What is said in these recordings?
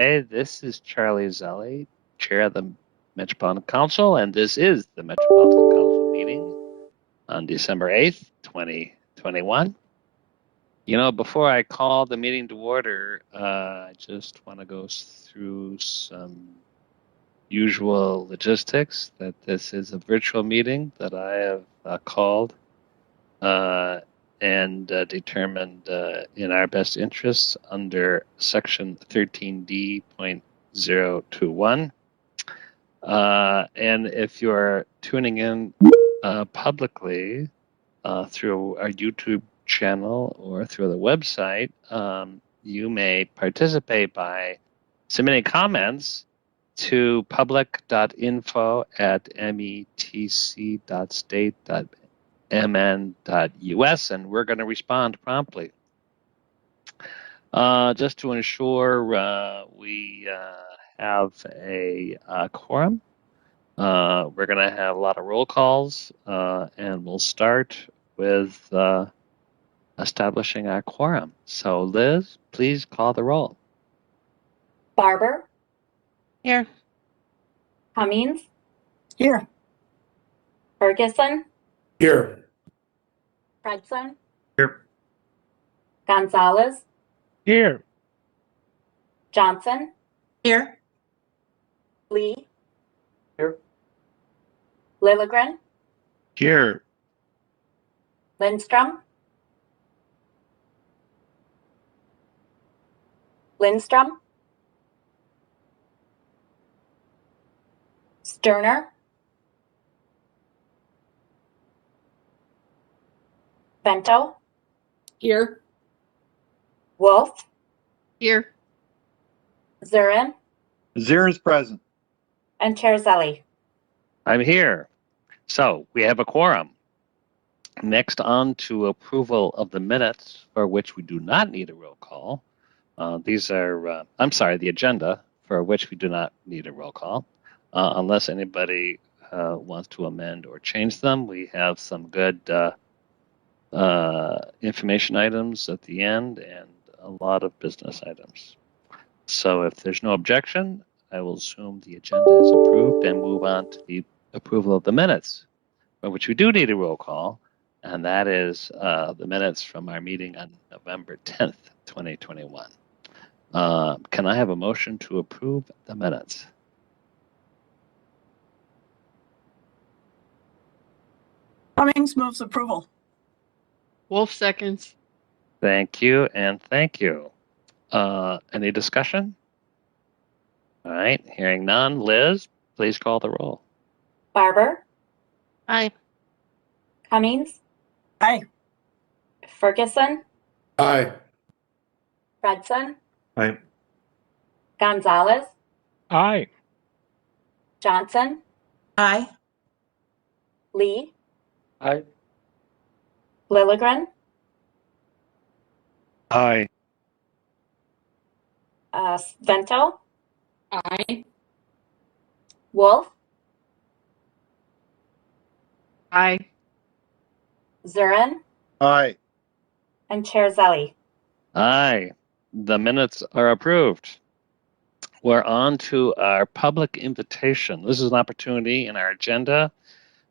Hey, this is Charlie Zelli, Chair of the Metropolitan Council, and this is the Metropolitan Council meeting on December 8th, 2021. You know, before I call the meeting to order, I just want to go through some usual logistics that this is a virtual meeting that I have called and determined in our best interests under section 13D.021. And if you're tuning in publicly through our YouTube channel or through the website, you may participate by submitting comments to public.info@metc.state.mn.us, and we're going to respond promptly. Just to ensure we have a quorum, we're going to have a lot of roll calls, and we'll start with establishing our quorum. So Liz, please call the roll. Barber? Here. Cummings? Here. Ferguson? Here. Fredson? Here. Gonzalez? Here. Johnson? Here. Lee? Here. Lilligren? Here. Lindstrom? Lindstrom? Sterner? Vento? Here. Wolf? Here. Zurin? Zir is present. And Chair Zelli. I'm here. So we have a quorum. Next on to approval of the minutes, for which we do not need a roll call. These are, I'm sorry, the agenda, for which we do not need a roll call. Unless anybody wants to amend or change them. We have some good information items at the end and a lot of business items. So if there's no objection, I will assume the agenda is approved and move on to the approval of the minutes, for which we do need a roll call, and that is the minutes from our meeting on November 10th, 2021. Can I have a motion to approve the minutes? Cummings moves approval. Wolf seconds. Thank you, and thank you. Any discussion? All right, hearing none. Liz, please call the roll. Barber? Aye. Cummings? Aye. Ferguson? Aye. Fredson? Aye. Gonzalez? Aye. Johnson? Aye. Lee? Aye. Lilligren? Aye. Vento? Aye. Wolf? Aye. Zurin? Aye. And Chair Zelli. Aye, the minutes are approved. We're on to our public invitation. This is an opportunity in our agenda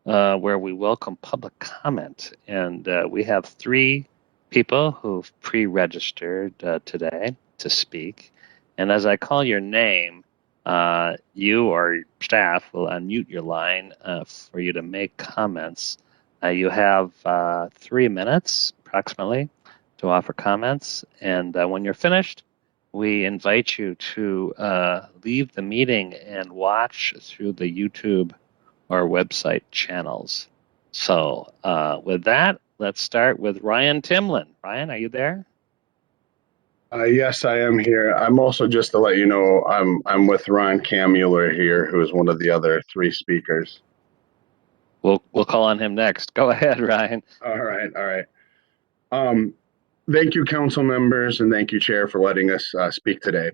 where we welcome public comment. And we have 3 people who've pre-registered today to speak. And as I call your name, you or staff will unmute your line for you to make comments. You have 3 minutes approximately to offer comments. And when you're finished, we invite you to leave the meeting and watch through the YouTube or website channels. So with that, let's start with Ryan Timlin. Ryan, are you there? Yes, I am here. I'm also, just to let you know, I'm with Ron Kamueller here, who is one of the other 3 speakers. We'll call on him next. Go ahead, Ryan. All right. Thank you, council members, and thank you, Chair, for letting us speak today.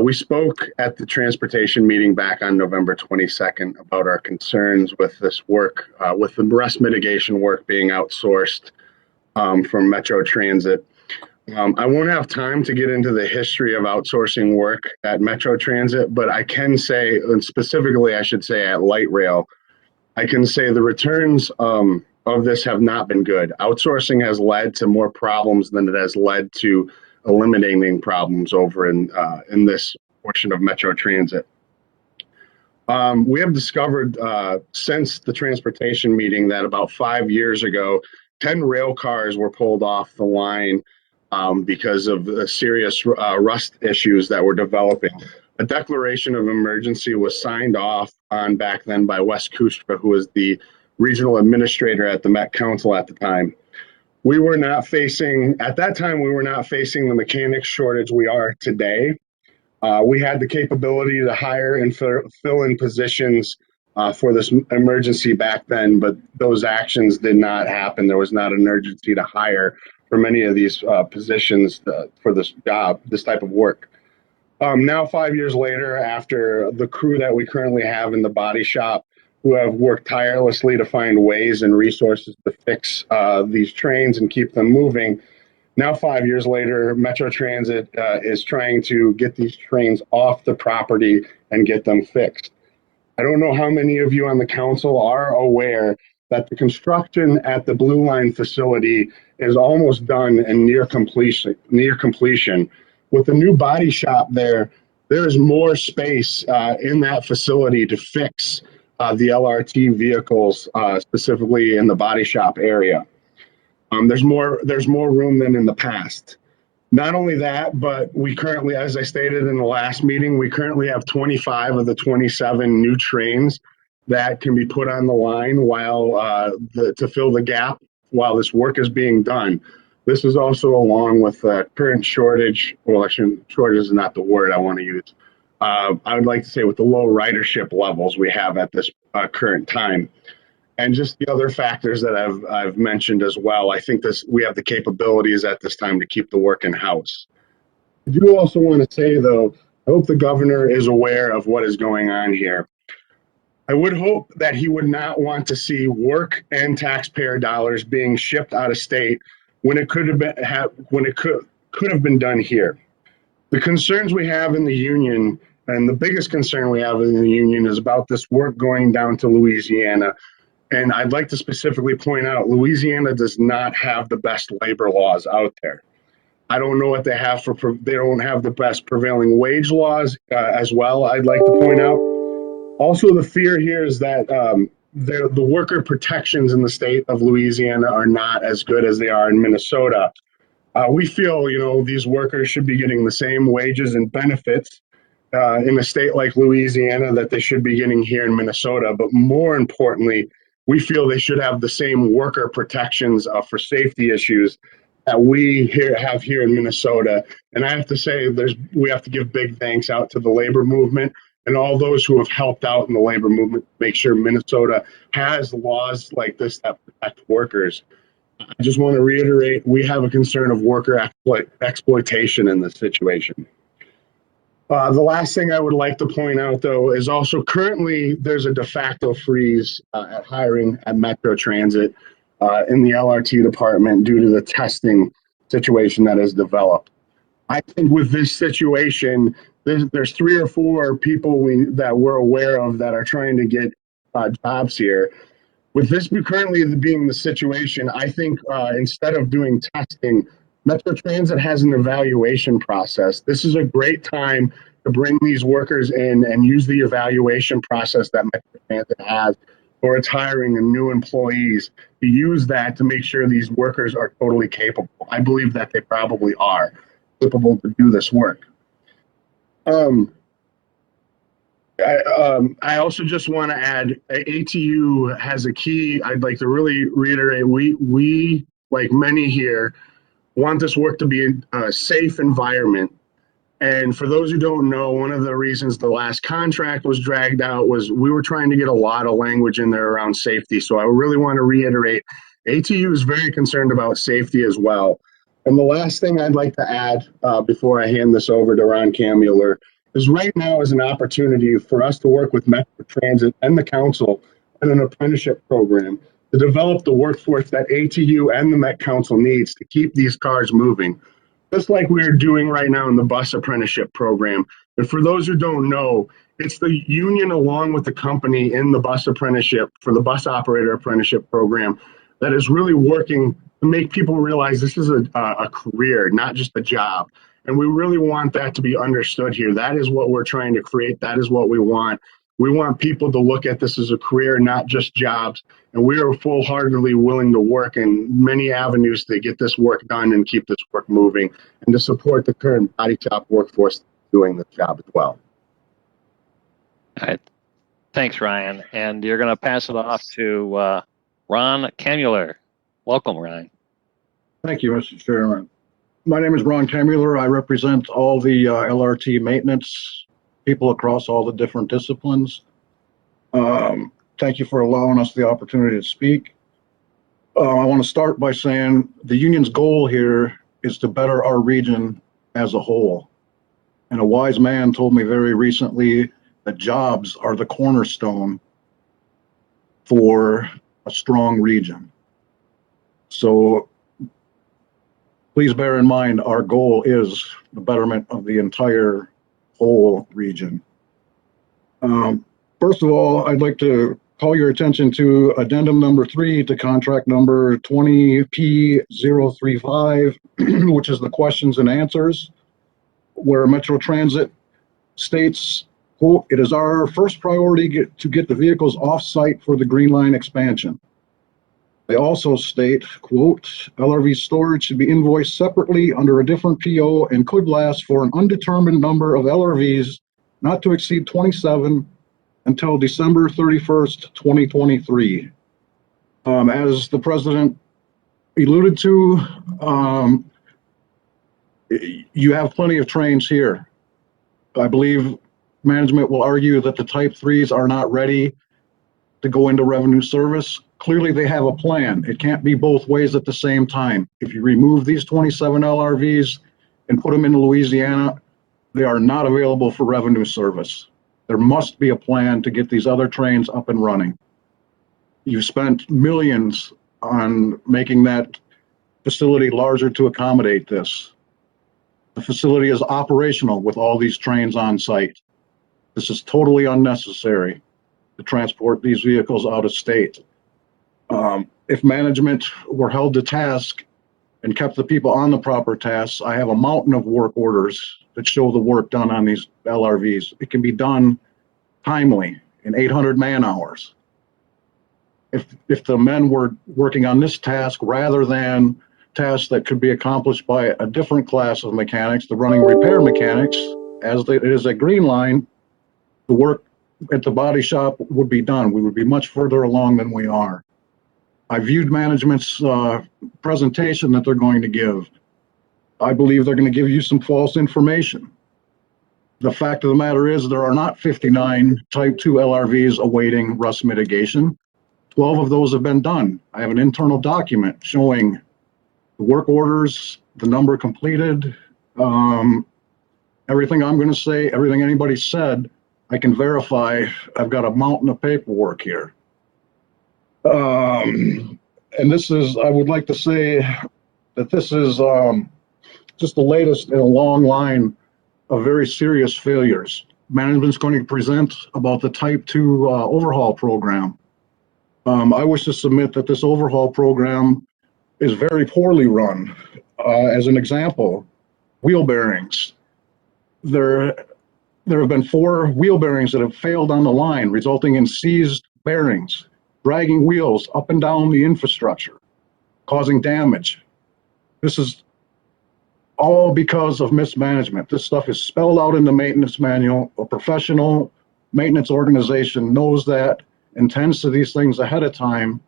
We spoke at the transportation meeting back on November 22nd about our concerns with this work, with the rust mitigation work being outsourced from Metro Transit. I won't have time to get into the history of outsourcing work at Metro Transit, but I can say, and specifically I should say at Light Rail, I can say the returns of this have not been good. Outsourcing has led to more problems than it has led to eliminating problems over in this portion of Metro Transit. We have discovered since the transportation meeting that about 5 years ago, 10 rail cars were pulled off the line because of the serious rust issues that were developing. A declaration of emergency was signed off on back then by Wes Kustra, who was the regional administrator at the Met Council at the time. We were not facing, at that time, we were not facing the mechanic shortage we are today. We had the capability to hire and fill in positions for this emergency back then, but those actions did not happen. There was not an urgency to hire for many of these positions for this job, this type of work. Now, 5 years later, after the crew that we currently have in the body shop, who have worked tirelessly to find ways and resources to fix these trains and keep them moving, now 5 years later, Metro Transit is trying to get these trains off the property and get them fixed. I don't know how many of you on the council are aware that the construction at the Blue Line facility is almost done and near completion. With the new body shop there, there's more space in that facility to fix the LRT vehicles, specifically in the body shop area. There's more room than in the past. Not only that, but we currently, as I stated in the last meeting, we currently have 25 of the 27 new trains that can be put on the line while to fill the gap while this work is being done. This is also along with current shortage. Well, actually, shortage is not the word I want to use. I would like to say with the low ridership levels we have at this current time. And just the other factors that I've mentioned as well. I think we have the capabilities at this time to keep the work in-house. I do also want to say, though, I hope the governor is aware of what is going on here. I would hope that he would not want to see work and taxpayer dollars being shipped out of state when it could have been done here. The concerns we have in the union, and the biggest concern we have in the union, is about this work going down to Louisiana. And I'd like to specifically point out, Louisiana does not have the best labor laws out there. I don't know what they have they don't have the best prevailing wage laws as well, I'd like to point out. Also, the fear here is that the worker protections in the state of Louisiana are not as good as they are in Minnesota. We feel, these workers should be getting the same wages and benefits in a state like Louisiana that they should be getting here in Minnesota. But more importantly, we feel they should have the same worker protections for safety issues that we have here in Minnesota. And I have to say, we have to give big thanks out to the labor movement and all those who have helped out in the labor movement to make sure Minnesota has laws like this that protect workers. I just want to reiterate, we have a concern of worker exploitation in this situation. The last thing I would like to point out, though, is also currently there's a de facto freeze at hiring at Metro Transit in the LRT department due to the testing situation that has developed. I think with this situation, there's 3 or 4 people that we're aware of that are trying to get jobs here. With this currently being the situation, I think instead of doing testing, Metro Transit has an evaluation process. This is a great time to bring these workers in and use the evaluation process that Metro Transit has for its hiring and new employees, to use that to make sure these workers are totally capable. I believe that they probably are capable to do this work. I also just want to add, ATU has a key. I'd like to really reiterate, we like many here, want this work to be a safe environment. And for those who don't know, one of the reasons the last contract was dragged out was we were trying to get a lot of language in there around safety. So I really want to reiterate, ATU is very concerned about safety as well. And the last thing I'd like to add before I hand this over to Ron Kamueller is right now is an opportunity for us to work with Metro Transit and the council in an apprenticeship program to develop the workforce that ATU and the Met Council needs to keep these cars moving. just like we're doing right now in the bus apprenticeship program. And for those who don't know, it's the union along with the company in the bus apprenticeship for the bus operator apprenticeship program that is really working to make people realize this is a career, not just a job. And we really want that to be understood here. That is what we're trying to create. That is what we want. We want people to look at this as a career, not just jobs. And we are full-heartedly willing to work in many avenues to get this work done and keep this work moving and to support the current body shop workforce doing this job as well. All right. Thanks, Ryan. And you're going to pass it off to Ron Kamuller. Welcome, Ryan. Thank you, Mr. Chairman. My name is Ron Kamuller. I represent all the LRT maintenance people across all the different disciplines. Thank you for allowing us the opportunity to speak. I want to start by saying the union's goal here is to better our region as a whole. And a wise man told me very recently that jobs are the cornerstone for a strong region. So please bear in mind, our goal is the betterment of the entire whole region. First of all, I'd like to call your attention to addendum number 3 to contract number 20P035, which is the questions and answers, where Metro Transit states, quote, "It is our first priority to get the vehicles off-site for the Green Line expansion." They also state, quote, "LRV storage should be invoiced separately under a different PO and could last for an undetermined number of LRVs not to exceed 27 until December 31st, 2023. As the president alluded to, you have plenty of trains here. I believe management will argue that the Type 3s are not ready to go into revenue service. Clearly, they have a plan. It can't be both ways at the same time. If you remove these 27 LRVs and put them into Louisiana, they are not available for revenue service. There must be a plan to get these other trains up and running. You've spent millions on making that facility larger to accommodate this. The facility is operational with all these trains on site. This is totally unnecessary to transport these vehicles out of state. If management were held to task and kept the people on the proper tasks, I have a mountain of work orders that show the work done on these LRVs. It can be done timely in 800 man hours. If the men were working on this task rather than tasks that could be accomplished by a different class of mechanics, the running repair mechanics, as it is at Green Line, the work at the body shop would be done. We would be much further along than we are. I viewed management's presentation that they're going to give. I believe they're going to give you some false information. The fact of the matter is there are not 59 Type 2 LRVs awaiting rust mitigation. 12 of those have been done. I have an internal document showing the work orders, the number completed, everything I'm going to say, everything anybody said, I can verify. I've got a mountain of paperwork here. And this is, I would like to say that this is just the latest in a long line of very serious failures. Management's going to present about the Type 2 overhaul program. I wish to submit that this overhaul program is very poorly run. As an example, wheel bearings. There have been 4 wheel bearings that have failed on the line, resulting in seized bearings, dragging wheels up and down the infrastructure, causing damage. This is all because of mismanagement. This stuff is spelled out in the maintenance manual. A professional maintenance organization knows that and tends to these things ahead of time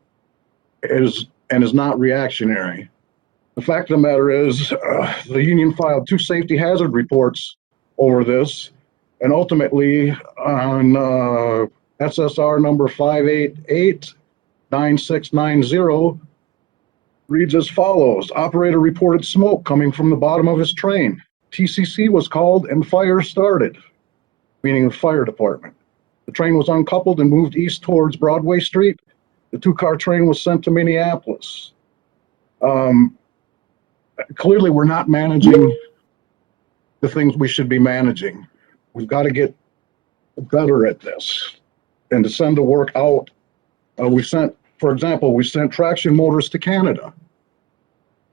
is not reactionary. The fact of the matter is the union filed 2 safety hazard reports over this, and ultimately on SSR number 588-9690 reads as follows. Operator reported smoke coming from the bottom of his train. TCC was called and fire started, meaning the fire department. The train was uncoupled and moved east towards Broadway Street. The 2-car train was sent to Minneapolis. clearly we're not managing the things we should be managing. We've got to get better at this. And to send the work out, for example, we sent traction motors to Canada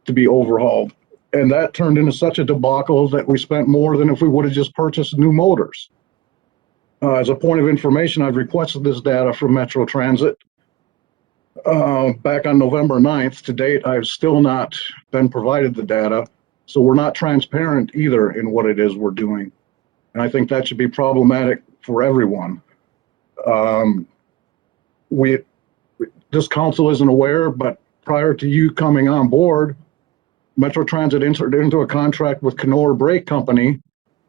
to be overhauled. And that turned into such a debacle that we spent more than if we would have just purchased new motors. As a point of information, I've requested this data from Metro Transit back on November 9th. To date, I've still not been provided the data. So we're not transparent either in what it is we're doing. And I think that should be problematic for everyone. This council isn't aware, but prior to you coming on board, Metro Transit entered into a contract with Kenora Brake Company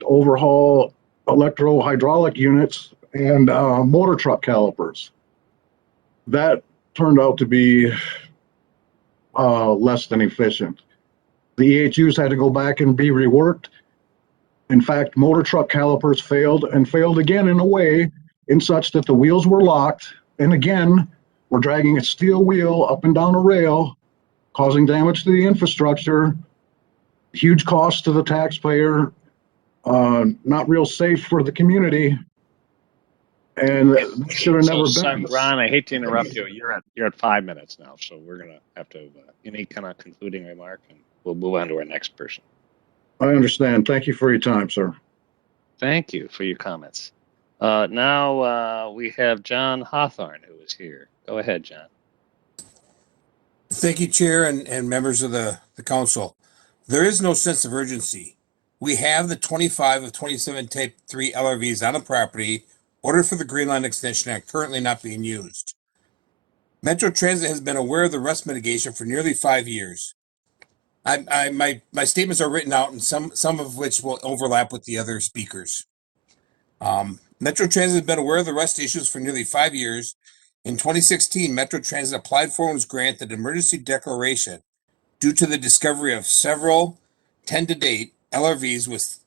to overhaul electro-hydraulic units and motor truck calipers. That turned out to be less than efficient. The EHUs had to go back and be reworked. In fact, motor truck calipers failed and failed again in a way in such that the wheels were locked. And again, we're dragging a steel wheel up and down a rail, causing damage to the infrastructure, huge cost to the taxpayer, not real safe for the community. And that should have never been. Ron, I hate to interrupt you. You're at 5 minutes now, so we're gonna have to any kind of concluding remark, and we'll move on to our next person. I understand. Thank you for your time, sir. Thank you for your comments. Now we have John Hawthorne, who is here. Go ahead, John. Thank you, Chair and members of the council. There is no sense of urgency. We have the 25 of 27 Type 3 LRVs on the property ordered for the Green Line extension and currently not being used. Metro Transit has been aware of the rust mitigation for nearly 5 years. My statements are written out, and some of which will overlap with the other speakers. Metro Transit has been aware of the rust issues for nearly 5 years. In 2016, Metro Transit applied for and was granted an emergency declaration due to the discovery of several 10 to date LRVs with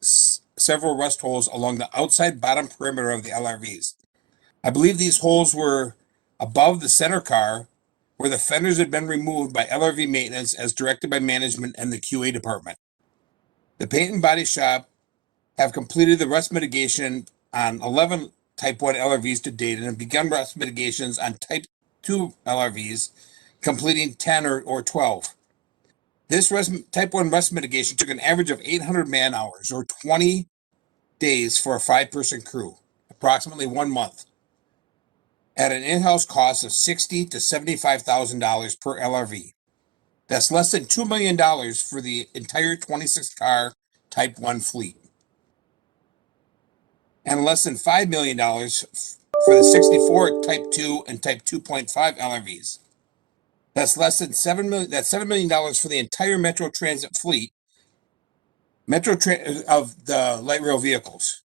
several rust holes along the outside bottom perimeter of the LRVs. I believe these holes were above the center car, where the fenders had been removed by LRV maintenance as directed by management and the QA department. The paint and body shop have completed the rust mitigation on 11 Type 1 LRVs to date and have begun rust mitigations on Type 2 LRVs, completing 10 or 12. This Type 1 rust mitigation took an average of 800 man hours, or 20 days for a 5-person crew, approximately 1 month, at an in-house cost of $60,000 to $75,000 per LRV. That's less than $2 million for the entire 26-car Type 1 fleet, and less than $5 million for the 64 Type 2 and Type 2.5 LRVs. That's less than $7 million. That's $7 million for the entire Metro Transit fleet, of the light rail vehicles.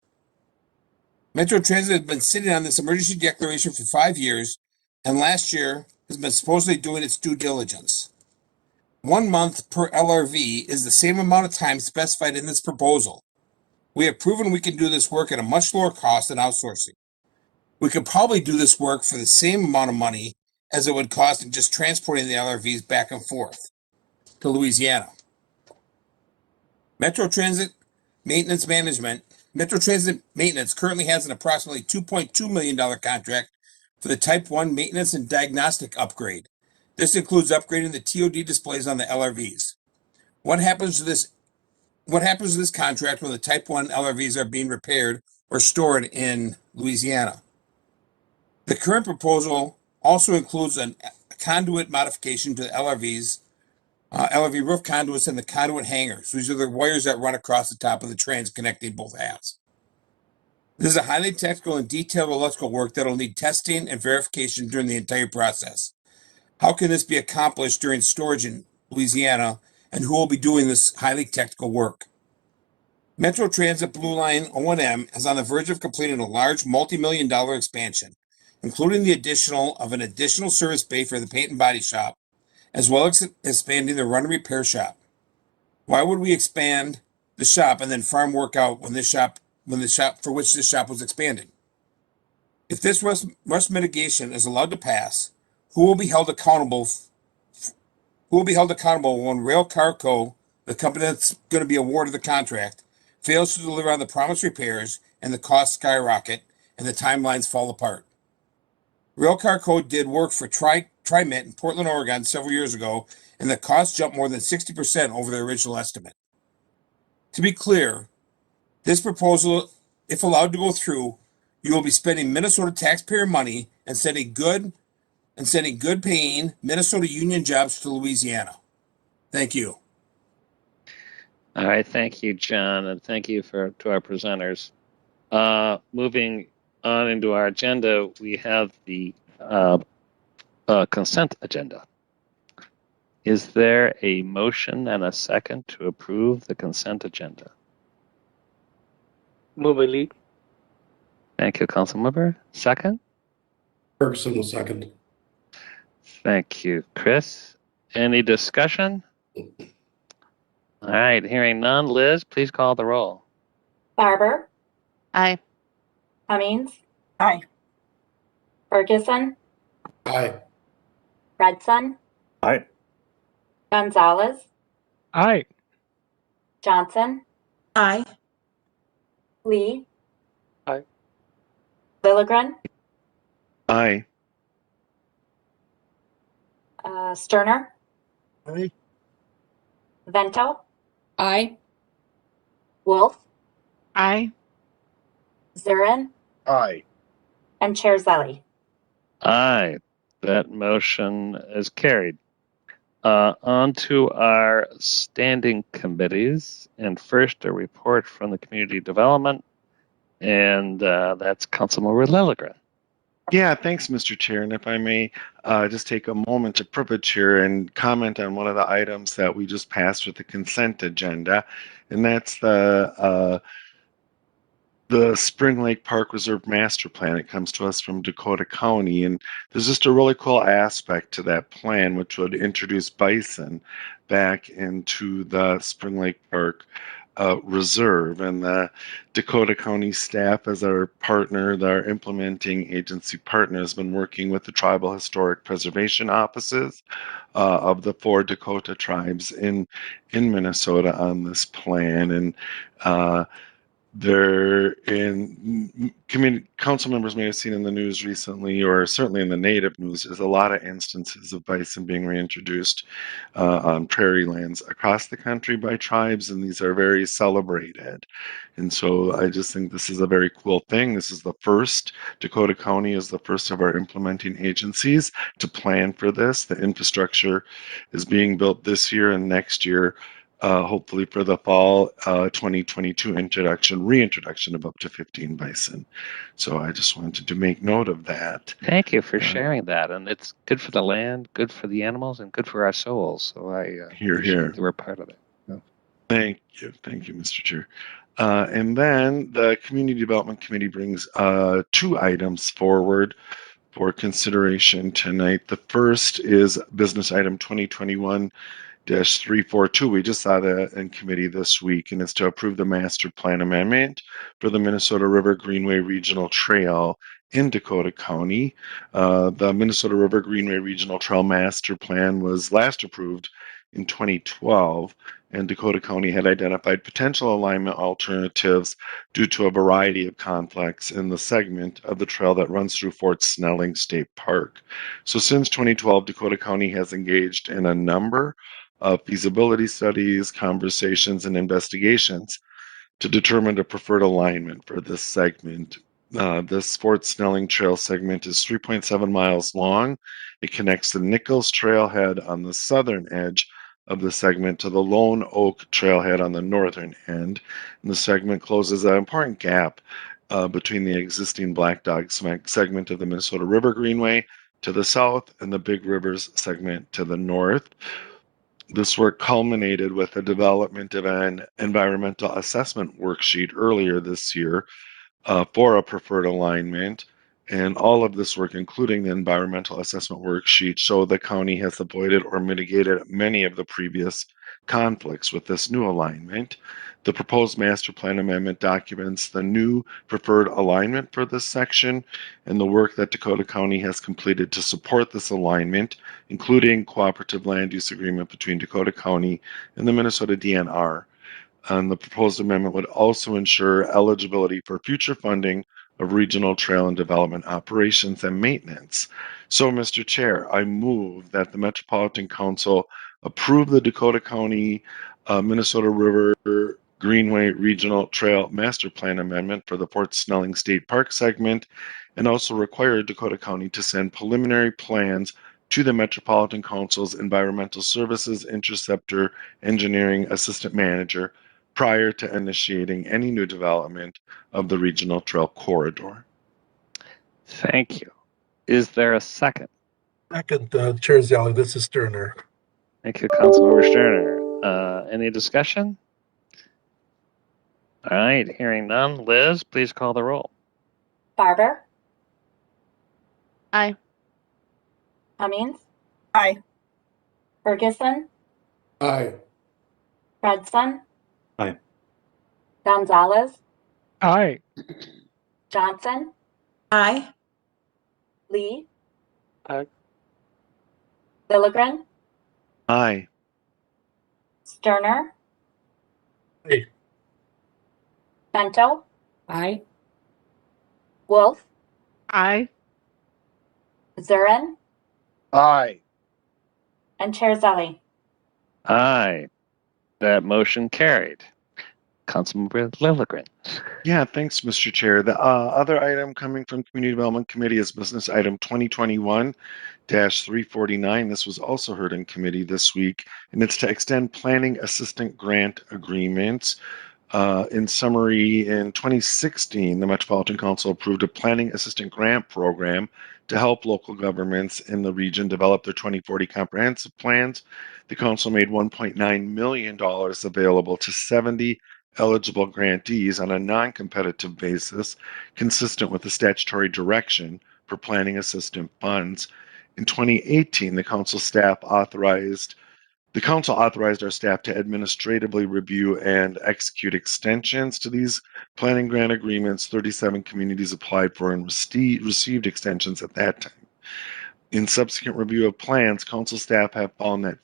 Metro Transit has been sitting on this emergency declaration for 5 years, and last year has been supposedly doing its due diligence. 1 month per LRV is the same amount of time specified in this proposal. We have proven we can do this work at a much lower cost than outsourcing. We could probably do this work for the same amount of money as it would cost in just transporting the LRVs back and forth to Louisiana. Metro Transit Maintenance currently has an approximately $2.2 million contract for the Type 1 maintenance and diagnostic upgrade. This includes upgrading the TOD displays on the LRVs. What happens to this contract when the Type 1 LRVs are being repaired or stored in Louisiana? The current proposal also includes a conduit modification to the LRVs, LRV roof conduits and the conduit hangers. These are the wires that run across the top of the trains connecting both halves. This is a highly technical and detailed electrical work that will need testing and verification during the entire process. How can this be accomplished during storage in Louisiana, and who will be doing this highly technical work? Metro Transit Blue Line O&M is on the verge of completing a large multi-million-dollar expansion, including the an additional service bay for the paint and body shop, as well as expanding the run and repair shop. Why would we expand the shop and then farm work out when the shop for which this shop was expanded? If this rust mitigation is allowed to pass, who will be held accountable when Rail Car Co. the company that's going to be awarded the contract fails to deliver on the promised repairs and the costs skyrocket and the timelines fall apart. Railcar Code did work for TriMet in Portland, Oregon several years ago, and the cost jumped more than 60% over their original estimate. To be clear, this proposal, if allowed to go through, you will be spending Minnesota taxpayer money and sending good paying Minnesota union jobs to Louisiana. Thank you. All right, thank you, John, and thank you to our presenters. Moving on into our agenda, we have the consent agenda. Is there a motion and a second to approve the consent agenda? Move it, Lee. Thank you, Councilmember. Second? Ferguson will second. Thank you, Chris. Any discussion? All right, hearing none. Liz, please call the roll. Barber, Aye. Cummings, Aye. Ferguson, Aye. Redson, Aye. Gonzalez, Aye. Johnson, Aye. Lee. Aye. Lilligren, Aye. Sterner, Aye. Vento, Aye. Wolf, Aye. Zurin, Aye. and Chair Zelli. Aye, that motion is carried. On to our standing committees, and first a report from the Community Development, and that's Councilmember Lilligren. Yeah, thanks, Mr. Chair. And if I may just take a moment to privilege here and comment on one of the items that we just passed with the consent agenda, and that's the Spring Lake Park Reserve Master Plan. It comes to us from Dakota County, and there's just a really cool aspect to that plan, which would introduce bison back into the Spring Lake Park Reserve. And the Dakota County staff, as our partner, our implementing agency partner, has been working with the tribal historic preservation offices of the 4 Dakota tribes in Minnesota on this plan. And there in community council members may have seen in the news recently, or certainly in the native news, is a lot of instances of bison being reintroduced on prairie lands across the country by tribes, and these are very celebrated. And so I just think this is a very cool thing. This is the first, Dakota County is the first of our implementing agencies to plan for this. The infrastructure is being built this year and next year, hopefully for the fall 2022 reintroduction of up to 15 bison. So I just wanted to make note of that. Thank you for sharing that, and it's good for the land, good for the animals, and good for our souls. So I appreciate that we're part of it. Thank you, Mr. Chair. And then the Community Development Committee brings 2 items forward for consideration tonight. The first is business item 2021-342. We just saw that in committee this week, and it's to approve the master plan amendment for the Minnesota River Greenway Regional Trail in Dakota County. The Minnesota River Greenway Regional Trail Master Plan was last approved in 2012, and Dakota County had identified potential alignment alternatives due to a variety of conflicts in the segment of the trail that runs through Fort Snelling State Park. So since 2012, Dakota County has engaged in a number of feasibility studies, conversations, and investigations to determine the preferred alignment for this segment. This Fort Snelling Trail segment is 3.7 miles long. It connects the Nichols Trailhead on the southern edge of the segment to the Lone Oak Trailhead on the northern end. And the segment closes an important gap between the existing Black Dog segment of the Minnesota River Greenway to the south and the Big Rivers segment to the north. This work culminated with the development of an environmental assessment worksheet earlier this year for a preferred alignment. And all of this work, including the environmental assessment worksheet, show the county has avoided or mitigated many of the previous conflicts with this new alignment. The proposed master plan amendment documents the new preferred alignment for this section and the work that Dakota County has completed to support this alignment, including cooperative land use agreement between Dakota County and the Minnesota DNR. And the proposed amendment would also ensure eligibility for future funding of regional trail and development operations and maintenance. So, Mr. Chair, I move that the Metropolitan Council approve the Dakota County Minnesota River Greenway Regional Trail Master Plan Amendment for the Fort Snelling State Park segment, and also require Dakota County to send preliminary plans to the Metropolitan Council's Environmental Services Interceptor Engineering Assistant Manager prior to initiating any new development of the regional trail corridor. Thank you. Is there a second? Second, Chair Zally, this is Sterner. Thank you, Councilmember Sterner. Any discussion? All right, hearing none. Liz, please call the roll. Barber, Aye. Cummings, Aye. Ferguson, Aye. Fredson. Aye. Gonzalez, Aye. Johnson, Aye. Lee. Aye. Lilligren, Aye. Sterner. Aye. Bento, Aye. Wolf, Aye. Zurin, Aye. and Chair Zally. Aye. That motion carried. Councilmember Lilligren. Yeah, thanks, Mr. Chair. The other item coming from Community Development Committee is business item 2021-349. This was also heard in committee this week, and it's to extend planning assistant grant agreements. In summary, in 2016, the Metropolitan Council approved a planning assistant grant program to help local governments in the region develop their 2040 comprehensive plans. The council made $1.9 million available to 70 eligible grantees on a non-competitive basis, consistent with the statutory direction for planning assistant funds. In 2018, the council authorized our staff to administratively review and execute extensions to these planning grant agreements. 37 communities applied for and received extensions at that time. In subsequent review of plans, council staff have found that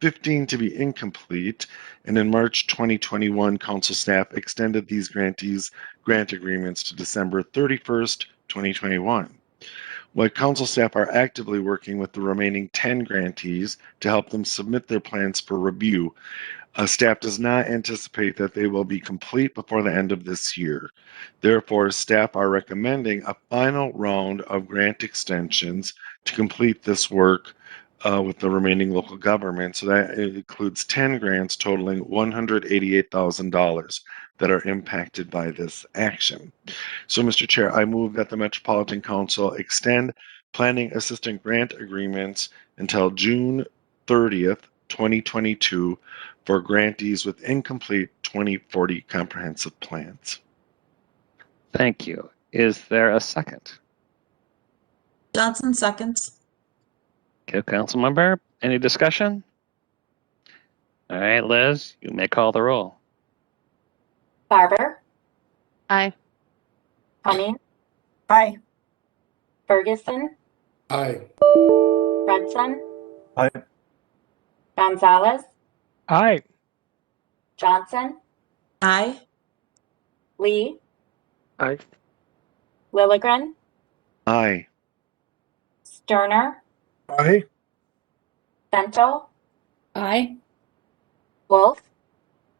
15 to be incomplete, and in March 2021, council staff extended these grantees' grant agreements to December 31st, 2021. While council staff are actively working with the remaining 10 grantees to help them submit their plans for review, staff does not anticipate that they will be complete before the end of this year. Therefore, staff are recommending a final round of grant extensions to complete this work with the remaining local government. So that includes 10 grants totaling $188,000 that are impacted by this action. So, Mr. Chair, I move that the Metropolitan Council extend planning assistant grant agreements until June 30th, 2022 for grantees with incomplete 2040 comprehensive plans. Thank you. Is there a second? Johnson seconds. Okay, Councilmember. Any discussion? All right, Liz, you may call the roll. Barber, Aye. Cummings, Aye. Ferguson, Aye. Fredson. Aye. Gonzalez, Aye. Johnson, Aye. Lee. Aye. Lilligren, Aye. Sterner, Aye. Bento, Aye. Wolf,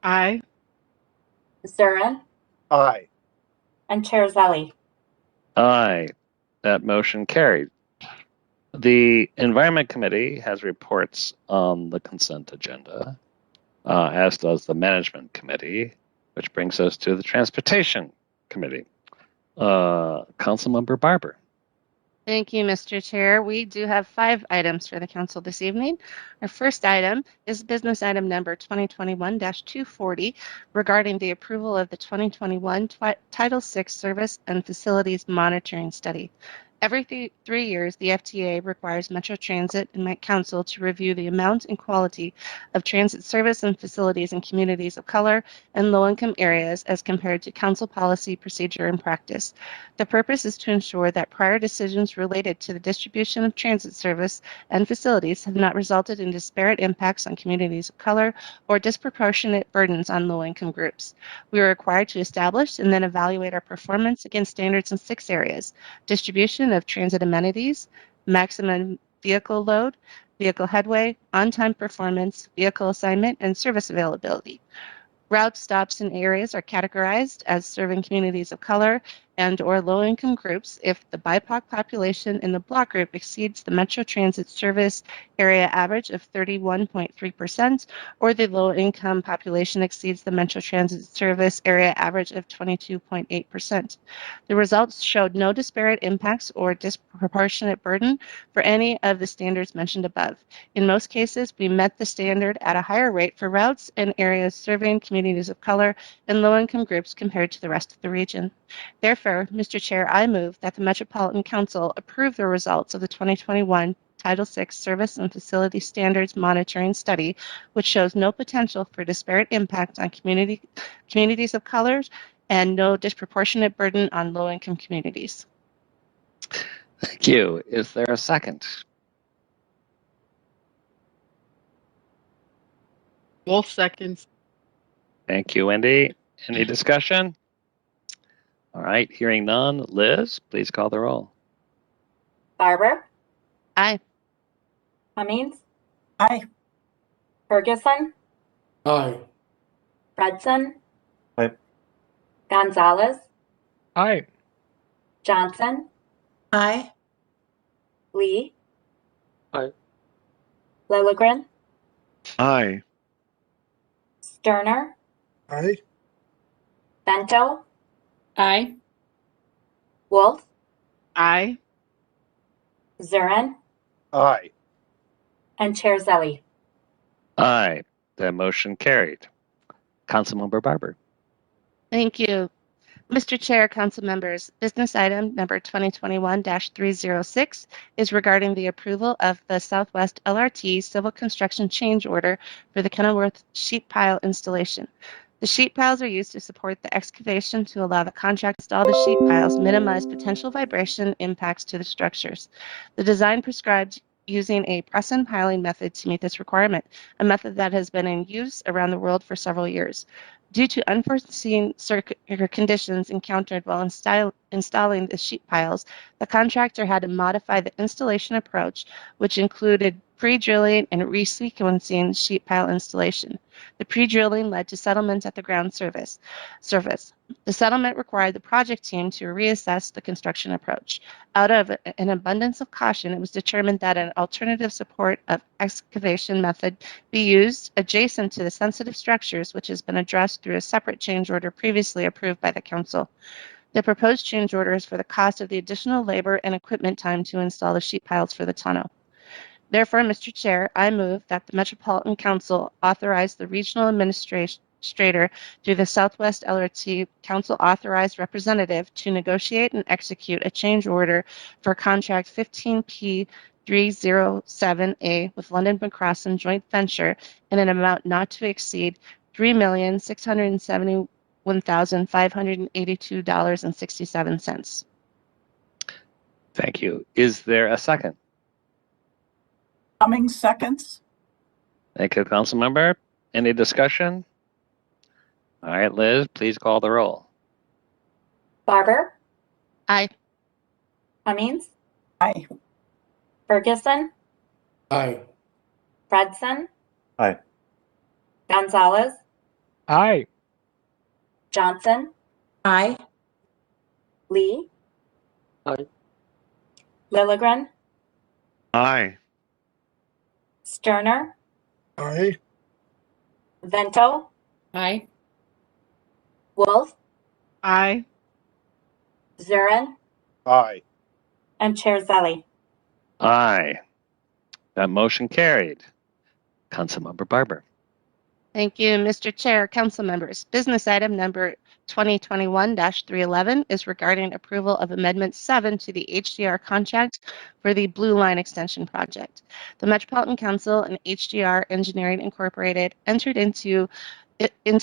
Aye. Zurin, Aye. and Chair Zally. Aye. That motion carried. The Environment Committee has reports on the consent agenda, as does the Management Committee, which brings us to the Transportation Committee. Councilmember Barber. Thank you, Mr. Chair. We do have 5 items for the council this evening. Our first item is business item number 2021-240 regarding the approval of the 2021 Title VI Service and Facilities Monitoring Study. Every 3 years, the FTA requires Metro Transit and Met Council to review the amount and quality of transit service and facilities in communities of color and low-income areas as compared to council policy, procedure, and practice. The purpose is to ensure that prior decisions related to the distribution of transit service and facilities have not resulted in disparate impacts on communities of color or disproportionate burdens on low-income groups. We are required to establish and then evaluate our performance against standards in 6 areas: distribution of transit amenities, maximum vehicle load, vehicle headway, on-time performance, vehicle assignment, and service availability. Route stops in areas are categorized as serving communities of color and/or low-income groups if the BIPOC population in the block group exceeds the Metro Transit service area average of 31.3%, or the low-income population exceeds the Metro Transit service area average of 22.8%. The results showed no disparate impacts or disproportionate burden for any of the standards mentioned above. In most cases, we met the standard at a higher rate for routes and areas serving communities of color and low-income groups compared to the rest of the region. Therefore, Mr. Chair, I move that the Metropolitan Council approve the results of the 2021 Title VI Service and Facility Standards Monitoring Study, which shows no potential for disparate impact on communities of color and no disproportionate burden on low-income communities. Thank you. Is there a second? Wolf seconds. Thank you, Wendy. Any discussion? All right, hearing none. Liz, please call the roll. Barber, Aye. Cummings, Aye. Ferguson, Aye. Fredson, Aye. Gonzalez, Aye. Johnson, Aye. Lee, Aye. Lilligren, Aye. Sterner, Aye. Bento, Aye. Wolf, Aye. Zurin, Aye. and Chair Zelli. Aye. The motion carried. Councilmember Barber. Thank you. Mr. Chair, council members, business item number 2021-306 is regarding the approval of the Southwest LRT civil construction change order for the Kenilworth sheet pile installation. The sheet piles are used to support the excavation to allow the contract to install the sheet piles, minimize potential vibration impacts to the structures. The design prescribed using a press and piling method to meet this requirement, a method that has been in use around the world for several years. Due to unforeseen conditions encountered while installing the sheet piles, the contractor had to modify the installation approach, which included pre-drilling and resequencing sheet pile installation. The pre-drilling led to settlements at the ground surface. The settlement required the project team to reassess the construction approach. Out of an abundance of caution, it was determined that an alternative support of excavation method be used adjacent to the sensitive structures, which has been addressed through a separate change order previously approved by the council. The proposed change order is for the cost of the additional labor and equipment time to install the sheet piles for the tunnel. Therefore, Mr. Chair, I move that the Metropolitan Council authorize the regional administrator through the Southwest LRT Council authorized representative to negotiate and execute a change order for contract 15P 307A with London McCrossan joint venture in an amount not to exceed $3,671,582.67. Thank you. Is there a second? Cummings seconds. Thank you, Councilmember. Any discussion? All right, Liz, please call the roll. Barber, Aye. Cummings, Aye. Ferguson, Aye. Fredson, Aye. Gonzalez, Aye. Johnson, Aye. Lee, Aye. Lilligren, Aye. Sterner, Aye. Vento, Aye. Wolf, Aye. Zurin, Aye. and Chair Zelli. Aye. That motion carried. Councilmember Barber. Thank you, Mr. Chair, council members. Business item number 2021-311 is regarding approval of Amendment 7 to the HDR contract for the Blue Line Extension project. The Metropolitan Council and HDR Engineering Incorporated entered into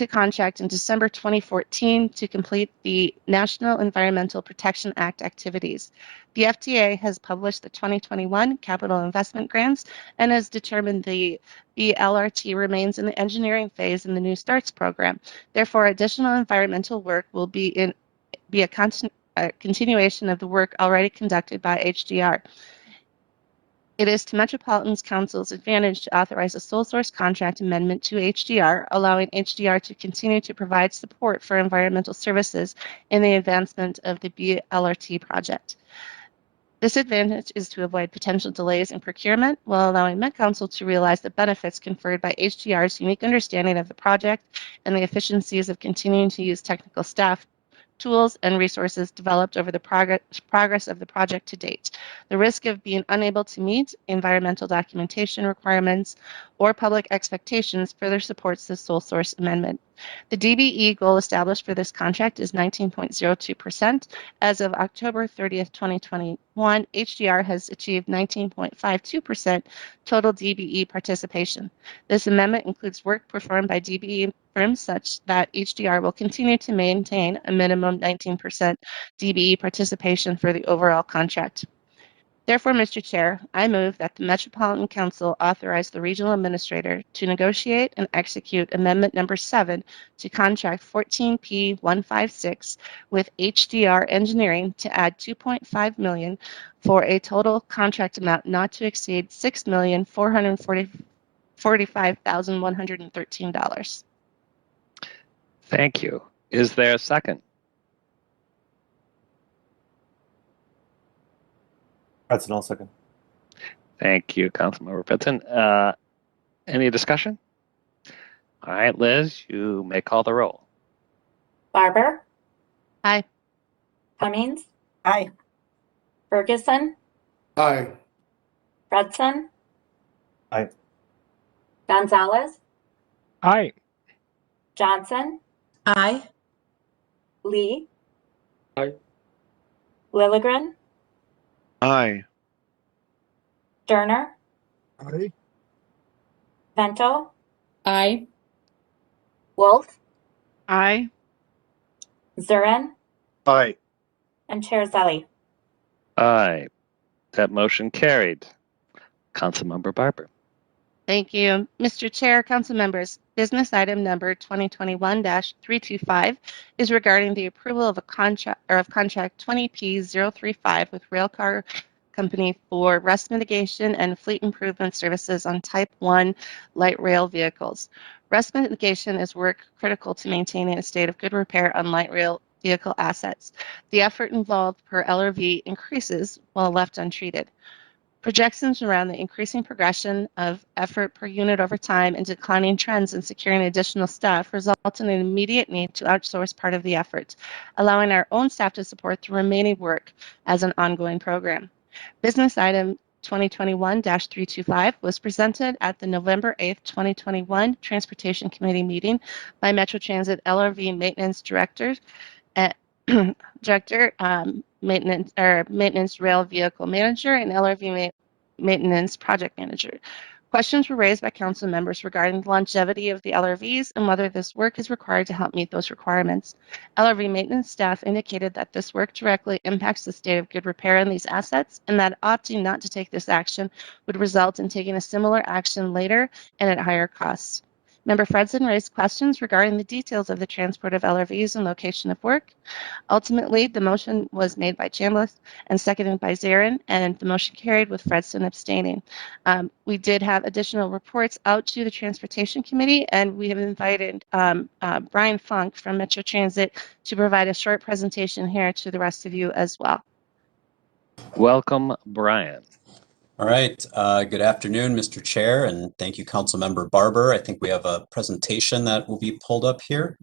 contract in December 2014 to complete the National Environmental Protection Act activities. The FTA has published the 2021 capital investment grants and has determined the LRT remains in the engineering phase in the New Starts program. Therefore, additional environmental work will be a continuation of the work already conducted by HDR. It is to Metropolitan Council's advantage to authorize a sole source contract amendment to HDR, allowing HDR to continue to provide support for environmental services in the advancement of the BLRT project. This advantage is to avoid potential delays in procurement while allowing Met Council to realize the benefits conferred by HDR's unique understanding of the project and the efficiencies of continuing to use technical staff, tools, and resources developed over the progress of the project to date. The risk of being unable to meet environmental documentation requirements or public expectations further supports this sole source amendment. The DBE goal established for this contract is 19.02%. As of October 30th, 2021, HDR has achieved 19.52% total DBE participation. This amendment includes work performed by DBE firms such that HDR will continue to maintain a minimum 19% DBE participation for the overall contract. Therefore, Mr. Chair, I move that the Metropolitan Council authorize the Regional Administrator to negotiate and execute Amendment Number 7 to Contract 14P156 with HDR Engineering to add $2.5 million for a total contract amount not to exceed $6,445,113. Thank you. Is there a second? Hudson, I'll second. Thank you, Councilmember Fitton. Any discussion? All right, Liz, you may call the roll. Barber, Aye. Cummings, Aye. Ferguson, Aye. Fredson. Aye. Gonzalez, Aye. Johnson, Aye. Lee. Aye. Lilligren, Aye. Sterner, Aye. Vento, Aye. Wolf, Aye. Zurin, Aye. and Chair Zelli. Aye. That motion carried. Councilmember Barber. Thank you. Mr. Chair, council members, business item number 2021-325 is regarding the approval of contract 20P035 with Railcar Company for rust mitigation and fleet improvement services on Type 1 light rail vehicles. Rust mitigation is work critical to maintaining a state of good repair on light rail vehicle assets. The effort involved per LRV increases while left untreated. Projections around the increasing progression of effort per unit over time and declining trends in securing additional staff result in an immediate need to outsource part of the effort, allowing our own staff to support the remaining work as an ongoing program. Business item 2021-325 was presented at the November 8th, 2021 Transportation Committee meeting by Metro Transit LRV Maintenance Director Maintenance Rail Vehicle Manager and LRV Maintenance Project Manager. Questions were raised by council members regarding the longevity of the LRVs and whether this work is required to help meet those requirements. LRV maintenance staff indicated that this work directly impacts the state of good repair in these assets and that opting not to take this action would result in taking a similar action later and at higher costs. Member Fredson raised questions regarding the details of the transport of LRVs and location of work. Ultimately, the motion was made by Chambliss and seconded by Zarin, and the motion carried with Fredson abstaining. We did have additional reports out to the Transportation Committee, and we have invited Brian Funk from Metro Transit to provide a short presentation here to the rest of you as well. Welcome, Brian. All right. Good afternoon, Mr. Chair, and thank you, Councilmember Barber. I think we have a presentation that will be pulled up here.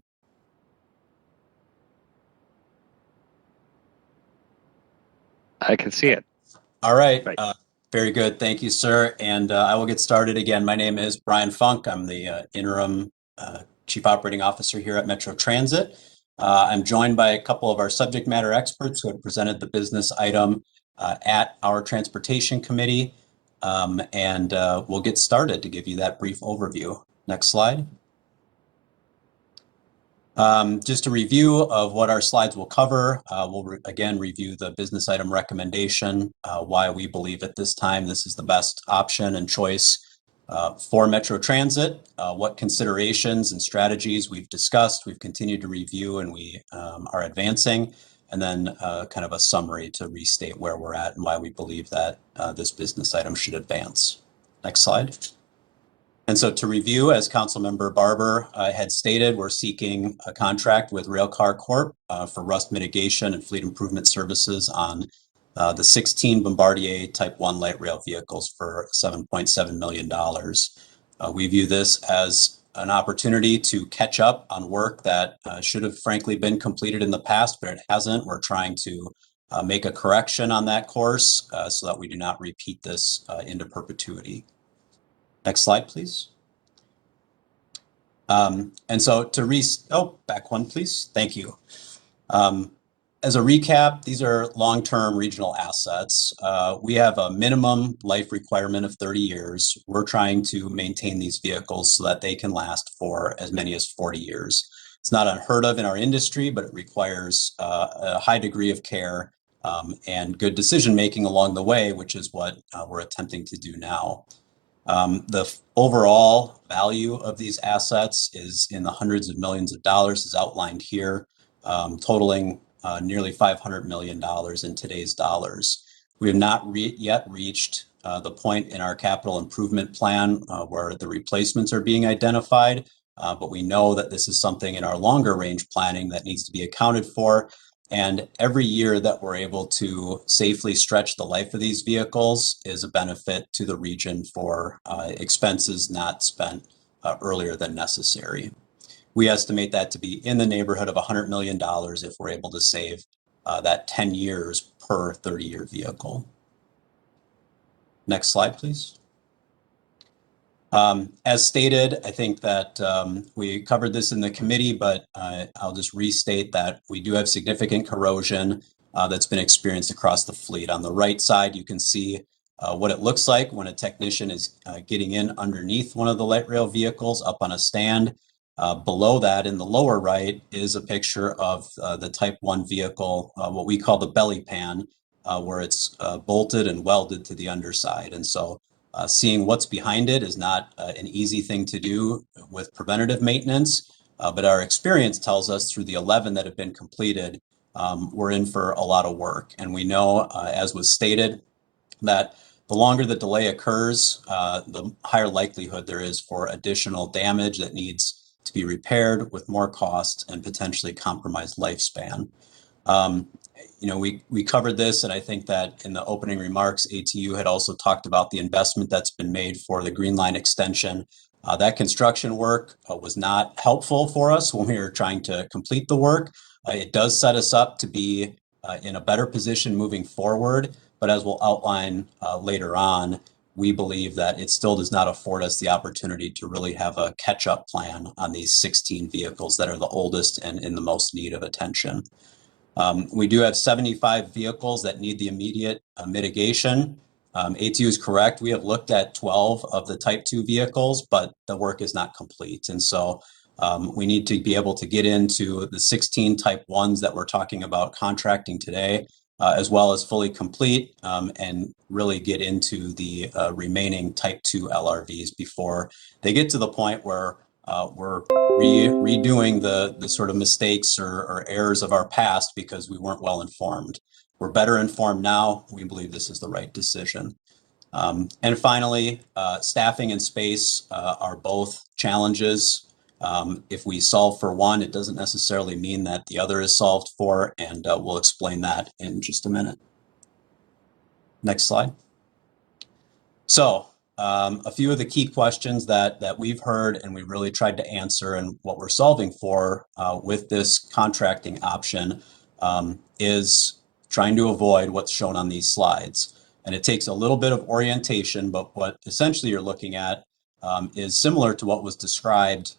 I can see it. All right. Very good. Thank you, sir. And I will get started again. My name is Brian Funk. I'm the interim Chief Operating Officer here at Metro Transit. I'm joined by a couple of our subject matter experts who have presented the business item at our transportation committee. We'll get started to give you that brief overview. Next slide. Just a review of what our slides will cover. We'll again review the business item recommendation, why we believe at this time this is the best option and choice for Metro Transit, what considerations and strategies we've discussed, we've continued to review, and we are advancing, and then kind of a summary to restate where we're at and why we believe that this business item should advance. Next slide. And so to review, as Councilmember Barber had stated, we're seeking a contract with Railcar Corp for rust mitigation and fleet improvement services on the 16 Bombardier Type 1 light rail vehicles for $7.7 million. We view this as an opportunity to catch up on work that should have frankly been completed in the past, but it hasn't. We're trying to make a correction on that course so that we do not repeat this into perpetuity. Next slide, please. And so to back one, please. Thank you. As a recap, these are long-term regional assets. We have a minimum life requirement of 30 years. We're trying to maintain these vehicles so that they can last for as many as 40 years. It's not unheard of in our industry, but it requires a high degree of care and good decision-making along the way, which is what we're attempting to do now. The overall value of these assets is in the hundreds of millions of dollars, as outlined here, totaling nearly $500 million in today's dollars. We have not yet reached the point in our capital improvement plan where the replacements are being identified, but we know that this is something in our longer range planning that needs to be accounted for. And every year that we're able to safely stretch the life of these vehicles is a benefit to the region for expenses not spent earlier than necessary. We estimate that to be in the neighborhood of $100 million if we're able to save that 10 years per 30-year vehicle. Next slide, please. As stated, I think that we covered this in the committee, but I'll just restate that we do have significant corrosion that's been experienced across the fleet. On the right side, you can see what it looks like when a technician is getting in underneath one of the light rail vehicles up on a stand. Below that, in the lower right, is a picture of the Type 1 vehicle, what we call the belly pan, where it's bolted and welded to the underside. And so seeing what's behind it is not an easy thing to do with preventative maintenance, but our experience tells us through the 11 that have been completed, we're in for a lot of work. And we know, as was stated, that the longer the delay occurs, the higher likelihood there is for additional damage that needs to be repaired with more cost and potentially compromised lifespan. You know, we covered this, and I think that in the opening remarks, ATU had also talked about the investment that's been made for the Green Line extension. That construction work was not helpful for us when we were trying to complete the work. It does set us up to be in a better position moving forward, but as we'll outline later on, we believe that it still does not afford us the opportunity to really have a catch-up plan on these 16 vehicles that are the oldest and in the most need of attention. We do have 75 vehicles that need the immediate mitigation. ATU is correct. We have looked at 12 of the Type 2 vehicles, but the work is not complete. And so we need to be able to get into the 16 Type 1s that we're talking about contracting today, as well as fully complete and really get into the remaining Type 2 LRVs before they get to the point where we're redoing the sort of mistakes or errors of our past because we weren't well informed. We're better informed now. We believe this is the right decision. And finally, staffing and space are both challenges. If we solve for one, it doesn't necessarily mean that the other is solved for, and we'll explain that in just a minute. Next slide. So a few of the key questions that we've heard and we've really tried to answer, and what we're solving for with this contracting option is trying to avoid what's shown on these slides. And it takes a little bit of orientation, but what essentially you're looking at is similar to what was described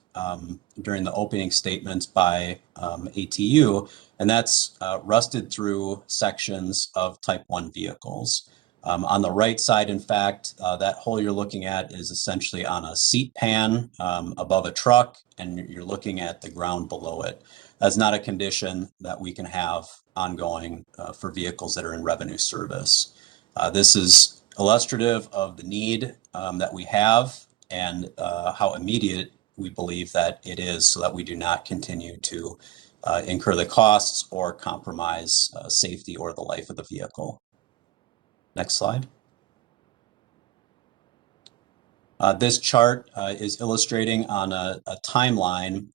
during the opening statements by ATU, and that's rusted through sections of Type 1 vehicles. On the right side, in fact, that hole you're looking at is essentially on a seat pan above a truck, and you're looking at the ground below it. That's not a condition that we can have ongoing for vehicles that are in revenue service. This is illustrative of the need that we have and how immediate we believe that it is, so that we do not continue to incur the costs or compromise safety or the life of the vehicle. Next slide. This chart is illustrating on a timeline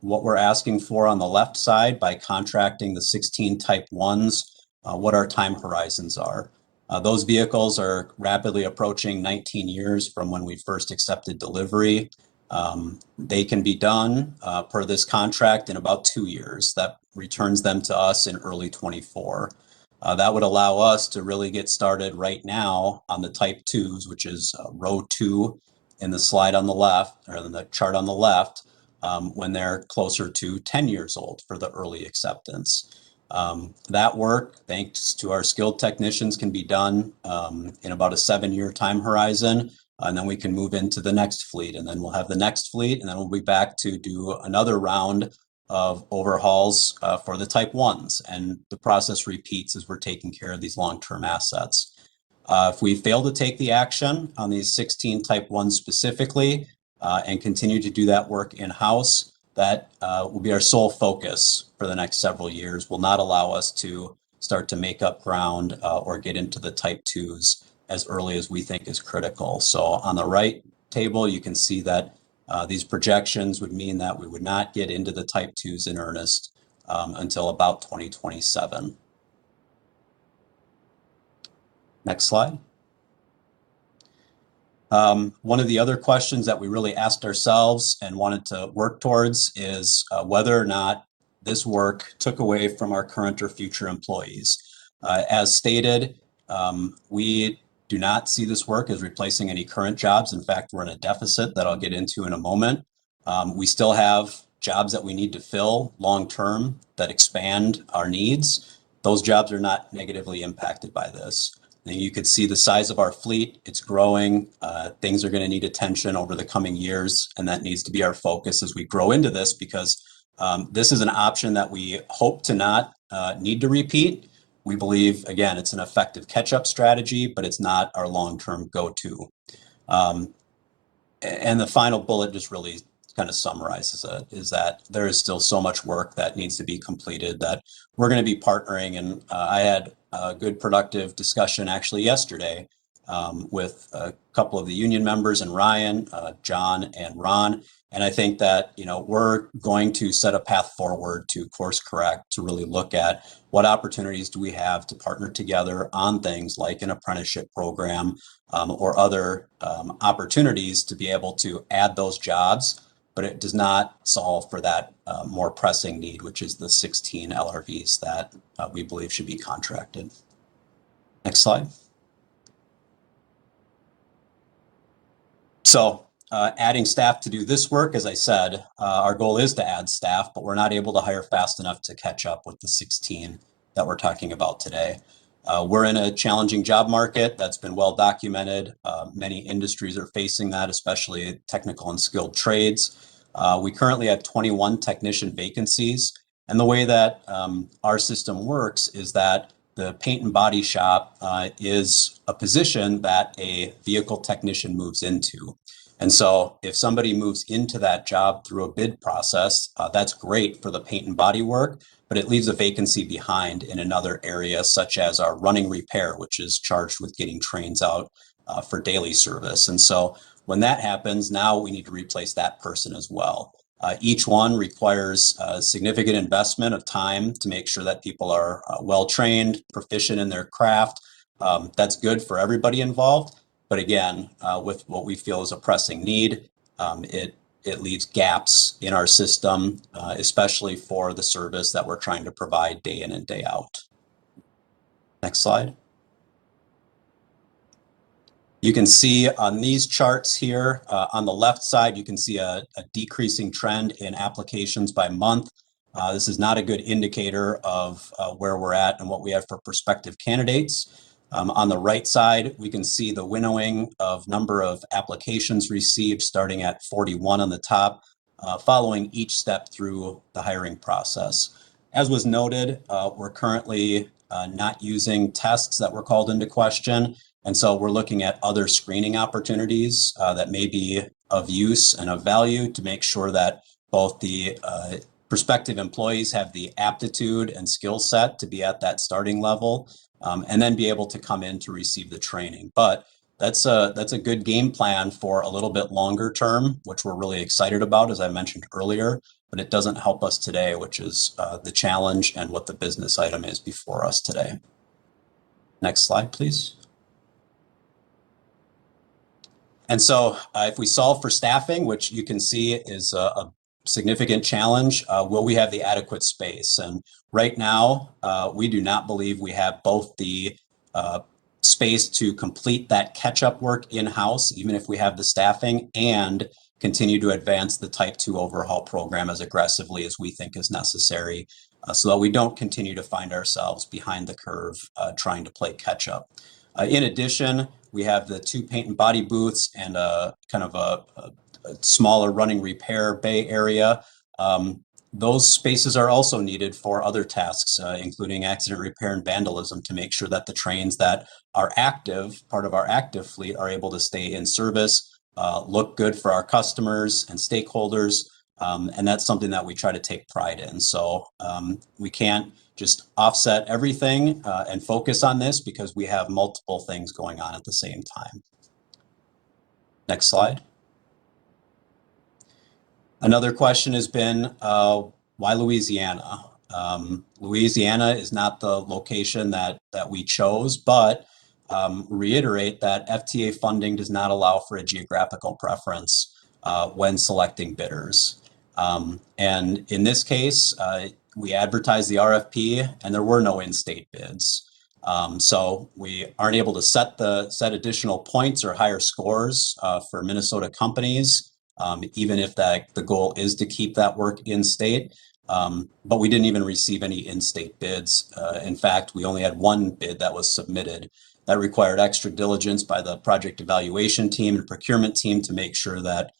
what we're asking for on the left side by contracting the 16 Type 1s, what our time horizons are. Those vehicles are rapidly approaching 19 years from when we first accepted delivery. They can be done per this contract in about 2 years. That returns them to us in early 24. That would allow us to really get started right now on the Type 2s, which is row 2 in the slide on the left, or in the chart on the left, when they're closer to 10 years old for the early acceptance. That work, thanks to our skilled technicians, can be done in about a 7-year time horizon, and then we can move into the next fleet, and then we'll have the next fleet, and then we'll be back to do another round of overhauls for the Type 1s, and the process repeats as we're taking care of these long-term assets. If we fail to take the action on these 16 Type 1s specifically and continue to do that work in-house, that will be our sole focus for the next several years, will not allow us to start to make up ground or get into the Type 2s as early as we think is critical. So on the right table, you can see that these projections would mean that we would not get into the Type 2s in earnest until about 2027. Next slide. One of the other questions that we really asked ourselves and wanted to work towards is whether or not this work took away from our current or future employees. As stated, we do not see this work as replacing any current jobs. In fact, we're in a deficit that I'll get into in a moment. We still have jobs that we need to fill long-term that expand our needs. Those jobs are not negatively impacted by this. And you could see the size of our fleet, it's growing. Things are going to need attention over the coming years, and that needs to be our focus as we grow into this, because this is an option that we hope to not need to repeat. We believe, again, it's an effective catch-up strategy, but it's not our long-term go-to. And the final bullet just really kind of summarizes it, is that there is still so much work that needs to be completed that we're going to be partnering. And I had a good productive discussion actually yesterday with a couple of the union members and Ryan, John, and Ron. And I think that, we're going to set a path forward to course correct, to really look at what opportunities do we have to partner together on things like an apprenticeship program or other opportunities to be able to add those jobs, but it does not solve for that more pressing need, which is the 16 LRVs that we believe should be contracted. Next slide. So adding staff to do this work, as I said, our goal is to add staff, but we're not able to hire fast enough to catch up with the 16 that we're talking about today. We're in a challenging job market that's been well documented. Many industries are facing that, especially technical and skilled trades. We currently have 21 technician vacancies. And the way that our system works is that the paint and body shop is a position that a vehicle technician moves into. And so if somebody moves into that job through a bid process, that's great for the paint and body work, but it leaves a vacancy behind in another area, such as our running repair, which is charged with getting trains out for daily service. And so when that happens, now we need to replace that person as well. Each one requires a significant investment of time to make sure that people are well-trained, proficient in their craft. That's good for everybody involved. But again, with what we feel is a pressing need, it leaves gaps in our system, especially for the service that we're trying to provide day in and day out. Next slide. You can see on these charts here, on the left side, you can see a decreasing trend in applications by month. This is not a good indicator of where we're at and what we have for prospective candidates. On the right side, we can see the winnowing of number of applications received starting at 41 on the top, following each step through the hiring process. As was noted, we're currently not using tests that were called into question. And so we're looking at other screening opportunities that may be of use and of value to make sure that both the prospective employees have the aptitude and skill set to be at that starting level, and then be able to come in to receive the training. But that's a good game plan for a little bit longer term, which we're really excited about, as I mentioned earlier, but it doesn't help us today, which is the challenge and what the business item is before us today. Next slide, please. And so if we solve for staffing, which you can see is a significant challenge, will we have the adequate space? And right now, we do not believe we have both the space to complete that catch-up work in-house, even if we have the staffing, and continue to advance the Type 2 overhaul program as aggressively as we think is necessary, so that we don't continue to find ourselves behind the curve trying to play catch-up. In addition, we have the 2 paint and body booths and a kind of a smaller running repair bay area. Those spaces are also needed for other tasks, including accident repair and vandalism, to make sure that the trains that are active, part of our active fleet, are able to stay in service, look good for our customers and stakeholders. And that's something that we try to take pride in. So we can't just offset everything and focus on this because we have multiple things going on at the same time. Next slide. Another question has been, why Louisiana? Louisiana is not the location that we chose, but reiterate that FTA funding does not allow for a geographical preference when selecting bidders. And in this case, we advertised the RFP and there were no in-state bids. So we aren't able to set additional points or higher scores for Minnesota companies, even if the goal is to keep that work in-state. But we didn't even receive any in-state bids. In fact, we only had one bid that was submitted. That required extra diligence by the project evaluation team and procurement team to make sure that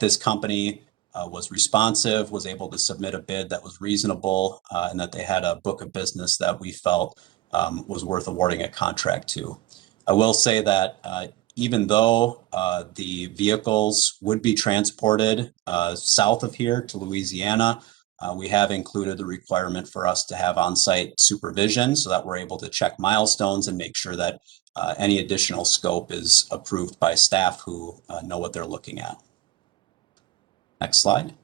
this company was responsive, was able to submit a bid that was reasonable, and that they had a book of business that we felt was worth awarding a contract to. I will say that even though the vehicles would be transported south of here to Louisiana, we have included the requirement for us to have on-site supervision so that we're able to check milestones and make sure that any additional scope is approved by staff who know what they're looking at. Next slide.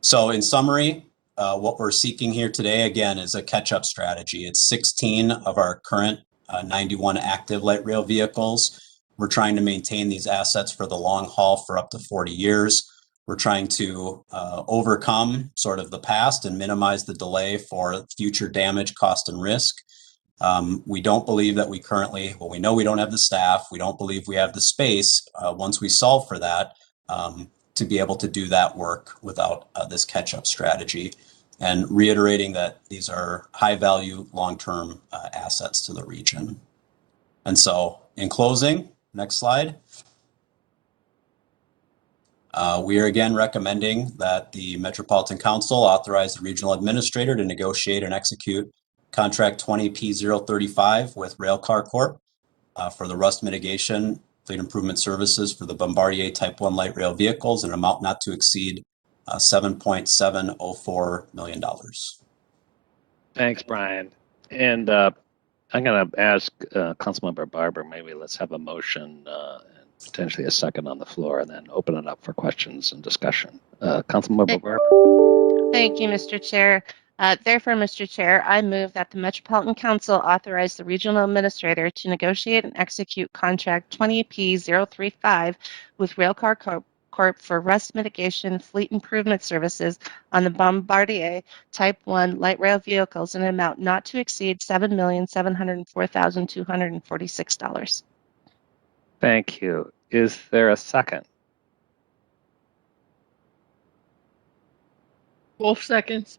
So in summary, what we're seeking here today, again, is a catch-up strategy. It's 16 of our current 91 active light rail vehicles. We're trying to maintain these assets for the long haul for up to 40 years. We're trying to overcome sort of the past and minimize the delay for future damage, cost, and risk. We don't believe that we currently, well, we know we don't have the staff. We don't believe we have the space once we solve for that to be able to do that work without this catch-up strategy. And reiterating that these are high-value, long-term assets to the region. And so, in closing, next slide. We are again recommending that the Metropolitan Council authorize the regional administrator to negotiate and execute contract 20P035 with Railcar Corp for the rust mitigation fleet improvement services for the Bombardier Type 1 light rail vehicles in an amount not to exceed $7.704 million. Thanks, Brian. And I'm going to ask Councilmember Barber, maybe let's have a motion and potentially a second on the floor and then open it up for questions and discussion. Councilmember Barber. Thank you, Mr. Chair. Therefore, Mr. Chair, I move that the Metropolitan Council authorize the regional administrator to negotiate and execute contract 20P035 with Railcar Corp for rust mitigation fleet improvement services on the Bombardier Type 1 light rail vehicles in an amount not to exceed $7,704,246. Thank you. Is there a second? Wolf seconds.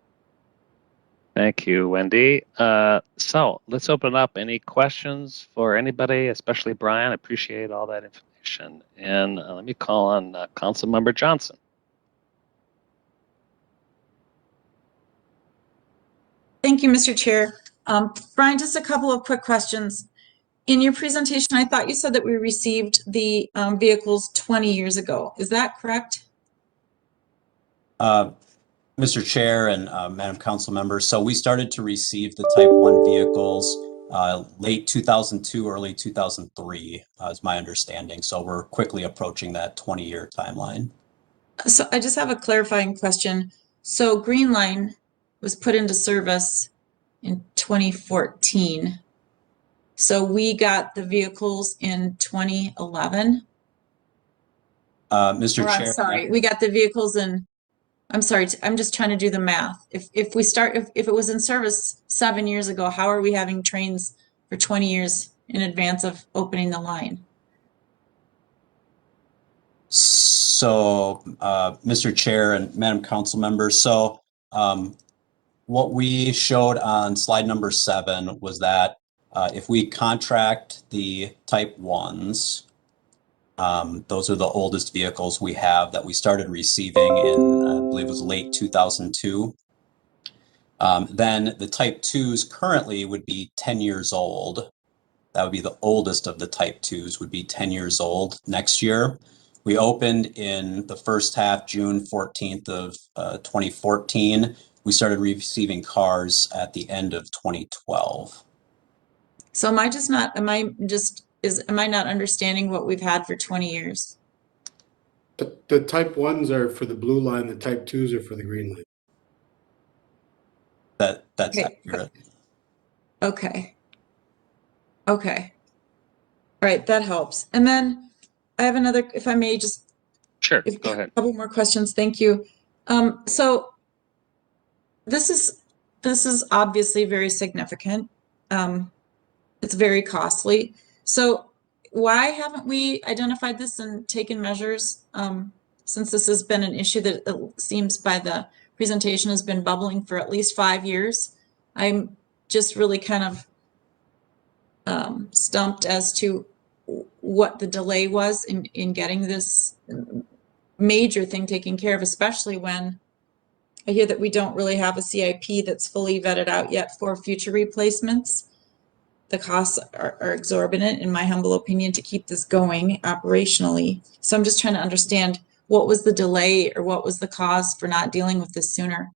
Thank you, Wendy. So let's open up. Any questions for anybody, especially Brian? I appreciate all that information. And let me call on Councilmember Johnson. Thank you, Mr. Chair. Brian, just a couple of quick questions. In your presentation, I thought you said that we received the vehicles 20 years ago. Is that correct? Mr. Chair and Madam Council members, so we started to receive the Type 1 vehicles late 2002, early 2003 is my understanding. So we're quickly approaching that 20-year timeline. So I just have a clarifying question. So Green Line was put into service in 2014. So we got the vehicles in 2011? Mr. Or, Chair. I'm sorry, we got the vehicles in, I'm sorry, I'm just trying to do the math. If it was in service 7 years ago, how are we having trains for 20 years in advance of opening the line? So, Mr. Chair and Madam Council members, so what we showed on slide number 7 was that if we contract the Type 1s, those are the oldest vehicles we have that we started receiving in, I believe it was late 2002. Then the Type 2s currently would be 10 years old. That would be the oldest of the Type 2s, would be 10 years old next year. We opened in the first half, June 14th of 2014. We started receiving cars at the end of 2012. So am I not understanding what we've had for 20 years? The Type 1s are for the blue line, the Type 2s are for the green line. That's Okay. accurate. Okay. Okay. All right, that helps. And then I have another, if I may just. Sure, go ahead. A couple more questions, thank you. So this is obviously very significant. It's very costly. So why haven't we identified this and taken measures since this has been an issue that it seems by the presentation has been bubbling for at least 5 years? I'm just really kind of stumped as to what the delay was in getting this major thing taken care of, especially when I hear that we don't really have a CIP that's fully vetted out yet for future replacements. The costs are exorbitant, in my humble opinion, to keep this going operationally. So I'm just trying to understand what was the delay or what was the cause for not dealing with this sooner?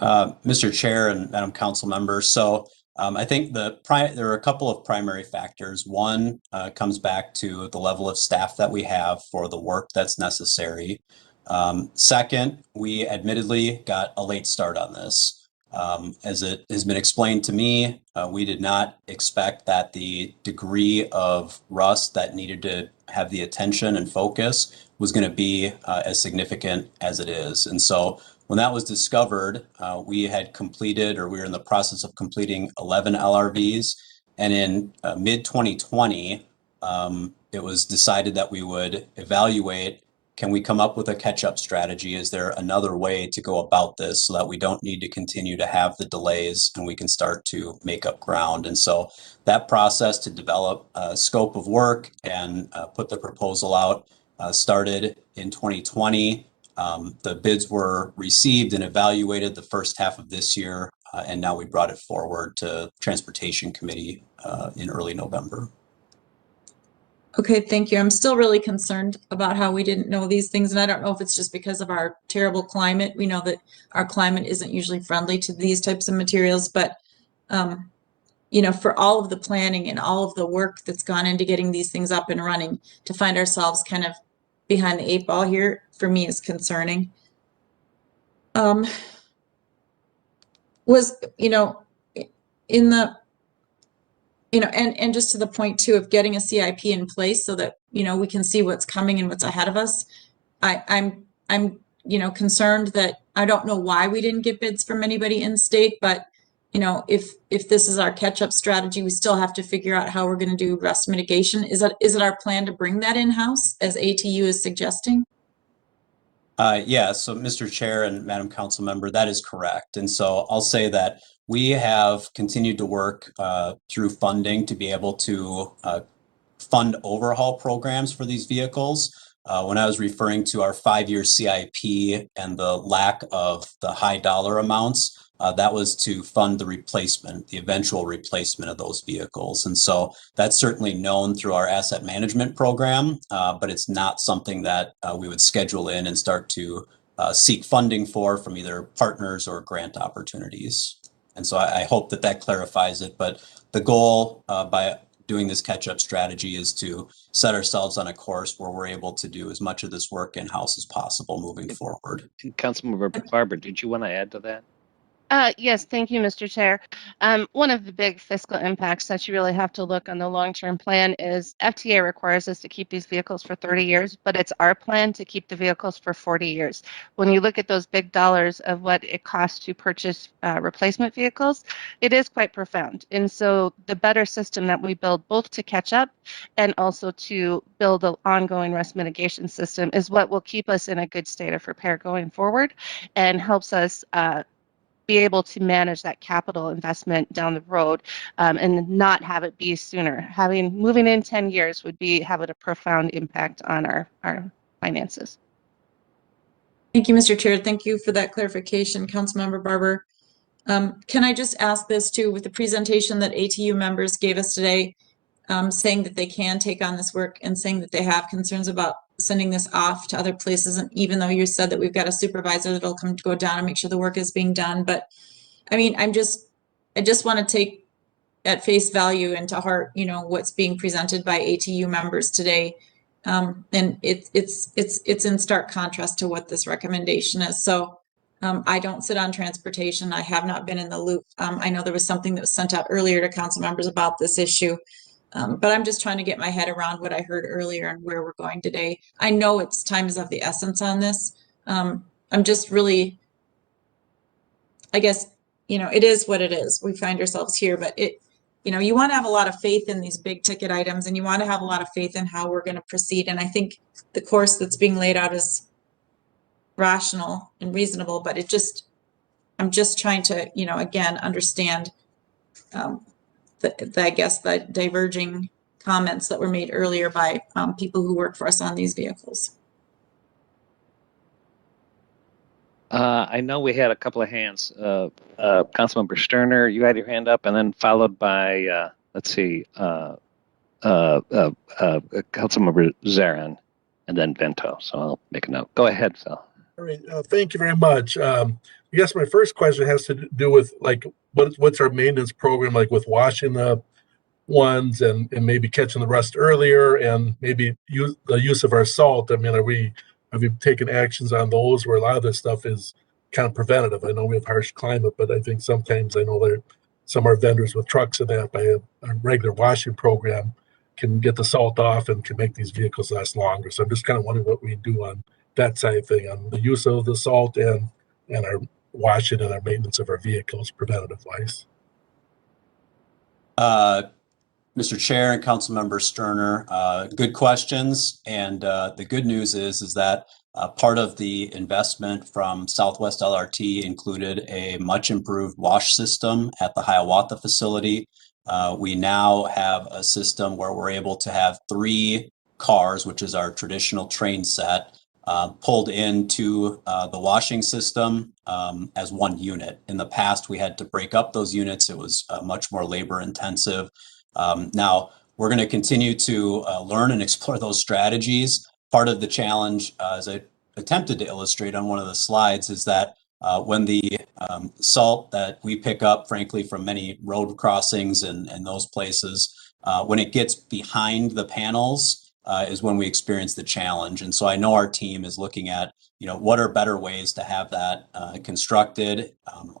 Mr. Chair and Madam Council members, so I think there are a couple of primary factors. One comes back to the level of staff that we have for the work that's necessary. Second, we admittedly got a late start on this. As it has been explained to me, we did not expect that the degree of rust that needed to have the attention and focus was going to be as significant as it is. And so when that was discovered, we had completed, or we were in the process of completing 11 LRVs. And in mid-2020, it was decided that we would evaluate, can we come up with a catch-up strategy? Is there another way to go about this so that we don't need to continue to have the delays and we can start to make up ground? And so that process to develop a scope of work and put the proposal out started in 2020. The bids were received and evaluated the first half of this year, and now we brought it forward to Transportation Committee in early November. Okay, thank you. I'm still really concerned about how we didn't know these things, and I don't know if it's just because of our terrible climate. We know that our climate isn't usually friendly to these types of materials, but you know, for all of the planning and all of the work that's gone into getting these things up and running, to find ourselves kind of behind the 8 ball here, for me, is concerning. Was, you know, in the, you know, and just to the point too of getting a CIP in place so that, you know, we can see what's coming and what's ahead of us. I'm, you know, concerned that I don't know why we didn't get bids from anybody in state, but you know, if this is our catch-up strategy, we still have to figure out how we're going to do rust mitigation. Is it our plan to bring that in-house as ATU is suggesting? Yeah, so Mr. Chair and Madam Council Member, that is correct. And so I'll say that we have continued to work through funding to be able to fund overhaul programs for these vehicles. When I was referring to our 5-year CIP and the lack of the high dollar amounts, that was to fund the replacement, the eventual replacement of those vehicles. And so that's certainly known through our asset management program, but it's not something that we would schedule in and start to seek funding for from either partners or grant opportunities. And so I hope that that clarifies it. But the goal by doing this catch-up strategy is to set ourselves on a course where we're able to do as much of this work in-house as possible moving forward. Councilmember Barber, did you want to add to that? Yes, thank you, Mr. Chair. One of the big fiscal impacts that you really have to look on the long-term plan is FTA requires us to keep these vehicles for 30 years, but it's our plan to keep the vehicles for 40 years. When you look at those big dollars of what it costs to purchase replacement vehicles, it is quite profound. And so the better system that we build both to catch up and also to build an ongoing rust mitigation system is what will keep us in a good state of repair going forward and helps us be able to manage that capital investment down the road and not have it be sooner. Moving in 10 years would have a profound impact on our finances. Thank you, Mr. Chair. Thank you for that clarification, Councilmember Barber. Can I just ask this too, with the presentation that ATU members gave us today, saying that they can take on this work and saying that they have concerns about sending this off to other places, and even though you said that we've got a supervisor that'll come to go down and make sure the work is being done, but I mean, I just want to take at face value and to heart, you know, what's being presented by ATU members today, and it's in stark contrast to what this recommendation is. So I don't sit on transportation. I have not been in the loop. I know there was something that was sent out earlier to council members about this issue. But I'm just trying to get my head around what I heard earlier and where we're going today. I know it's time is of the essence on this. I'm just really, I guess, you know, it is what it is. We find ourselves here, but you know, you want to have a lot of faith in these big ticket items and you want to have a lot of faith in how we're going to proceed. And I think the course that's being laid out is rational and reasonable, but I'm just trying to, you know, again, understand I guess the diverging comments that were made earlier by people who work for us on these vehicles. I know we had a couple of hands. Councilmember Sterner, you had your hand up, and then followed by, let's see, Councilmember Zarin, and then Vento. So I'll make a note. Go ahead, Phil. All right, thank you very much. I guess my first question has to do with like what's our maintenance program like with washing the ones and maybe catching the rust earlier and maybe the use of our salt. I mean, have we taken actions on those where a lot of this stuff is kind of preventative? I know we have harsh climate, but I think sometimes I know some of our vendors with trucks and that by a regular washing program can get the salt off and can make these vehicles last longer. So I'm just kind of wondering what we do on that side of thing, on the use of the salt and our washing and our maintenance of our vehicles preventative wise. Mr. Chair and Councilmember Sterner, good questions. And the good news is that part of the investment from Southwest LRT included a much improved wash system at the Hiawatha facility. We now have a system where we're able to have 3 cars, which is our traditional train set, pulled into the washing system as one unit. In the past, we had to break up those units. It was much more labor intensive. Now, we're going to continue to learn and explore those strategies. Part of the challenge, as I attempted to illustrate on one of the slides, is that when the salt that we pick up, frankly, from many road crossings and those places, when it gets behind the panels, is when we experience the challenge. And so I know our team is looking at, you know, what are better ways to have that constructed?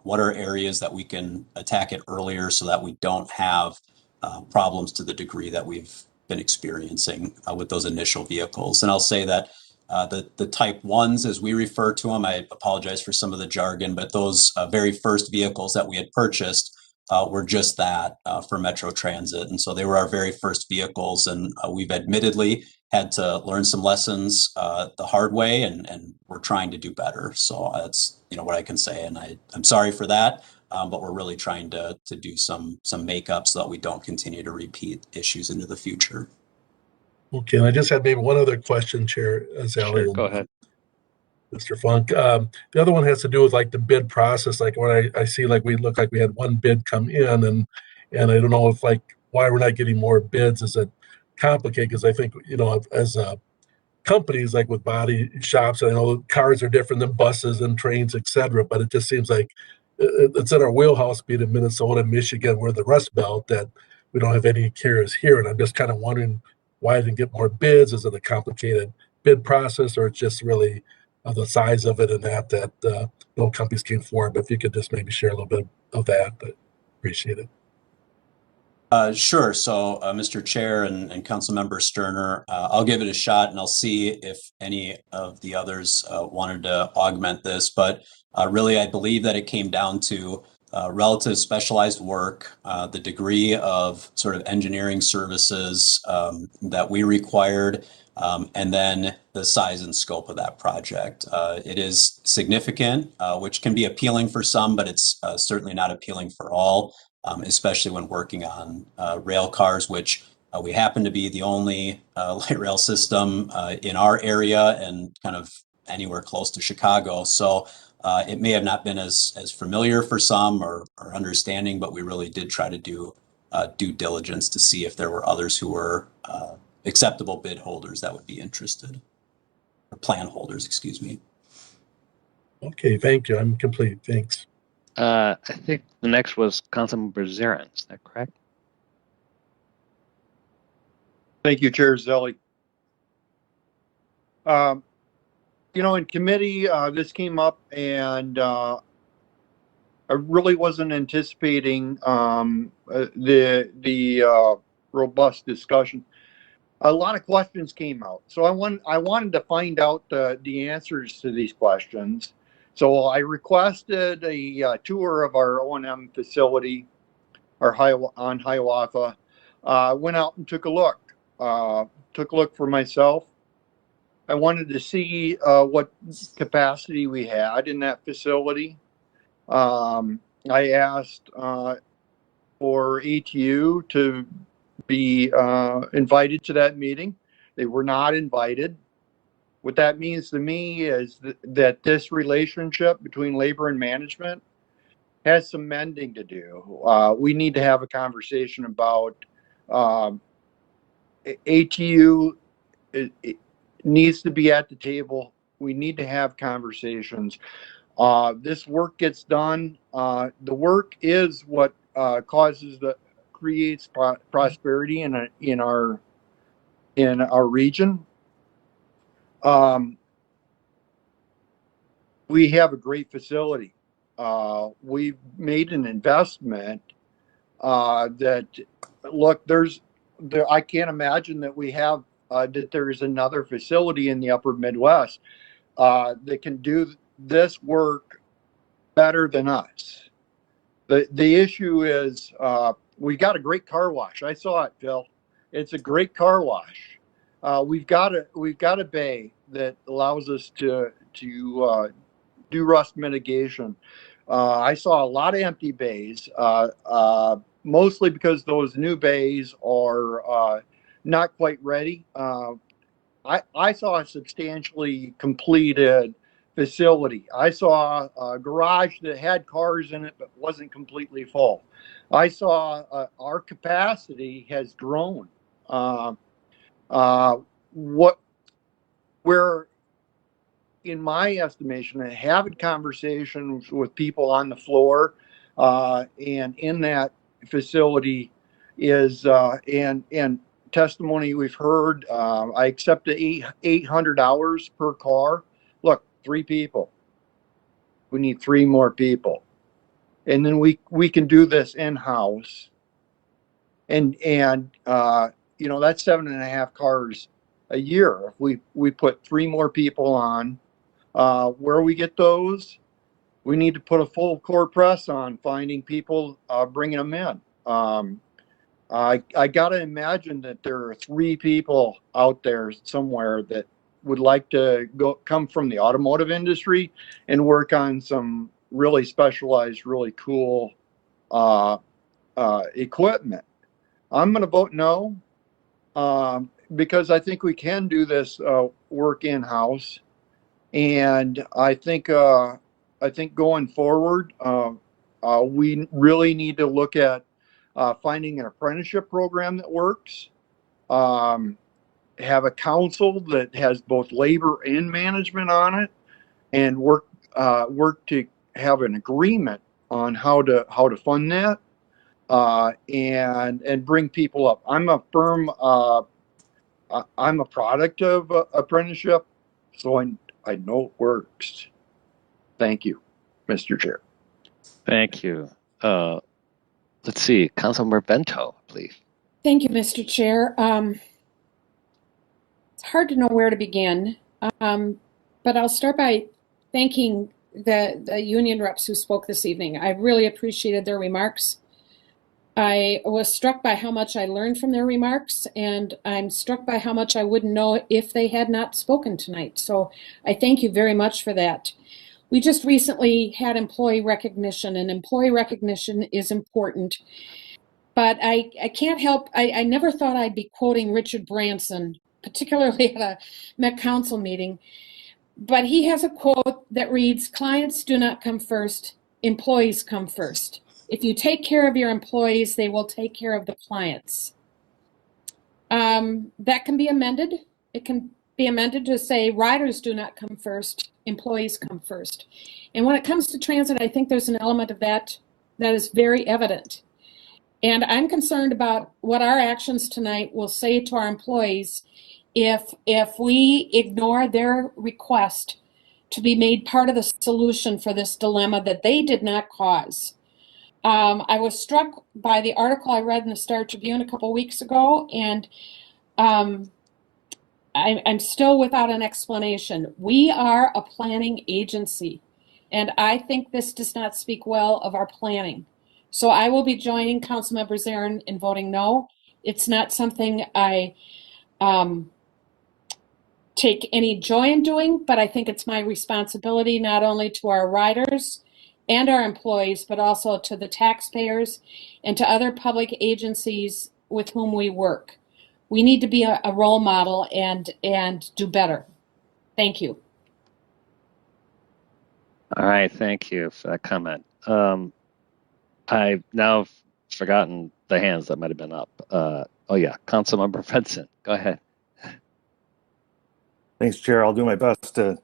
What are areas that we can attack it earlier so that we don't have problems to the degree that we've been experiencing with those initial vehicles. And I'll say that the type 1s, as we refer to them, I apologize for some of the jargon, but those very first vehicles that we had purchased, were just that for Metro Transit. And so they were our very first vehicles. And we've admittedly had to learn some lessons the hard way, and we're trying to do better. So that's, what I can say. And I'm sorry for that, but we're really trying to do some makeup so that we don't continue to repeat issues into the future. Okay, and I just had maybe one other question, Chair Zally. Sure, go ahead. Mr. Funk. The other one has to do with like the bid process. Like when I see like we look like we had one bid come in, and I don't know if like why we're not getting more bids. Is it complicated? Because I think as companies like with body shops, I know cars are different than buses and trains, etc. But it just seems like it's in our wheelhouse, being in Minnesota, Michigan, we're the Rust Belt, that we don't have any carriers here. And I'm just kind of wondering why I didn't get more bids. Is it a complicated bid process, or it's just really the size of it and that no companies came forward? But if you could just maybe share a little bit of that, I'd appreciate it. Sure. So, Mr. Chair and Councilmember Sterner, I'll give it a shot, and I'll see if any of the others wanted to augment this. But really, I believe that it came down to relative specialized work, the degree of sort of engineering services that we required, and then the size and scope of that project. It is significant, which can be appealing for some, but it's certainly not appealing for all. Especially when working on rail cars, which we happen to be the only light rail system in our area and kind of anywhere close to Chicago. So it may have not been as familiar for some or understanding, but we really did try to do due diligence to see if there were others who were acceptable bid holders that would be interested, or plan holders, excuse me. Okay, thank you. I'm complete. Thanks. I think the next was Councilmember Zarin. Is that correct? Thank you, Chair Zelle. In committee, this came up, and I really wasn't anticipating the robust discussion. A lot of questions came out, so I wanted to find out the answers to these questions. So I requested a tour of our O&M facility, on Hiawatha. Went out and took a look. Took a look for myself. I wanted to see what capacity we had in that facility. I asked for ATU to be invited to that meeting. They were not invited. What that means to me is that this relationship between labor and management has some mending to do. We need to have a conversation about ATU. It needs to be at the table. We need to have conversations. This work gets done. The work is what creates prosperity in our region. We have a great facility. We've made an investment that, look, I can't imagine that we have that there is another facility in the upper Midwest that can do this work better than us. The issue is we got a great car wash. I saw it, Phil. It's a great car wash. We've got a bay that allows us to do rust mitigation. I saw a lot of empty bays, mostly because those new bays are not quite ready. I saw a substantially completed facility. I saw a garage that had cars in it but wasn't completely full. I saw our capacity has grown. We're, in my estimation, and having conversations with people on the floor and in that facility is and testimony we've heard. I accept the $800 per car. Look, 3 people. We need 3 more people, and then we can do this in-house. And that's 7.5 cars a year. If we put 3 more people on, where we get those, we need to put a full court press on finding people, bringing them in. I got to imagine that there are 3 people out there somewhere that would like to come from the automotive industry and work on some really specialized, really cool equipment. I'm going to vote no, because I think we can do this work in-house, and I think going forward, we really need to look at finding an apprenticeship program that works. Have a council that has both labor and management on it, and work to have an agreement on how to fund that, and bring people up. I'm a product of apprenticeship, so I know it works. Thank you, Mr. Chair. Thank you. Let's see, Councilmember Bento, please. Thank you, Mr. Chair. It's hard to know where to begin, but I'll start by thanking the union reps who spoke this evening. I really appreciated their remarks. I was struck by how much I learned from their remarks, and I'm struck by how much I wouldn't know if they had not spoken tonight. So I thank you very much for that. We just recently had employee recognition, and employee recognition is important. But I can't help, I never thought I'd be quoting Richard Branson, particularly at a Met Council meeting. But he has a quote that reads, "Clients do not come first, employees come first. If you take care of your employees, they will take care of the clients." That can be amended. It can be amended to say riders do not come first, employees come first. And when it comes to transit, I think there's an element of that is very evident. And I'm concerned about what our actions tonight will say to our employees if we ignore their request to be made part of the solution for this dilemma that they did not cause. I was struck by the article I read in the Star Tribune a couple weeks ago, and I'm still without an explanation. We are a planning agency, and I think this does not speak well of our planning. So I will be joining Councilmember Zarin in voting no. It's not something I take any joy in doing, but I think it's my responsibility not only to our riders and our employees, but also to the taxpayers and to other public agencies with whom we work. We need to be a role model and do better. Thank you. All right, thank you for that comment. I've now forgotten the hands that might have been up. Oh yeah, Councilmember Fedson, go ahead. Thanks, Chair. I'll do my best to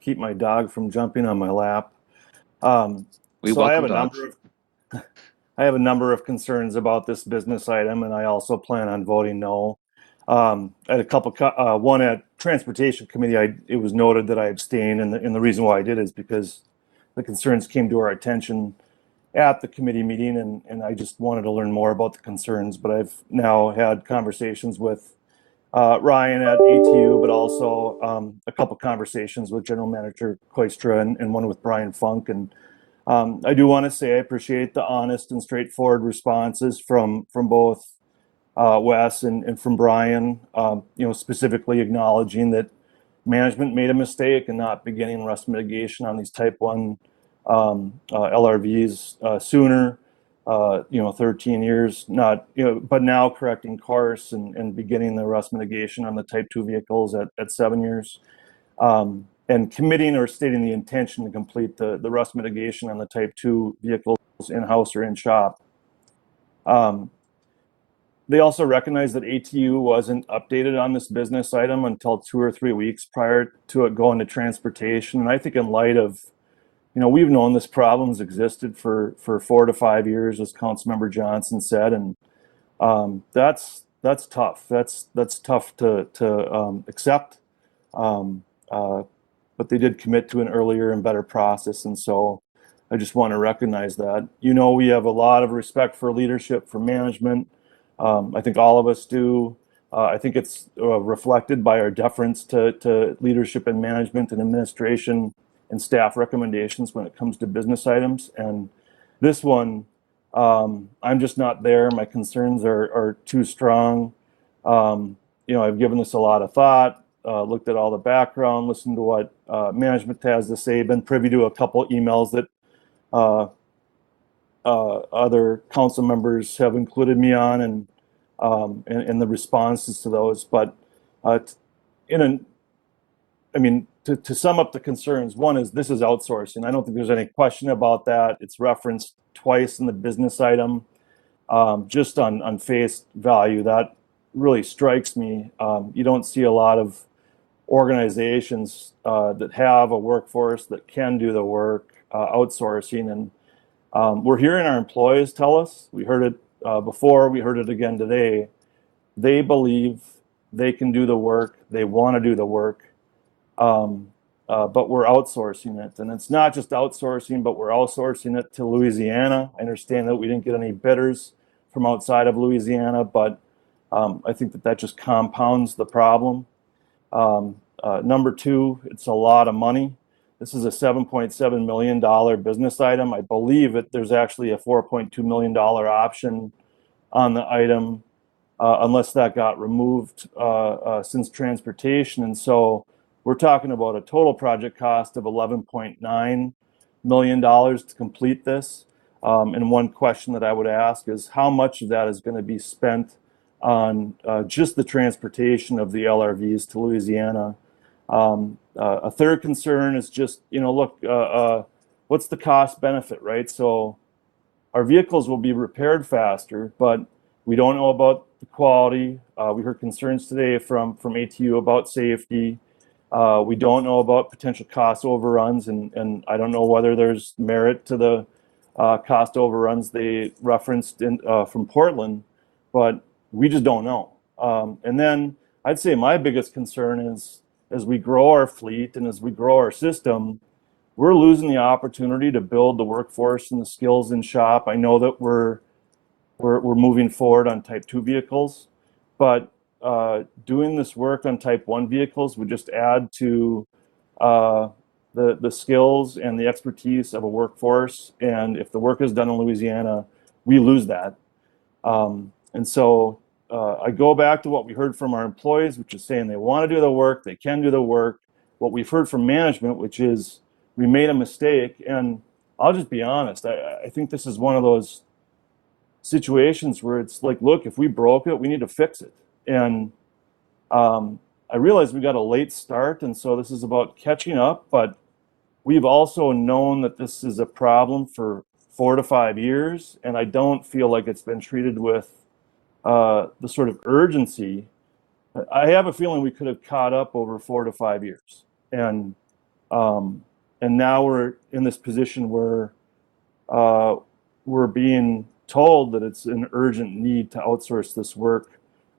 keep my dog from jumping on my lap. So I have a number of concerns about this business item, and I also plan on voting no. I had a couple. One at Transportation Committee, it was noted that I abstained, and the reason why I did is because the concerns came to our attention at the committee meeting, and I just wanted to learn more about the concerns. But I've now had conversations with Ryan at ATU, but also a couple conversations with General Manager Koistra and one with Brian Funk. And I do want to say I appreciate the honest and straightforward responses from both Wes and from Brian, specifically acknowledging that management made a mistake in not beginning rust mitigation on these type 1 LRVs sooner. 13 years, but now correcting course and beginning the rust mitigation on the type 2 vehicles at 7 years, and committing or stating the intention to complete the rust mitigation on the type 2 vehicles in-house or in shop. They also recognize that ATU wasn't updated on this business item until 2 or 3 weeks prior to it going to transportation. And I think in light of we've known this problem's existed for 4 to 5 years, as Councilmember Johnson said, and that's tough. That's tough to accept. But they did commit to an earlier and better process, and so I just want to recognize that. We have a lot of respect for leadership, for management. I think all of us do. I think it's reflected by our deference to leadership and management and administration and staff recommendations when it comes to business items. And this one, I'm just not there. My concerns are too strong. I've given this a lot of thought, looked at all the background, listened to what management has to say, been privy to a couple emails that other council members have included me on, and the responses to those. But to sum up the concerns, one is this is outsourcing. I don't think there's any question about that. It's referenced twice in the business item. Just on face value, that really strikes me. You don't see a lot of organizations that have a workforce that can do the work outsourcing. And we're hearing our employees tell us, we heard it before, we heard it again today, they believe they can do the work, they want to do the work, but we're outsourcing it. And it's not just outsourcing, but we're outsourcing it to Louisiana. I understand that we didn't get any bidders from outside of Louisiana, but I think that just compounds the problem. Number two, it's a lot of money. This is a $7.7 million business item. I believe there's actually a $4.2 million option on the item, unless that got removed since transportation. And so we're talking about a total project cost of $11.9 million to complete this. And one question that I would ask is how much of that is going to be spent on just the transportation of the LRVs to Louisiana? A third concern is just, look, what's the cost benefit, right? So our vehicles will be repaired faster, but we don't know about the quality. We heard concerns today from ATU about safety. We don't know about potential cost overruns, and I don't know whether there's merit to the cost overruns they referenced from Portland, but we just don't know. And then I'd say my biggest concern is as we grow our fleet and as we grow our system, we're losing the opportunity to build the workforce and the skills in shop. I know that we're moving forward on Type 2 vehicles, but doing this work on Type 1 vehicles would just add to the skills and the expertise of a workforce. And if the work is done in Louisiana, we lose that. And so I go back to what we heard from our employees, which is saying they want to do the work, they can do the work. What we've heard from management, which is we made a mistake. And I'll just be honest, I think this is one of those situations where it's like, look, if we broke it, we need to fix it. And I realize we got a late start, and so this is about catching up, but we've also known that this is a problem for 4 to 5 years, and I don't feel like it's been treated with the sort of urgency. I have a feeling we could have caught up over 4 to 5 years, and now we're in this position where we're being told that it's an urgent need to outsource this work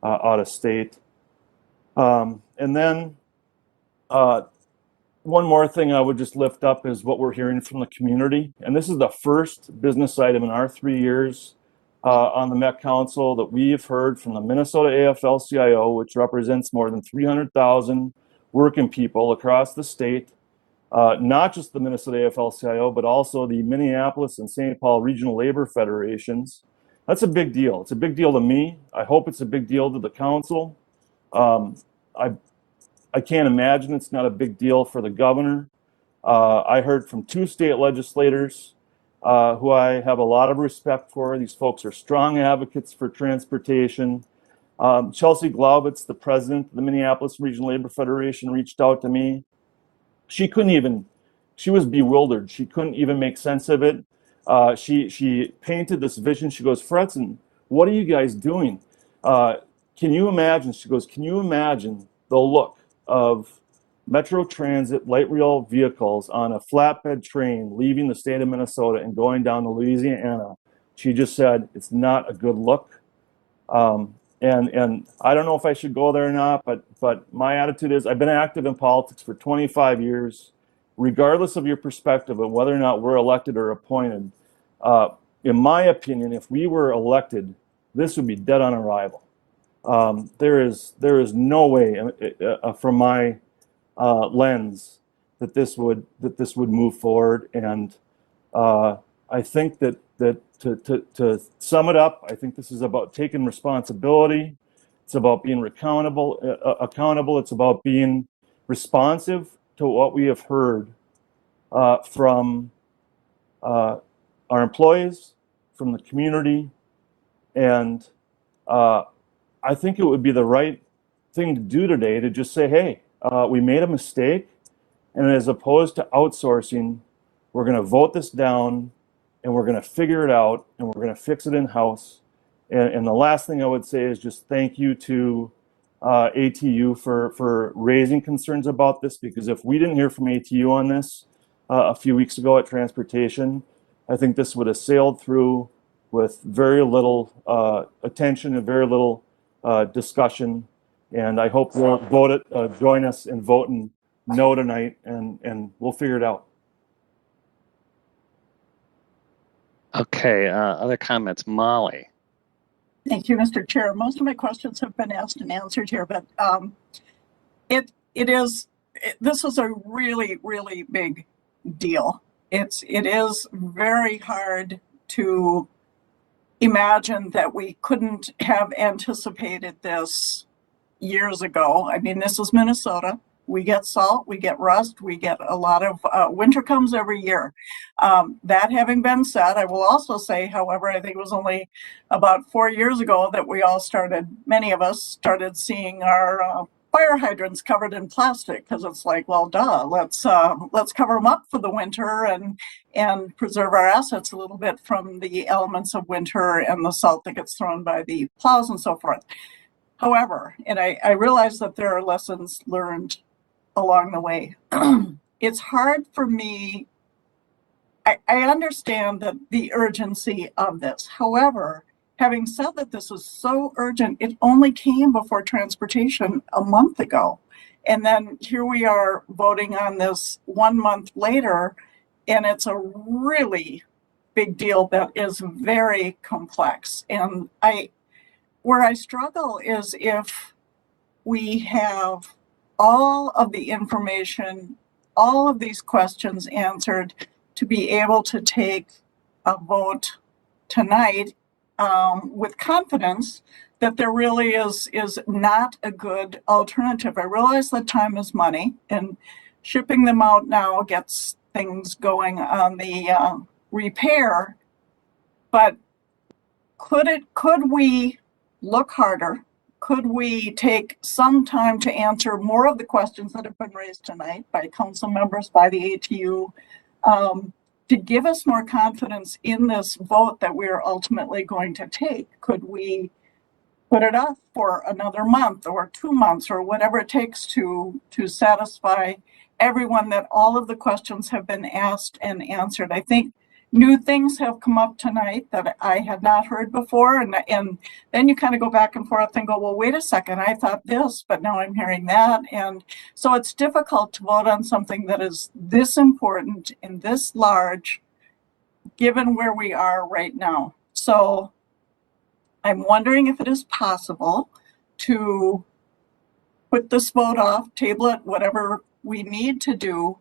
out of state. And then one more thing I would just lift up is what we're hearing from the community. And this is the first business item in our 3 years on the Met Council that we've heard from the Minnesota AFL-CIO, which represents more than 300,000 working people across the state, not just the Minnesota AFL-CIO, but also the Minneapolis and St. Paul Regional Labor Federations. That's a big deal. It's a big deal to me. I hope it's a big deal to the council. I can't imagine it's not a big deal for the governor. I heard from 2 state legislators who I have a lot of respect for. These folks are strong advocates for transportation. Chelsea Glaubitz, the president of the Minneapolis Regional Labor Federation, reached out to me. She was bewildered. She couldn't even make sense of it. She painted this vision. She goes, Fredson, what are you guys doing? Can you imagine? She goes, can you imagine the look of Metro Transit light rail vehicles on a flatbed train leaving the state of Minnesota and going down to Louisiana? She just said, it's not a good look. And I don't know if I should go there or not, but my attitude is I've been active in politics for 25 years, regardless of your perspective of whether or not we're elected or appointed. In my opinion, if we were elected, this would be dead on arrival. There is no way from my lens that this would move forward. And I think that to sum it up, I think this is about taking responsibility. It's about being accountable. It's about being responsive to what we have heard from our employees, from the community, and I think it would be the right thing to do today to just say, hey, we made a mistake, and as opposed to outsourcing, we're going to vote this down, and we're going to figure it out, and we're going to fix it in-house. And the last thing I would say is just thank you to ATU for raising concerns about this, because if we didn't hear from ATU on this a few weeks ago at Transportation, I think this would have sailed through with very little attention and very little discussion. And I hope you'll join us in voting no tonight, and we'll figure it out. Okay, other comments? Molly. Thank you, Mr. Chair. Most of my questions have been asked and answered here, but this is a really, really big deal. It is very hard to imagine that we couldn't have anticipated this years ago. I mean, this is Minnesota. We get salt, we get rust, we get a lot of winter comes every year. That having been said, I will also say, however, I think it was only about 4 years ago that we all many of us started seeing our fire hydrants covered in plastic, because it's like, well, duh, let's cover them up for the winter and preserve our assets a little bit from the elements of winter and the salt that gets thrown by the plows and so forth. However, and I realize that there are lessons learned along the way. It's hard for me. I understand the urgency of this. However, having said that this is so urgent, it only came before Transportation a month ago. And then here we are voting on this 1 month later, and it's a really big deal that is very complex. And where I struggle is if we have all of the information, all of these questions answered, to be able to take a vote tonight with confidence that there really is not a good alternative. I realize that time is money, and shipping them out now gets things going on the repair, but could we look harder? Could we take some time to answer more of the questions that have been raised tonight by council members, by the ATU, to give us more confidence in this vote that we're ultimately going to take? Could we put it off for another month or 2 months or whatever it takes to satisfy everyone that all of the questions have been asked and answered? I think new things have come up tonight that I had not heard before, and then you kind of go back and forth and go, well, wait a second, I thought this, but now I'm hearing that. And so it's difficult to vote on something that is this important and this large, given where we are right now. So I'm wondering if it is possible to put this vote off, table it, whatever we need to do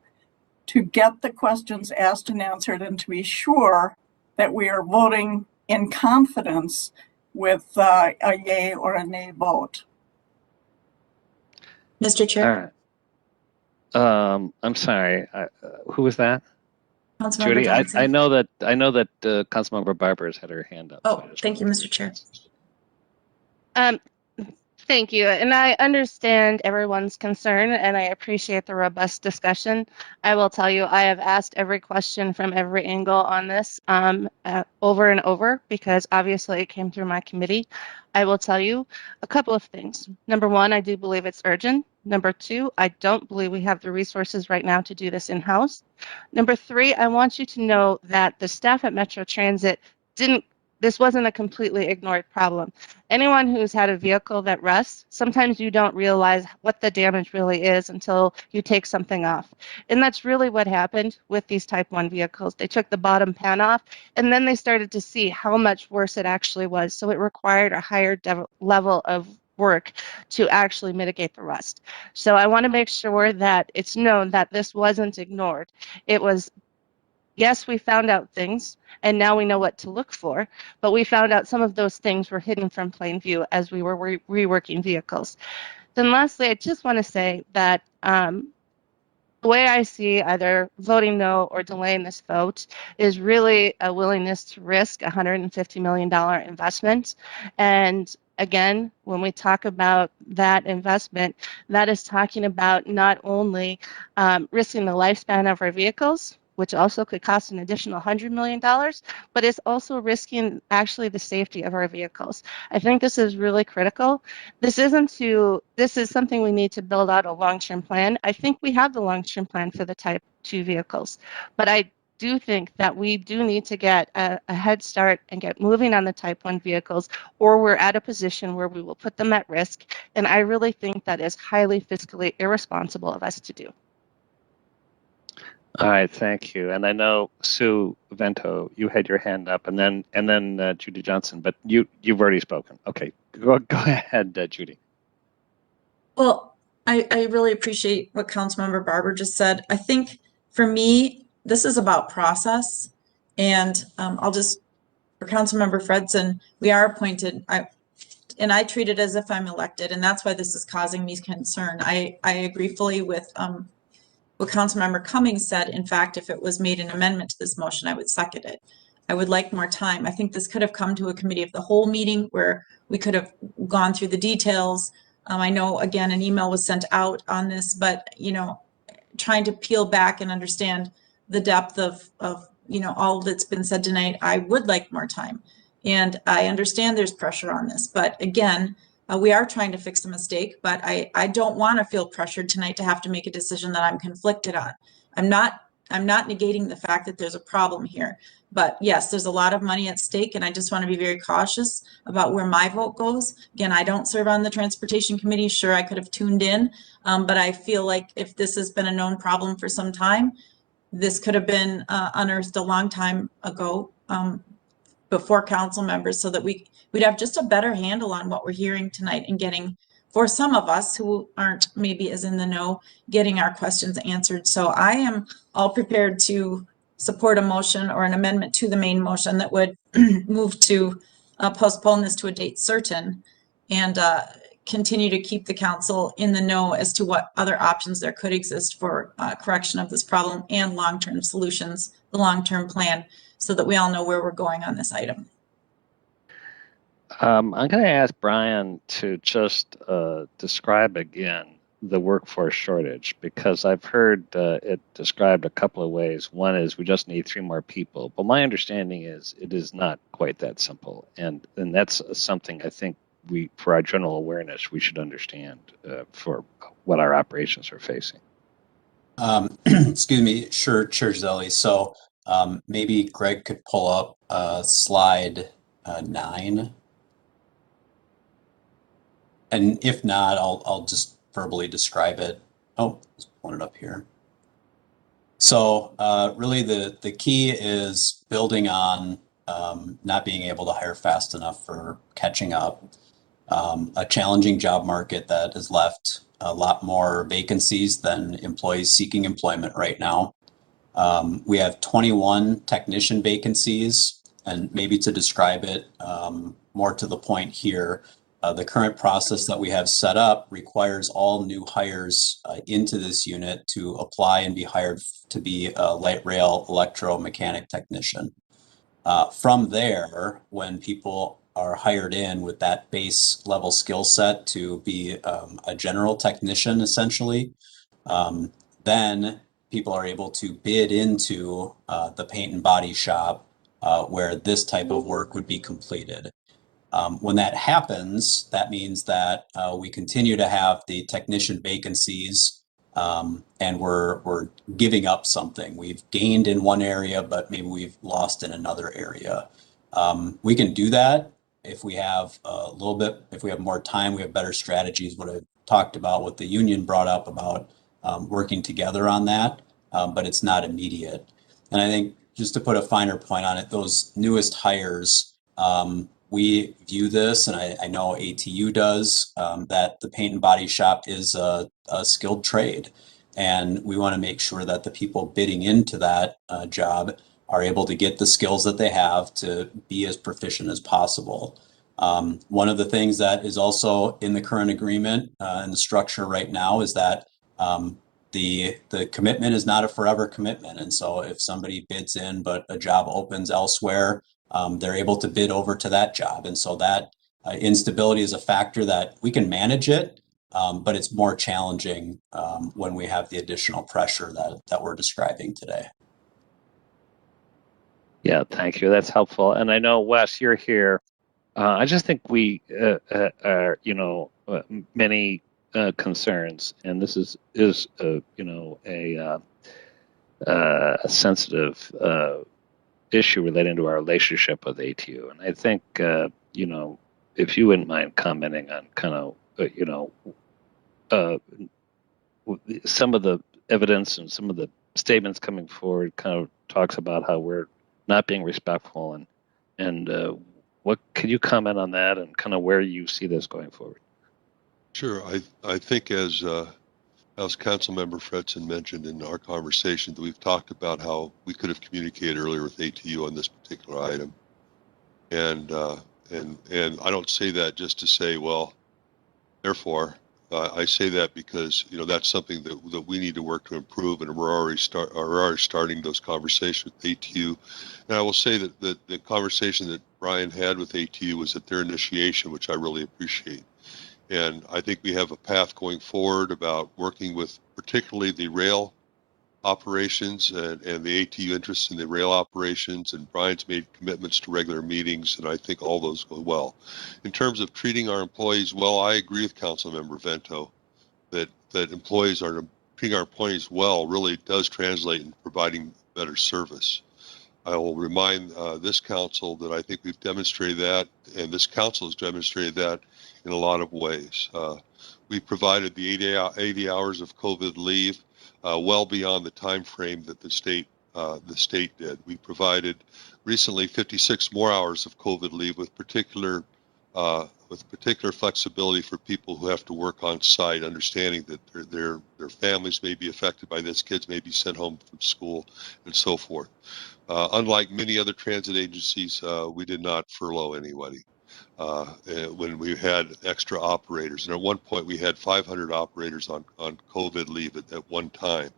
to get the questions asked and answered, and to be sure that we are voting in confidence with a yay or a nay vote. Mr. Chair. All right. I'm sorry. Who was that? Judy. I know that Councilmember Barber's had her hand up. Oh, thank you, Mr. Chair. Thank you. And I understand everyone's concern, and I appreciate the robust discussion. I will tell you, I have asked every question from every angle on this over and over, because obviously it came through my committee. I will tell you a couple of things. Number one, I do believe it's urgent. Number two, I don't believe we have the resources right now to do this in-house. Number three, I want you to know that the staff at Metro Transit this wasn't a completely ignored problem. Anyone who's had a vehicle that rusts, sometimes you don't realize what the damage really is until you take something off. And that's really what happened with these Type 1 vehicles. They took the bottom pan off, and then they started to see how much worse it actually was. So it required a higher level of work to actually mitigate the rust. So I want to make sure that it's known that this wasn't ignored. It was, yes, we found out things and now we know what to look for, but we found out some of those things were hidden from plain view as we were reworking vehicles. Then lastly, I just want to say that the way I see either voting no or delaying this vote is really a willingness to risk a $150 million investment. And again, when we talk about that investment, that is talking about not only risking the lifespan of our vehicles, which also could cost an additional $100 million, but it's also risking actually the safety of our vehicles. I think this is really critical. This is something we need to build out a long-term plan. I think we have the long-term plan for the Type 2 vehicles, but I do think that we do need to get a head start and get moving on the Type 1 vehicles, or we're at a position where we will put them at risk. And I really think that is highly fiscally irresponsible of us to do. All right, thank you. And I know Sue Vento, you had your hand up, and then Judy Johnson, but you've already spoken. Okay, go ahead, Judy. Well, I really appreciate what Councilmember Barber just said. I think for me, this is about process, and I'll just, for Councilmember Fredson, we are appointed. I treat it as if I'm elected, and that's why this is causing me concern. I agree fully with what Councilmember Cummings said. In fact, if it was made an amendment to this motion, I would second it. I would like more time. I think this could have come to a committee of the whole meeting where we could have gone through the details. I know, again, an email was sent out on this, but, you know, trying to peel back and understand the depth of you know, all that's been said tonight, I would like more time. And I understand there's pressure on this, but again, we are trying to fix a mistake, but I don't want to feel pressured tonight to have to make a decision that I'm conflicted on. I'm not negating the fact that there's a problem here, but yes, there's a lot of money at stake, and I just want to be very cautious about where my vote goes. Again, I don't serve on the Transportation Committee. Sure, I could have tuned in, but I feel like if this has been a known problem for some time, this could have been unearthed a long time ago before council members, so that we'd have just a better handle on what we're hearing tonight and getting, for some of us who aren't maybe as in the know, getting our questions answered. So I am all prepared to support a motion or an amendment to the main motion that would move to postpone this to a date certain and continue to keep the council in the know as to what other options there could exist for correction of this problem and long-term solutions, the long-term plan, so that we all know where we're going on this item. I'm going to ask Brian to just describe again the workforce shortage, because I've heard it described a couple of ways. One is we just need 3 more people, but my understanding is it is not quite that simple, and that's something I think we, for our general awareness, we should understand for what our operations are facing. Excuse me, sure, Chair Zelli. So maybe Greg could pull up slide 9. And if not, I'll just verbally describe it. Oh, let's pull it up here. So really the key is building on not being able to hire fast enough for catching up. A challenging job market that has left a lot more vacancies than employees seeking employment right now. We have 21 technician vacancies, and maybe to describe it more to the point here, the current process that we have set up requires all new hires into this unit to apply and be hired to be a light rail electromechanic technician. From there, when people are hired in with that base level skill set to be a general technician, essentially, then people are able to bid into the paint and body shop where this type of work would be completed. When that happens, that means that we continue to have the technician vacancies and we're giving up something. We've gained in one area, but maybe we've lost in another area. We can do that if we have a little bit, if we have more time, we have better strategies. What I talked about, what the union brought up about working together on that, but it's not immediate. And I think just to put a finer point on it, those newest hires, We view this, and I know ATU does, that the paint and body shop is a skilled trade. And we want to make sure that the people bidding into that job are able to get the skills that they have to be as proficient as possible. One of the things that is also in the current agreement and the structure right now is that the commitment is not a forever commitment. And so if somebody bids in, but a job opens elsewhere, they're able to bid over to that job. And so that instability is a factor that we can manage it, but it's more challenging when we have the additional pressure that we're describing today. Yeah, thank you. That's helpful. And I know, Wes, you're here. I just think we are, many concerns, and this is a sensitive issue relating to our relationship with ATU. And I think, if you wouldn't mind commenting on kind of, some of the evidence and some of the statements coming forward kind of talks about how we're not being respectful, and what can you comment on that and kind of where you see this going forward? Sure. I think as Councilmember Fredson mentioned in our conversation, that we've talked about how we could have communicated earlier with ATU on this particular item, and I don't say that just to say, well, therefore. I say that because that's something that we need to work to improve, and we're already starting those conversations with ATU. And I will say that the conversation that Brian had with ATU was at their initiation, which I really appreciate. And I think we have a path going forward about working with particularly the rail operations and the ATU interests in the rail operations, and Brian's made commitments to regular meetings, and I think all those go well. In terms of treating our employees well, I agree with Councilmember Vento that employees are treating our employees well really does translate in providing better service. I will remind this council that I think we've demonstrated that, and this council has demonstrated that in a lot of ways. We provided the 80 hours of COVID leave well beyond the time frame that the state did. We provided recently 56 more hours of COVID leave with particular flexibility for people who have to work on site, understanding that their families may be affected by this, kids may be sent home from school, and so forth. Unlike many other transit agencies, we did not furlough anybody. When we had extra operators, and at one point we had 500 operators on COVID leave at one time.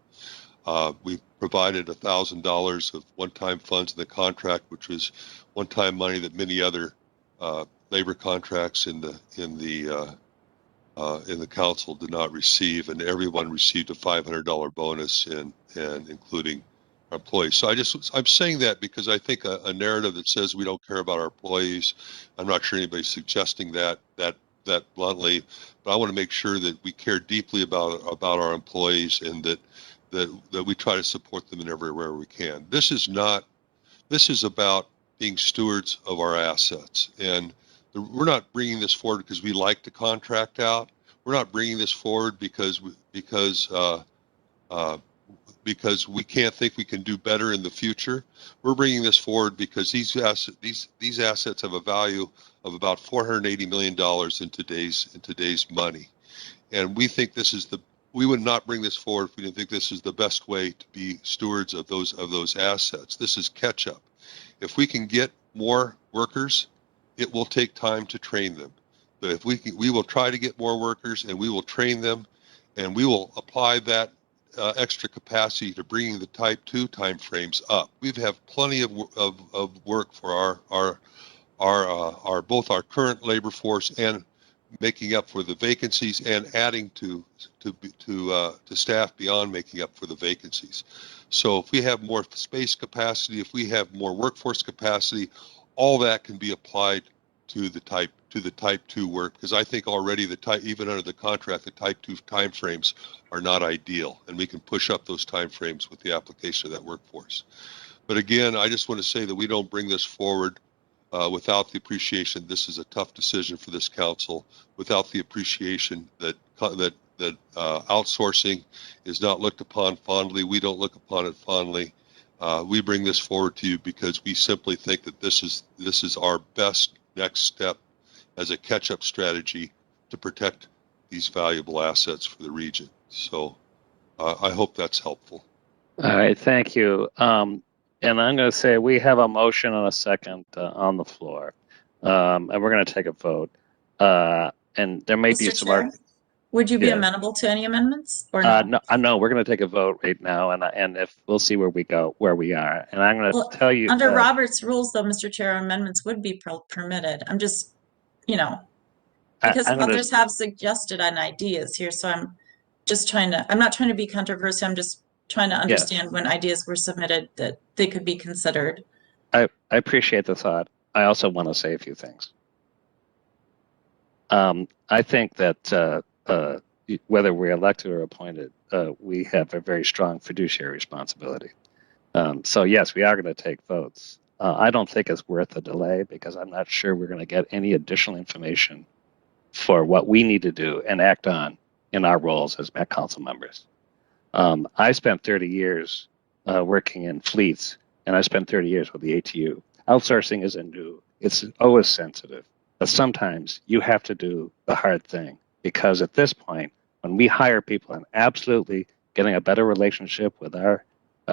We provided $1,000 of one-time funds in the contract, which was one-time money that many other labor contracts in the council did not receive, and everyone received a $500 bonus, and including our employees. So I'm saying that because I think a narrative that says we don't care about our employees, I'm not sure anybody's suggesting that bluntly, but I want to make sure that we care deeply about our employees, and that we try to support them in everywhere we can. This is about being stewards of our assets, and we're not bringing this forward because we like to contract out. We're not bringing this forward because we can't think we can do better in the future. We're bringing this forward because these assets have a value of about $480 million in today's money, and we think we would not bring this forward if we didn't think this is the best way to be stewards of those assets. This is catch up. If we can get more workers, it will take time to train them. But if we will try to get more workers, and we will train them, and we will apply that extra capacity to bringing the Type 2 timeframes up. We have plenty of work for our both our current labor force and making up for the vacancies, and adding to staff beyond making up for the vacancies. So if we have more space capacity, if we have more workforce capacity, all that can be applied to the Type 2 work, because I think already even under the contract, the Type 2 timeframes are not ideal, and we can push up those timeframes with the application of that workforce. But again, I just want to say that we don't bring this forward without the appreciation. This is a tough decision for this council. Without the appreciation that outsourcing is not looked upon fondly, we don't look upon it fondly. We bring this forward to you because we simply think that this is our best next step as a catch-up strategy to protect these valuable assets for the region. So I hope that's helpful. All right, thank you. And I'm going to say we have a motion and a second on the floor, and we're going to take a vote. And there may be Mr. some. Chair, would you be Yeah. amenable to any amendments or no? No, we're going to take a vote right now, and if we'll see where we go, where we are. And I'm going to Well, tell you under Robert's rules, though, Mr. Chair, amendments would be permitted. I'm just, you know, because others have suggested ideas here, so I'm just trying to. I'm not trying to be controversial. I'm just trying to understand when ideas were submitted that they could be considered. I appreciate the thought. I also want to say a few things. I think that whether we're elected or appointed, we have a very strong fiduciary responsibility. So yes, we are going to take votes. I don't think it's worth the delay because I'm not sure we're going to get any additional information for what we need to do and act on in our roles as Met Council members. I spent 30 years working in fleets, and I spent 30 years with the ATU. Outsourcing isn't new. It's always sensitive. But sometimes you have to do the hard thing because at this point, when we hire people and absolutely getting a better relationship with our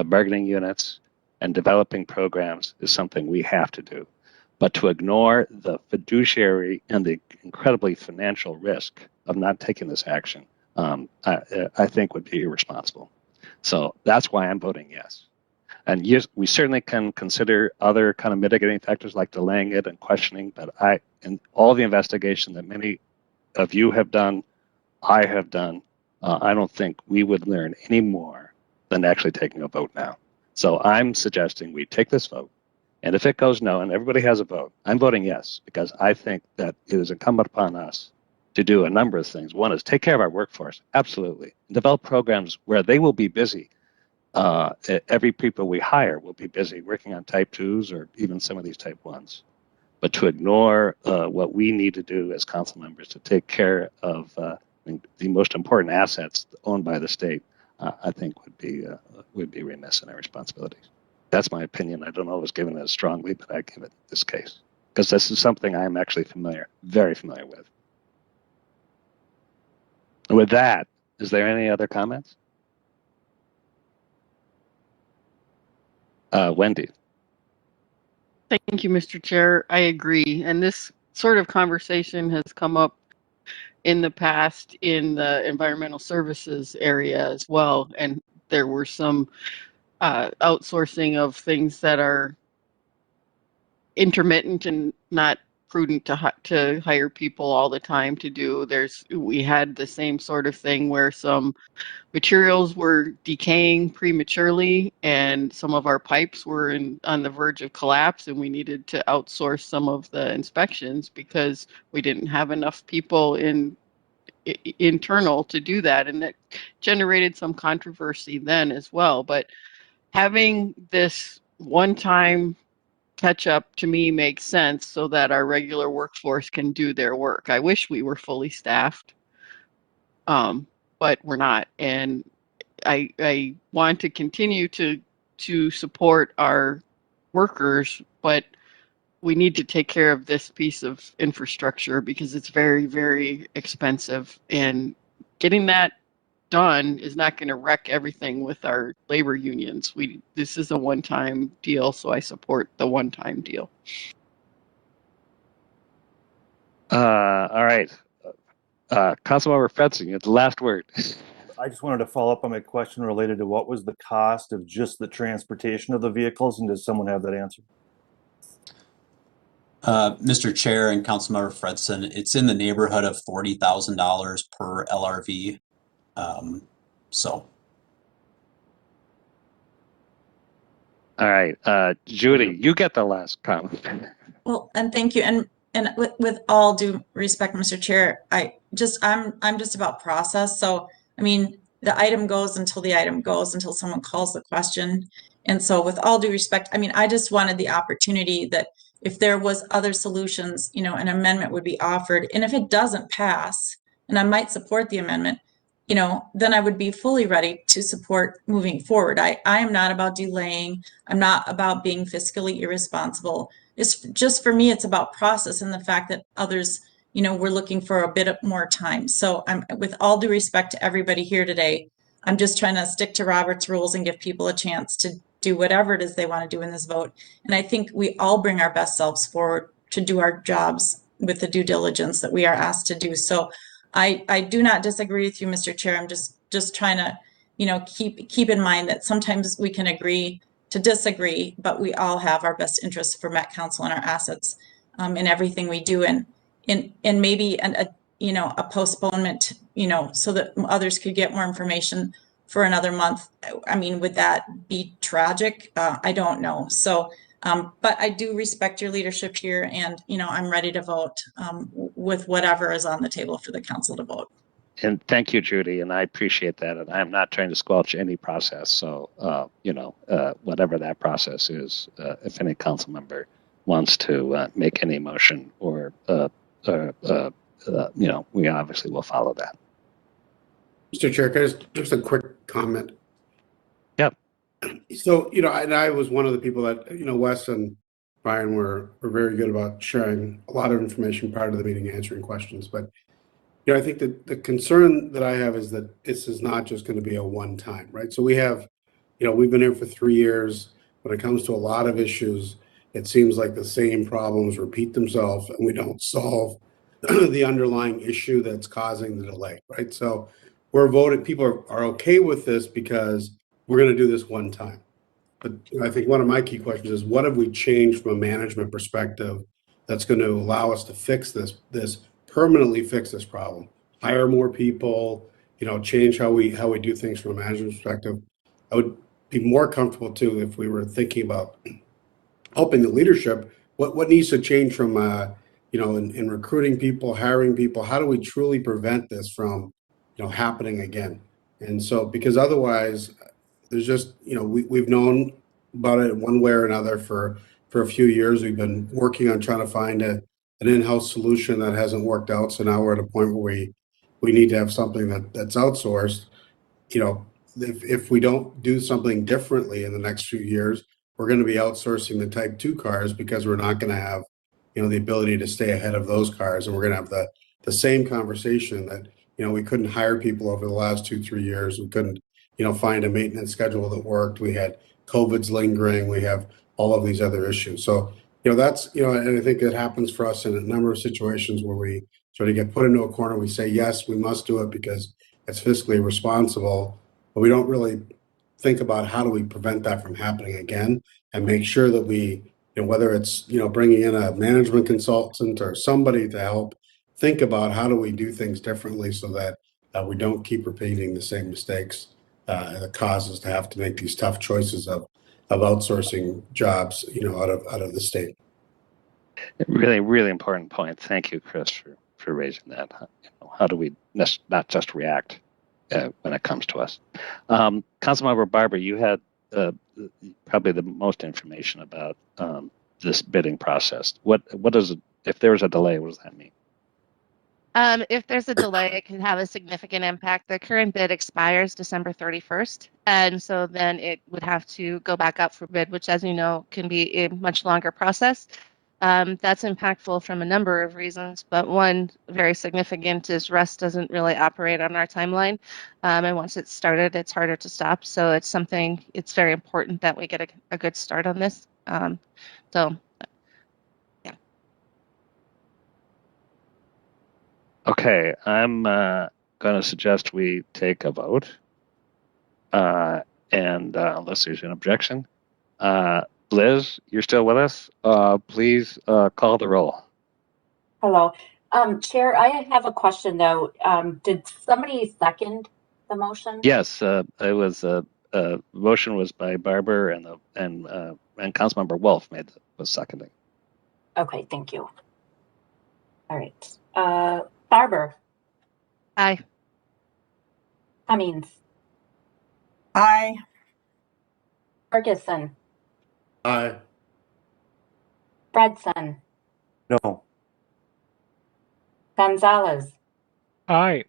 bargaining units and developing programs is something we have to do. But to ignore the fiduciary and the incredibly financial risk of not taking this action, I think would be irresponsible. So that's why I'm voting yes. And yes, we certainly can consider other kind of mitigating factors like delaying it and questioning, but in all the investigation that many of you have done, I have done, I don't think we would learn any more than actually taking a vote now. So I'm suggesting we take this vote, and if it goes no, and everybody has a vote, I'm voting yes, because I think that it is incumbent upon us to do a number of things. One is take care of our workforce, absolutely, and develop programs where they will be busy. Every people we hire will be busy working on type 2s or even some of these type 1s. But to ignore what we need to do as council members to take care of the most important assets owned by the state, I think would be remiss in our responsibilities. That's my opinion. I don't know if it's given as strongly, but I give it this case because this is something I'm actually very familiar with. With that, is there any other comments? Wendy. Thank you, Mr. Chair. I agree. And this sort of conversation has come up in the past in the environmental services area as well. And there were some outsourcing of things that are intermittent and not prudent to hire people all the time to do. We had the same sort of thing where some materials were decaying prematurely and some of our pipes were on the verge of collapse, and we needed to outsource some of the inspections because we didn't have enough people internal to do that, and it generated some controversy then as well. But having this one-time catch-up to me makes sense so that our regular workforce can do their work. I wish we were fully staffed, but we're not, and I want to continue to support our workers, but we need to take care of this piece of infrastructure because it's very, very expensive, and getting that done is not going to wreck everything with our labor unions. This is a one-time deal, so I support the one-time deal. All right. Councilmember Fredson, you have the last word. I just wanted to follow up on my question related to what was the cost of just the transportation of the vehicles, and does someone have that answer? Mr. Chair and Councilmember Fredson, it's in the neighborhood of $40,000 per LRV. All right, Judy, you get the last comment. Well, and thank you. And with all due respect, Mr. Chair, I'm just about process. So, I mean, the item goes until the item goes until someone calls the question. And so with all due respect, I mean, I just wanted the opportunity that if there was other solutions, you know, an amendment would be offered. And if it doesn't pass, and I might support the amendment, you know, then I would be fully ready to support moving forward. I am not about delaying. I'm not about being fiscally irresponsible. It's just, for me, it's about process and the fact that others, you know, we're looking for a bit more time. So I'm, with all due respect to everybody here today, I'm just trying to stick to Robert's rules and give people a chance to do whatever it is they want to do in this vote. And I think we all bring our best selves forward to do our jobs with the due diligence that we are asked to do. So I do not disagree with you, Mr. Chair. I'm just trying to, you know, keep in mind that sometimes we can agree to disagree, but we all have our best interests for Met Council and our assets in everything we do. And maybe you know, a postponement, you know, so that others could get more information for another month. I mean, would that be tragic? I don't know. So, but I do respect your leadership here, and, you know, I'm ready to vote with whatever is on the table for the council to vote. And thank you, Judy, and I appreciate that. And I'm not trying to squelch any process. So, you know, whatever that process is, if any council member wants to make any motion or, you know, we obviously will follow that. Mr. Chair, can I just a quick comment? Yep. So, you know, and I was one of the people that, you know, Wes and Brian were very good about sharing a lot of information prior to the meeting, answering questions. But, you know, I think that the concern that I have is that this is not just going to be a one-time, right? So we have, you know, we've been here for 3 years. When it comes to a lot of issues, it seems like the same problems repeat themselves and we don't solve the underlying issue that's causing the delay, right? So we're voting, people are okay with this because we're going to do this one time. But I think one of my key questions is, what have we changed from a management perspective that's going to allow us to fix this permanently fix this problem? Hire more people, you know, change how we do things from a management perspective. I would be more comfortable too if we were thinking about helping the leadership. What needs to change from you know, in recruiting people, hiring people? How do we truly prevent this from, you know, happening again? And so, because otherwise, there's just, you know, we've known about it one way or another for a few years. We've been working on trying to find an in-house solution that hasn't worked out. So now we're at a point where we need to have something that's outsourced. You know, if we don't do something differently in the next few years, we're going to be outsourcing the Type 2 cars because we're not going to have, you know, the ability to stay ahead of those cars. And we're going to have the same conversation that, you know, we couldn't hire people over the last 2-3 years. We couldn't, you know, find a maintenance schedule that worked. We had COVID's lingering. We have all of these other issues. So, you know, that's, you know, and I think it happens for us in a number of situations where we sort of get put into a corner. We say, yes, we must do it because it's fiscally responsible, but we don't really think about how do we prevent that from happening again and make sure that we, you know, whether it's, you know, bringing in a management consultant or somebody to help think about how do we do things differently so that we don't keep repeating the same mistakes that cause us to have to make these tough choices of outsourcing jobs, you know, out of the state. Really, really important point. Thank you, Chris, for raising that. You know, how do we not just react when it comes to us? Councilmember Barber, you had probably the most information about this bidding process. What does it, if there's a delay, what does that mean? If there's a delay, it can have a significant impact. The current bid expires December 31st, and so then it would have to go back up for bid, which, as you know, can be a much longer process. That's impactful from a number of reasons, but one very significant is RUS doesn't really operate on our timeline, and once it's started, it's harder to stop. So it's something, it's very important that we get a good start on this. So, yeah. Okay, I'm going to suggest we take a vote, and unless there's an objection. Liz, you're still with us? Please call the roll. Hello. Chair, I have a question though. Did somebody second the motion? Yes, it was motion was by Barber and Councilmember Wolf was seconding. Okay, thank you. All right. Barber. Aye. Cummings. Aye. Ferguson. Aye. Fredson. No. Gonzalez. Aye.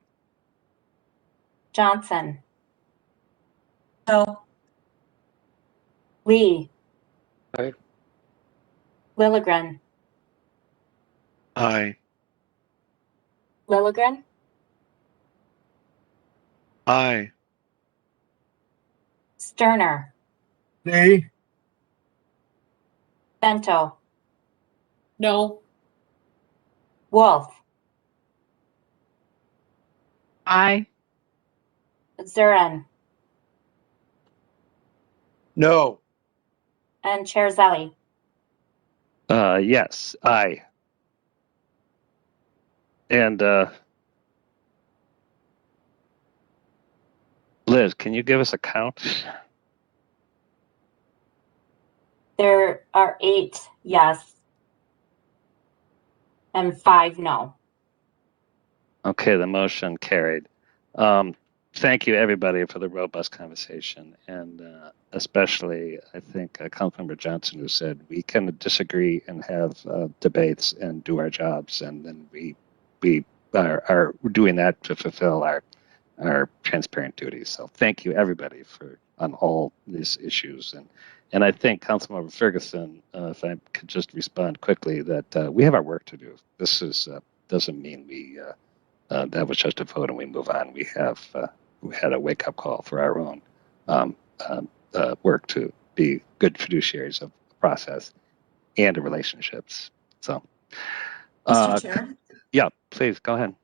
Johnson. No. Lee. Aye. Lilligren. Aye. Lilligren. Aye. Sterner. Nay. Bento. No. Wolf. Aye. Zurin. No. And Chair Zelli. Yes, aye. And Liz, can you give us a count? There are 8 yes and 5 no. Okay, the motion carried. Thank you, everybody, for the robust conversation, and especially, I think, Councilmember Johnson, who said we can disagree and have debates and do our jobs, and then we are doing that to fulfill our transparent duties. So thank you, everybody, on all these issues. And I think, Councilmember Ferguson, if I could just respond quickly, that we have our work to do. This doesn't mean that was just a vote and we move on. We had a wake-up call for our own work to be good fiduciaries of the process and the relationships. So, Mr. Chair. Yeah, please go ahead.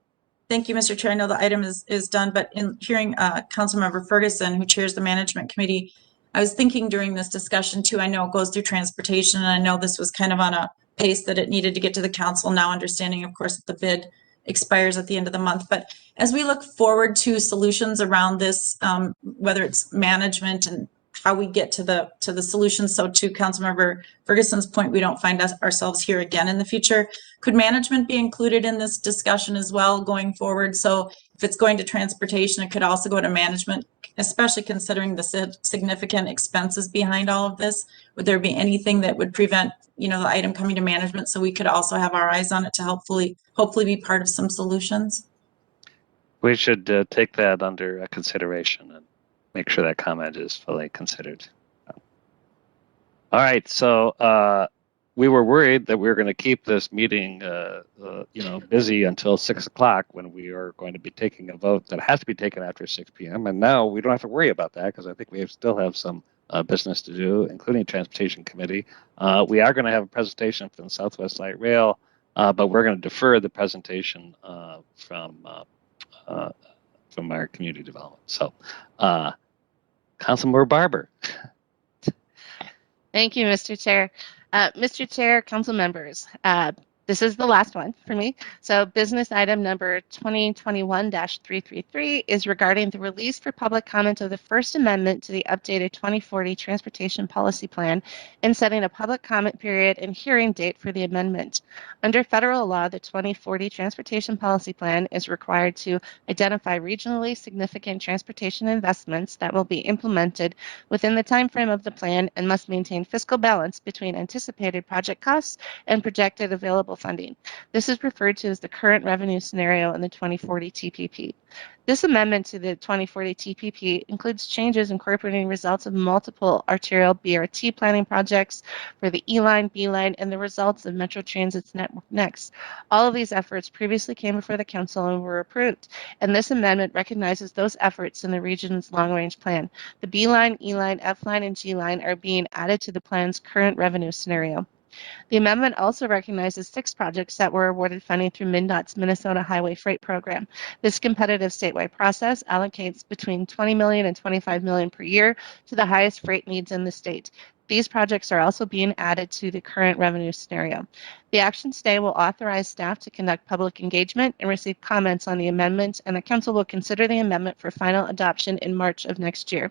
Thank you, Mr. Chair. I know the item is done, but in hearing Councilmember Ferguson, who chairs the Management Committee, I was thinking during this discussion too, I know it goes through transportation, and I know this was kind of on a pace that it needed to get to the council, now understanding, of course, that the bid expires at the end of the month. But as we look forward to solutions around this, whether it's management and how we get to the solutions, so to Councilmember Ferguson's point, we don't find ourselves here again in the future. Could management be included in this discussion as well going forward? So if it's going to transportation, it could also go to management, especially considering the significant expenses behind all of this. Would there be anything that would prevent, the item coming to management, so we could also have our eyes on it to hopefully be part of some solutions? We should take that under consideration and make sure that comment is fully considered. All right, so we were worried that we were going to keep this meeting, busy until 6 o'clock when we are going to be taking a vote that has to be taken after 6 p.m. And now we don't have to worry about that because I think we still have some business to do, including Transportation Committee. We are going to have a presentation from Southwest Light Rail, but we're going to defer the presentation from our community development. So, Councilmember Barber. Thank you, Mr. Chair. Mr. Chair, council members, this is the last one for me. So business item number 2021-333 is regarding the release for public comment of the First Amendment to the updated 2040 Transportation Policy Plan and setting a public comment period and hearing date for the amendment. Under federal law, the 2040 Transportation Policy Plan is required to identify regionally significant transportation investments that will be implemented within the time frame of the plan and must maintain fiscal balance between anticipated project costs and projected available funding. This is referred to as the current revenue scenario in the 2040 TPP. This amendment to the 2040 TPP includes changes incorporating results of multiple arterial BRT planning projects for the E-Line, B-Line, and the results of Metro Transit's Network Next. All of these efforts previously came before the Council and were approved, and this amendment recognizes those efforts in the region's long-range plan. The B-Line, E-Line, F-Line, and G-Line are being added to the plan's current revenue scenario. The amendment also recognizes 6 projects that were awarded funding through MnDOT's Minnesota Highway Freight Program. This competitive statewide process allocates between $20 million and $25 million per year to the highest freight needs in the state. These projects are also being added to the current revenue scenario. The action today will authorize staff to conduct public engagement and receive comments on the amendment, and the Council will consider the amendment for final adoption in March of next year.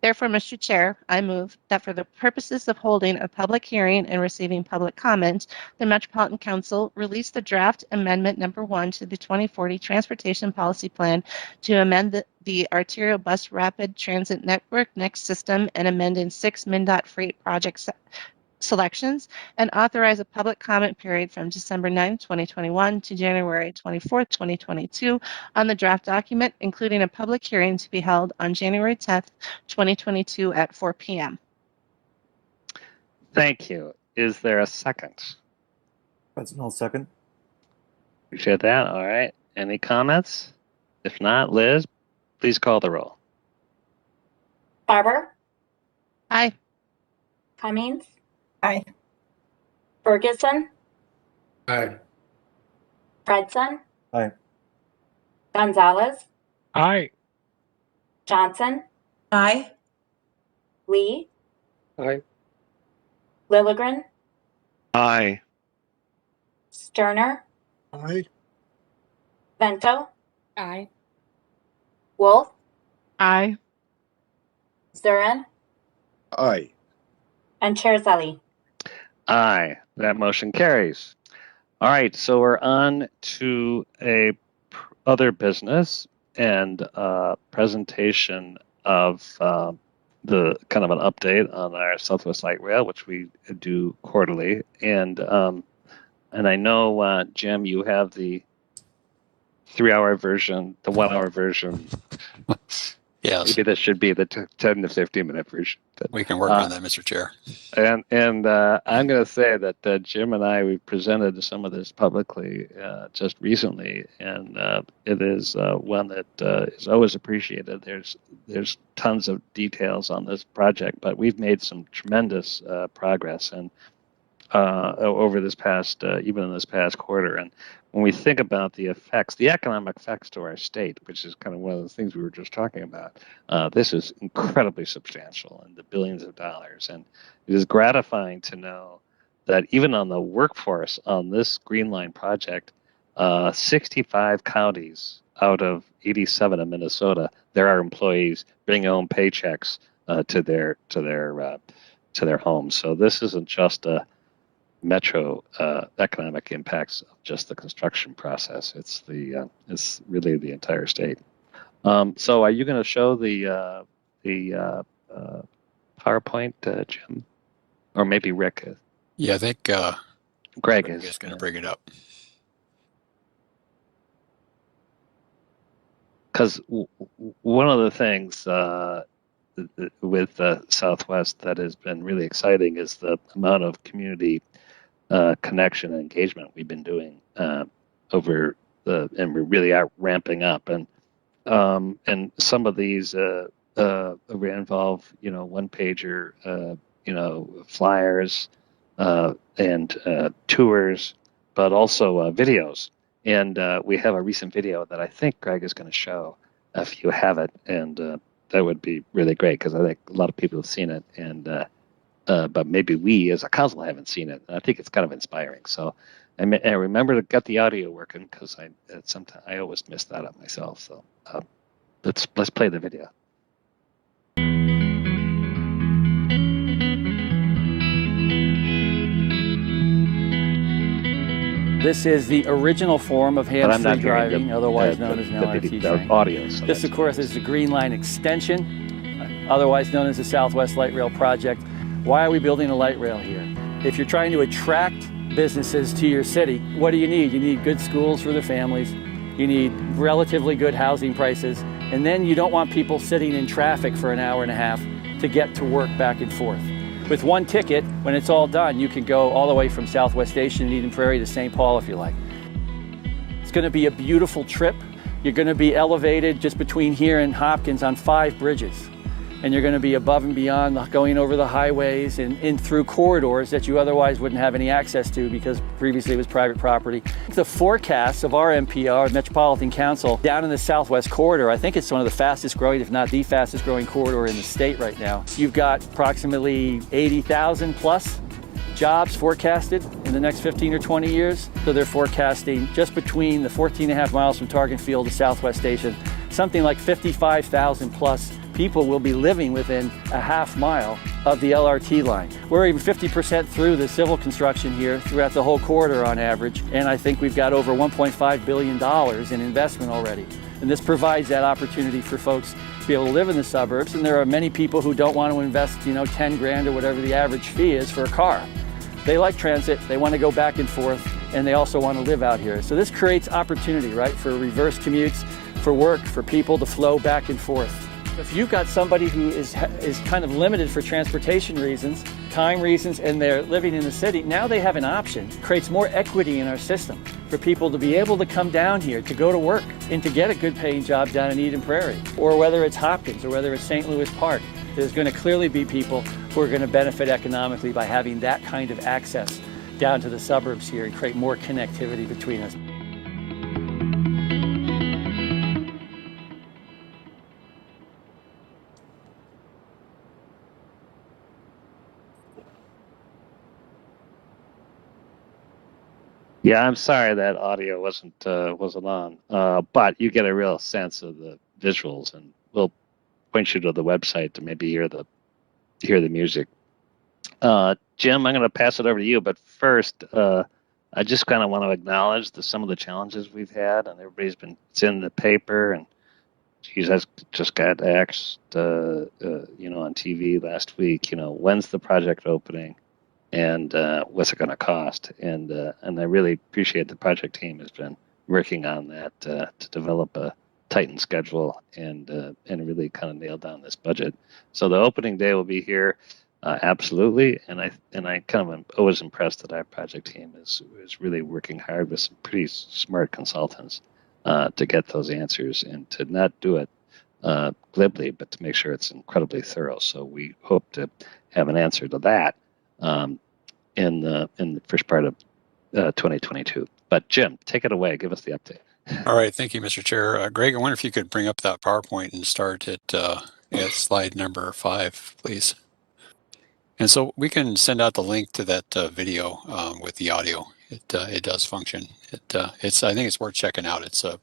Therefore, Mr. Chair, I move that for the purposes of holding a public hearing and receiving public comment, the Metropolitan Council release the draft amendment number 1 to the 2040 Transportation Policy Plan to amend the arterial bus rapid transit network next system and amend in 6 MnDOT freight project selections, and authorize a public comment period from December 9, 2021 to January 24, 2022 on the draft document, including a public hearing to be held on January 10, 2022 at 4 p.m. Thank you. Is there a second? President, second. Appreciate that. All right. Any comments? If not, Liz, please call the roll. Barber, Aye. Cummings, Aye. Ferguson, Aye. Fredson, Aye. Gonzalez, Aye. Johnson, Aye. Lee, Aye. Lilligren, Aye. Sterner, Aye. Vento, Aye. Wolf, Aye. Zurin, Aye. and Chair Zelli. Aye. That motion carries. All right, so we're on to a other business and presentation of the kind of an update on our Southwest Light Rail, which we do quarterly. And I know, Jim, you have the 3-hour version, the 1-hour version. Yes. Maybe this should be the 10 to 15-minute version. But, we can work on that, Mr. Chair. And I'm going to say that Jim and we presented some of this publicly just recently, and it is one that is always appreciated. There's tons of details on this project, but we've made some tremendous progress and over this past, even in this past quarter. And when we think about the effects, the economic effects to our state, which is kind of one of the things we were just talking about, this is incredibly substantial in the billions of dollars. And it is gratifying to know that even on the workforce on this Green Line project, 65 counties out of 87 in Minnesota, there are employees bringing home paychecks to their homes. So this isn't just a metro economic impacts of just the construction process. It's really the entire state. So are you going to show the PowerPoint, Jim, or maybe Rick? Yeah, I think Greg is going to bring it up. Because one of the things with Southwest that has been really exciting is the amount of community connection and engagement we've been doing and we really are ramping up. And some of these involve, one-pager, flyers and tours, but also videos. And we have a recent video that I think Greg is going to show if you have it, and that would be really great because I think a lot of people have seen it, and but maybe we as a council haven't seen it. And I think it's kind of inspiring. So I remember to get the audio working because sometimes I always miss that up myself. So let's play the video. This is the original form of hands-free driving, otherwise known as an LRT train. Audio. So this, of course, is the Green Line extension, otherwise known as the Southwest Light Rail project. Why are we building a light rail here? If you're trying to attract businesses to your city, what do you need? You need good schools for their families. You need relatively good housing prices. And then you don't want people sitting in traffic for an hour and a half to get to work back and forth. With one ticket, when it's all done, you can go all the way from Southwest Station in Eden Prairie to St. Paul if you like. It's going to be a beautiful trip. You're going to be elevated just between here and Hopkins on 5 bridges. And you're going to be above and beyond, going over the highways and in through corridors that you otherwise wouldn't have any access to because previously it was private property. The forecasts of our MPR, Metropolitan Council, down in the Southwest Corridor, I think it's one of the fastest growing, if not the fastest growing corridor in the state right now. You've got approximately 80,000 plus jobs forecasted in the next 15 or 20 years. So they're forecasting just between the 14.5 miles from Target Field to Southwest Station, something like 55,000 plus people will be living within a half mile of the LRT line. We're even 50% through the civil construction here throughout the whole corridor on average, and I think we've got over $1.5 billion in investment already. And this provides that opportunity for folks to be able to live in the suburbs, and there are many people who don't want to invest, 10 grand or whatever the average fee is for a car. They like transit, they want to go back and forth, and they also want to live out here. So this creates opportunity, right, for reverse commutes, for work, for people to flow back and forth. If you've got somebody who is kind of limited for transportation reasons, time reasons, and they're living in the city, now they have an option. It creates more equity in our system for people to be able to come down here, to go to work, and to get a good paying job down in Eden Prairie. Or whether it's Hopkins, or whether it's St. Louis Park, there's going to clearly be people who are going to benefit economically by having that kind of access down to the suburbs here and create more connectivity between us. Yeah, I'm sorry that audio wasn't on, but you get a real sense of the visuals, and we'll point you to the website to maybe hear the music. Jim, I'm going to pass it over to you, but first, I just kind of want to acknowledge some of the challenges we've had, and it's in the paper, and geez, I just got asked, on TV last week, when's the project opening? And what's it going to cost? And I really appreciate the project team has been working on that to develop a tightened schedule and really kind of nail down this budget. So the opening day will be here, absolutely. And I kind of am always impressed that our project team is really working hard with some pretty smart consultants to get those answers and to not do it glibly, but to make sure it's incredibly thorough. So we hope to have an answer to that in the first part of 2022. But Jim, take it away. Give us the update. All right. Thank you, Mr. Chair. Greg, I wonder if you could bring up that PowerPoint and start at slide number 5, please. And so we can send out the link to that video with the audio. It does function. I think it's worth checking out. I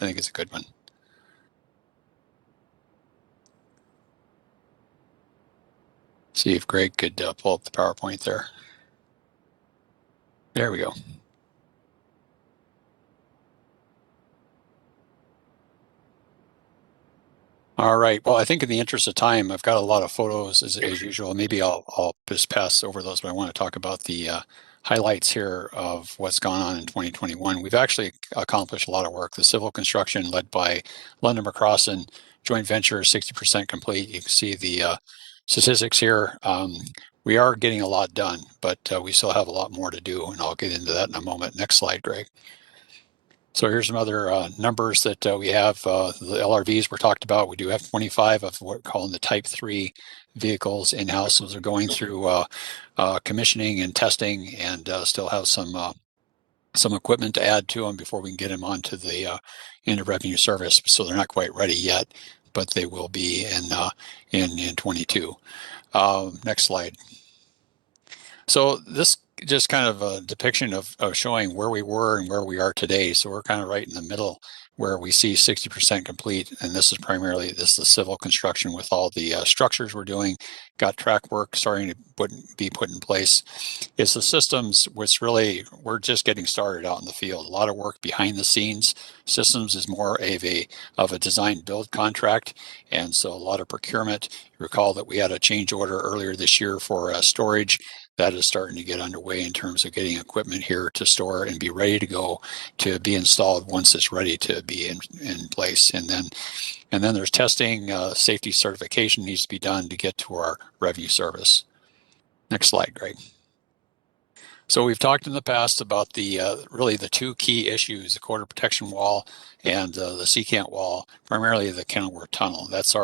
think it's a good one. See if Greg could pull up the PowerPoint there. There we go. All right. Well, I think in the interest of time, I've got a lot of photos as usual. Maybe I'll just pass over those, but I want to talk about the highlights here of what's gone on in 2021. We've actually accomplished a lot of work. The civil construction led by London McCrossin joint venture, 60% complete. You can see the statistics here. We are getting a lot done, but we still have a lot more to do, and I'll get into that in a moment. Next slide, Greg. So here's some other numbers that we have. The LRVs were talked about. We do have 25 of what we're calling the Type 3 vehicles in-house. Those are going through commissioning and testing, and still have some equipment to add to them before we can get them onto the into revenue service. So they're not quite ready yet, but they will be in 22. Next slide. So this just kind of a depiction of showing where we were and where we are today. So we're kind of right in the middle where we see 60% complete. And this is primarily the civil construction with all the structures we're doing, got track work starting to be put in place. It's the systems which really, we're just getting started out in the field. A lot of work behind the scenes. Systems is more of a design build contract. And so a lot of procurement. Recall that we had a change order earlier this year for storage. That is starting to get underway in terms of getting equipment here to store and be ready to go to be installed once it's ready to be in place. And then there's testing, safety certification needs to be done to get to our revenue service. Next slide, Greg. So we've talked in the past about really the two key issues, the quarter protection wall and the secant wall, primarily the Kenilworth Tunnel. That's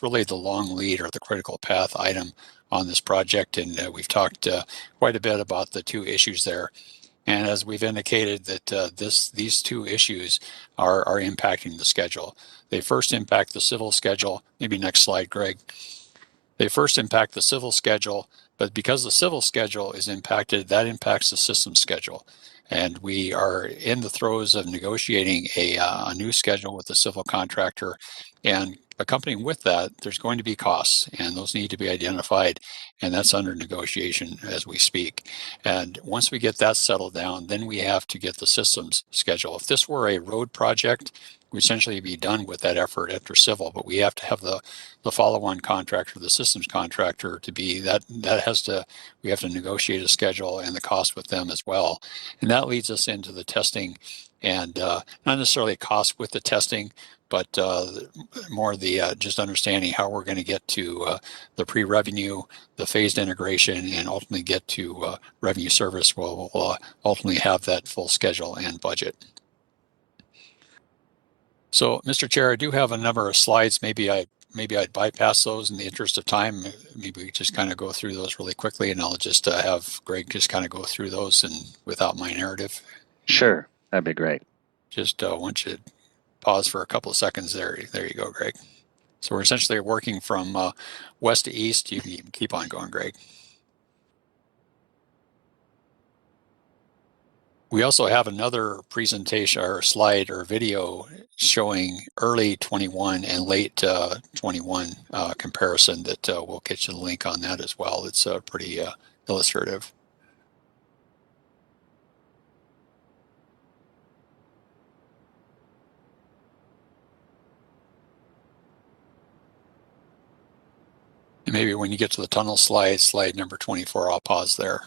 really the long lead or the critical path item on this project, and we've talked quite a bit about the two issues there. And as we've indicated that these two issues are impacting the schedule. They first impact the civil schedule. Maybe next slide, Greg. They first impact the civil schedule, but because the civil schedule is impacted, that impacts the system schedule. And we are in the throes of negotiating a new schedule with the civil contractor. And accompanying with that, there's going to be costs, and those need to be identified, and that's under negotiation as we speak. And once we get that settled down, then we have to get the systems schedule. If this were a road project, we essentially be done with that effort after civil, but we have to have the follow-on contractor, the systems contractor, to be we have to negotiate a schedule and the cost with them as well. And that leads us into the testing, and not necessarily cost with the testing, but more the just understanding how we're going to get to the pre-revenue, the phased integration, and ultimately get to revenue service. We'll ultimately have that full schedule and budget. So, Mr. Chair, I do have a number of slides. Maybe I'd bypass those in the interest of time. Maybe we just kind of go through those really quickly, and I'll just have Greg just kind of go through those and without my narrative. Sure, that'd be great. Just want you to pause for a couple of seconds there. There you go, Greg. So we're essentially working from west to east. You can keep on going, Greg. We also have another presentation or slide or video showing early 21 and late 21 comparison that we'll get you the link on that as well. It's pretty illustrative. And maybe when you get to the tunnel slide number 24, I'll pause there.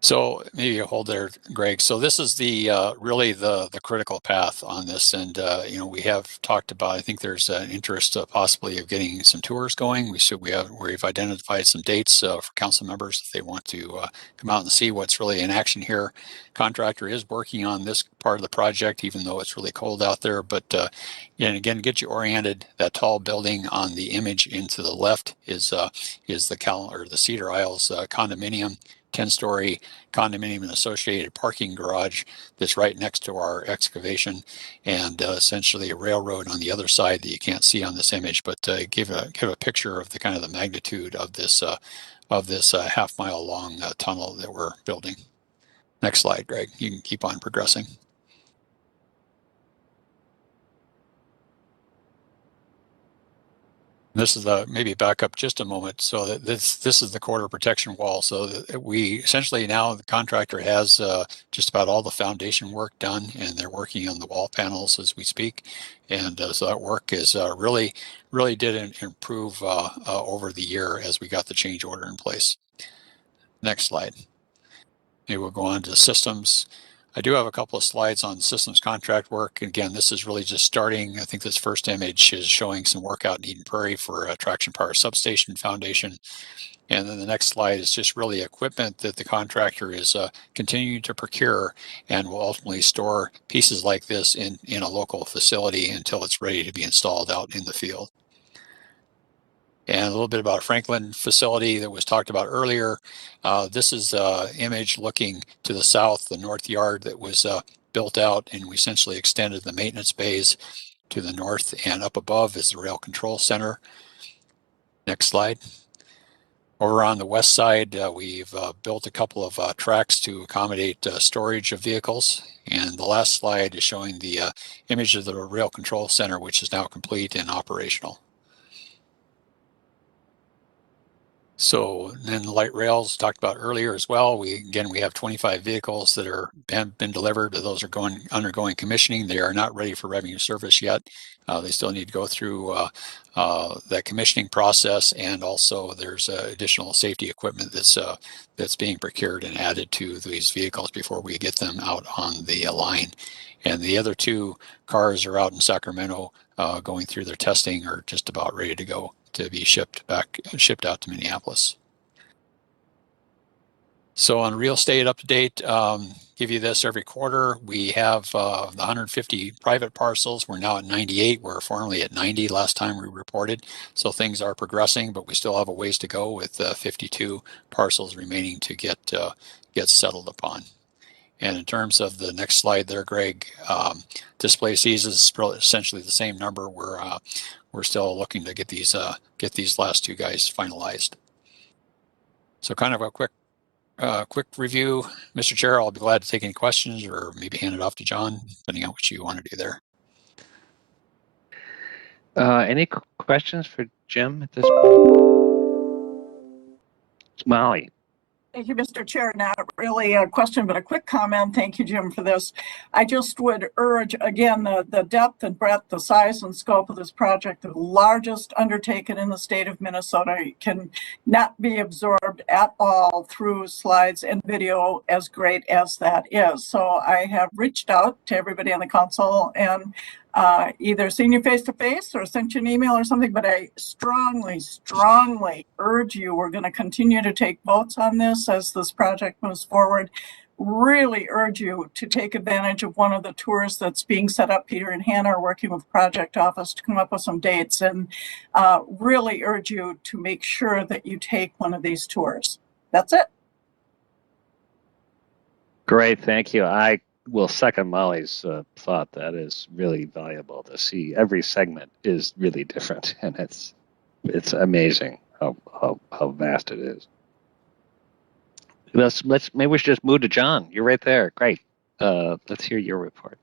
So maybe you hold there, Greg. So this is the really the critical path on this, and you know, we have talked about. I think there's an interest possibly of getting some tours going. We've identified some dates for council members if they want to come out and see what's really in action here. Contractor is working on this part of the project, even though it's really cold out there. But and again, get you oriented. That tall building on the image into the left is the Cedar Isles condominium. 10-story condominium and associated parking garage that's right next to our excavation, and essentially a railroad on the other side that you can't see on this image, but give a picture of the kind of the magnitude of this half-mile long tunnel that we're building. Next slide, Greg. You can keep on progressing. This is maybe back up just a moment. So that this is the quarter protection wall. So we essentially now the contractor has just about all the foundation work done, and they're working on the wall panels as we speak. And so that work is really did improve over the year as we got the change order in place. Next slide. Maybe we'll go on to systems. I do have a couple of slides on systems contract work. Again, this is really just starting. I think this first image is showing some work out in Eden Prairie for a traction power substation foundation. And then the next slide is just really equipment that the contractor is continuing to procure and will ultimately store pieces like this in a local facility until it's ready to be installed out in the field. And a little bit about Franklin facility that was talked about earlier. This is an image looking to the south, the north yard that was built out, and we essentially extended the maintenance bays to the north, and up above is the rail control center. Next slide. Over on the west side, we've built a couple of tracks to accommodate storage of vehicles. And the last slide is showing the image of the rail control center, which is now complete and operational. So then the light rails talked about earlier as well. We have 25 vehicles that have been delivered. Those are undergoing commissioning. They are not ready for revenue service yet. They still need to go through that commissioning process, and also there's additional safety equipment that's being procured and added to these vehicles before we get them out on the line. And the other two cars are out in Sacramento going through their testing, or just about ready to go to be shipped out to Minneapolis. So on real estate update, give you this every quarter. We have the 150 private parcels. We're now at 98. We're formerly at 90 last time we reported. So things are progressing, but we still have a ways to go with 52 parcels remaining to get settled upon. And in terms of the next slide there, Greg, displacees is essentially the same number. We're still looking to get these last two guys finalized. So kind of a quick review. Mr. Chair, I'll be glad to take any questions or maybe hand it off to John, depending on what you want to do there. Any questions for Jim at this point? Molly. Thank you, Mr. Chair. Not really a question, but a quick comment. Thank you, Jim, for this. I just would urge, again, the depth and breadth, the size and scope of this project, the largest undertaken in the state of Minnesota, can not be absorbed at all through slides and video, as great as that is. So I have reached out to everybody on the council and either seen you face to face or sent you an email or something, but I strongly, strongly urge you, we're going to continue to take votes on this as this project moves forward. Really urge you to take advantage of one of the tours that's being set up. Peter and Hannah are working with Project Office to come up with some dates, and really urge you to make sure that you take one of these tours. That's it. Great, thank you. I will second Molly's thought. That is really valuable to see. Every segment is really different, and it's amazing how vast it is. Maybe we should just move to John. You're right there. Great. Let's hear your report.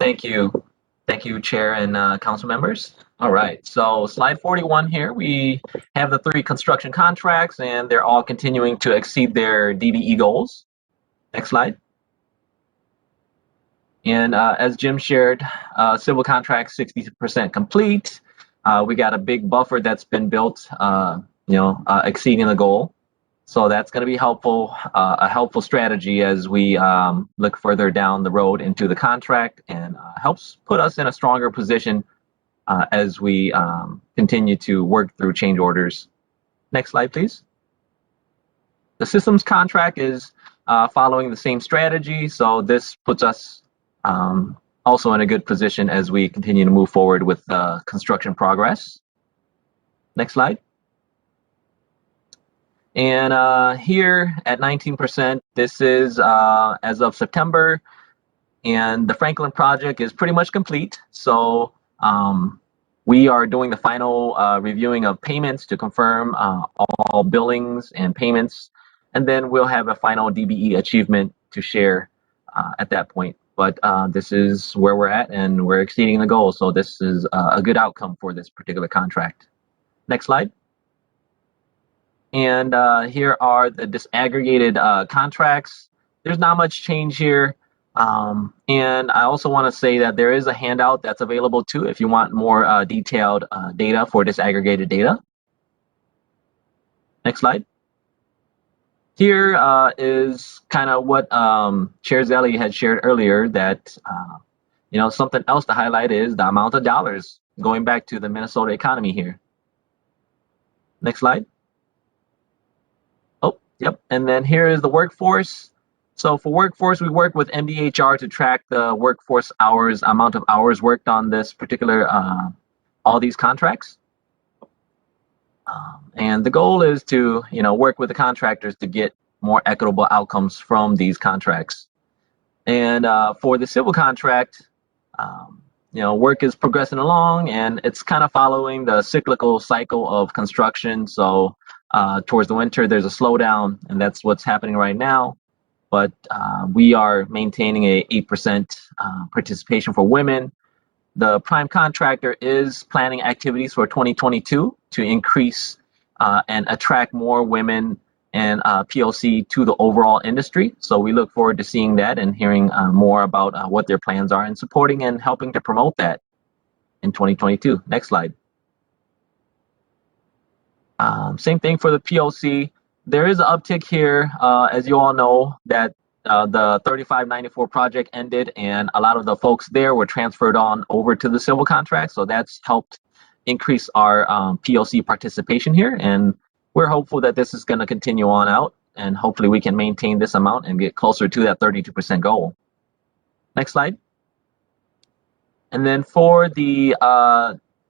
Thank you. Thank you, Chair and council members. All right, so slide 41 here, we have the 3 construction contracts, and they're all continuing to exceed their DBE goals. Next slide. And as Jim shared, civil contract 60% complete. We got a big buffer that's been built, exceeding the goal. So that's going to be helpful, a helpful strategy as we look further down the road into the contract, and helps put us in a stronger position as we continue to work through change orders. Next slide, please. The systems contract is following the same strategy, so this puts us also in a good position as we continue to move forward with construction progress. Next slide. And here at 19%, this is as of September, and the Franklin project is pretty much complete. So we are doing the final reviewing of payments to confirm all billings and payments, and then we'll have a final DBE achievement to share at that point. But this is where we're at, and we're exceeding the goal. So this is a good outcome for this particular contract. Next slide. And here are the disaggregated contracts. There's not much change here. And I also want to say that there is a handout that's available too if you want more detailed data for disaggregated data. Next slide. Here is kind of what Chair Zelli had shared earlier, that something else to highlight is the amount of dollars going back to the Minnesota economy here. Next slide. Oh, yep. And then here is the workforce. So for workforce, we work with MDHR to track the workforce hours, amount of hours worked on this particular, all these contracts. And the goal is to, work with the contractors to get more equitable outcomes from these contracts. And for the civil contract, work is progressing along, and it's kind of following the cyclical cycle of construction. So towards the winter, there's a slowdown, and that's what's happening right now. But we are maintaining a 8% participation for women. The prime contractor is planning activities for 2022 to increase and attract more women and POC to the overall industry. So we look forward to seeing that and hearing more about what their plans are, and supporting and helping to promote that in 2022. Next slide. Same thing for the POC. There is an uptick here, as you all know, that the 3594 project ended, and a lot of the folks there were transferred on over to the civil contract. So that's helped increase our POC participation here, and we're hopeful that this is going to continue on out, and hopefully we can maintain this amount and get closer to that 32% goal. Next slide. And then for the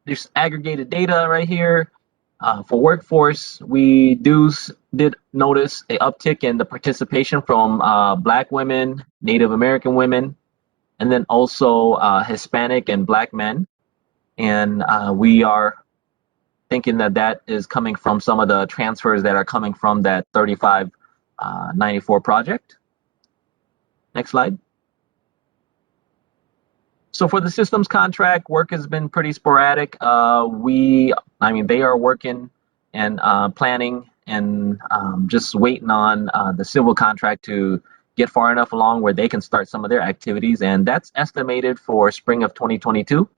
this aggregated data right here, for workforce, we did notice a uptick in the participation from Black women, Native American women, and then also Hispanic and Black men. And we are thinking that that is coming from some of the transfers that are coming from that 3594 project. Next slide. So for the systems contract, work has been pretty sporadic. They are working and planning and just waiting on the civil contract to get far enough along where they can start some of their activities. And that's estimated for spring of 2022.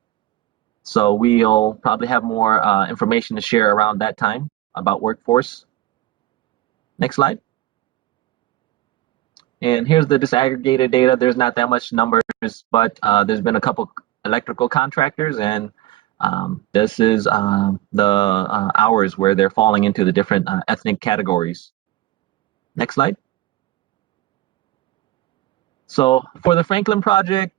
So we'll probably have more information to share around that time about workforce. Next slide. And here's the disaggregated data. There's not that much numbers, but there's been a couple electrical contractors, and this is the hours where they're falling into the different ethnic categories. Next slide. So for the Franklin project,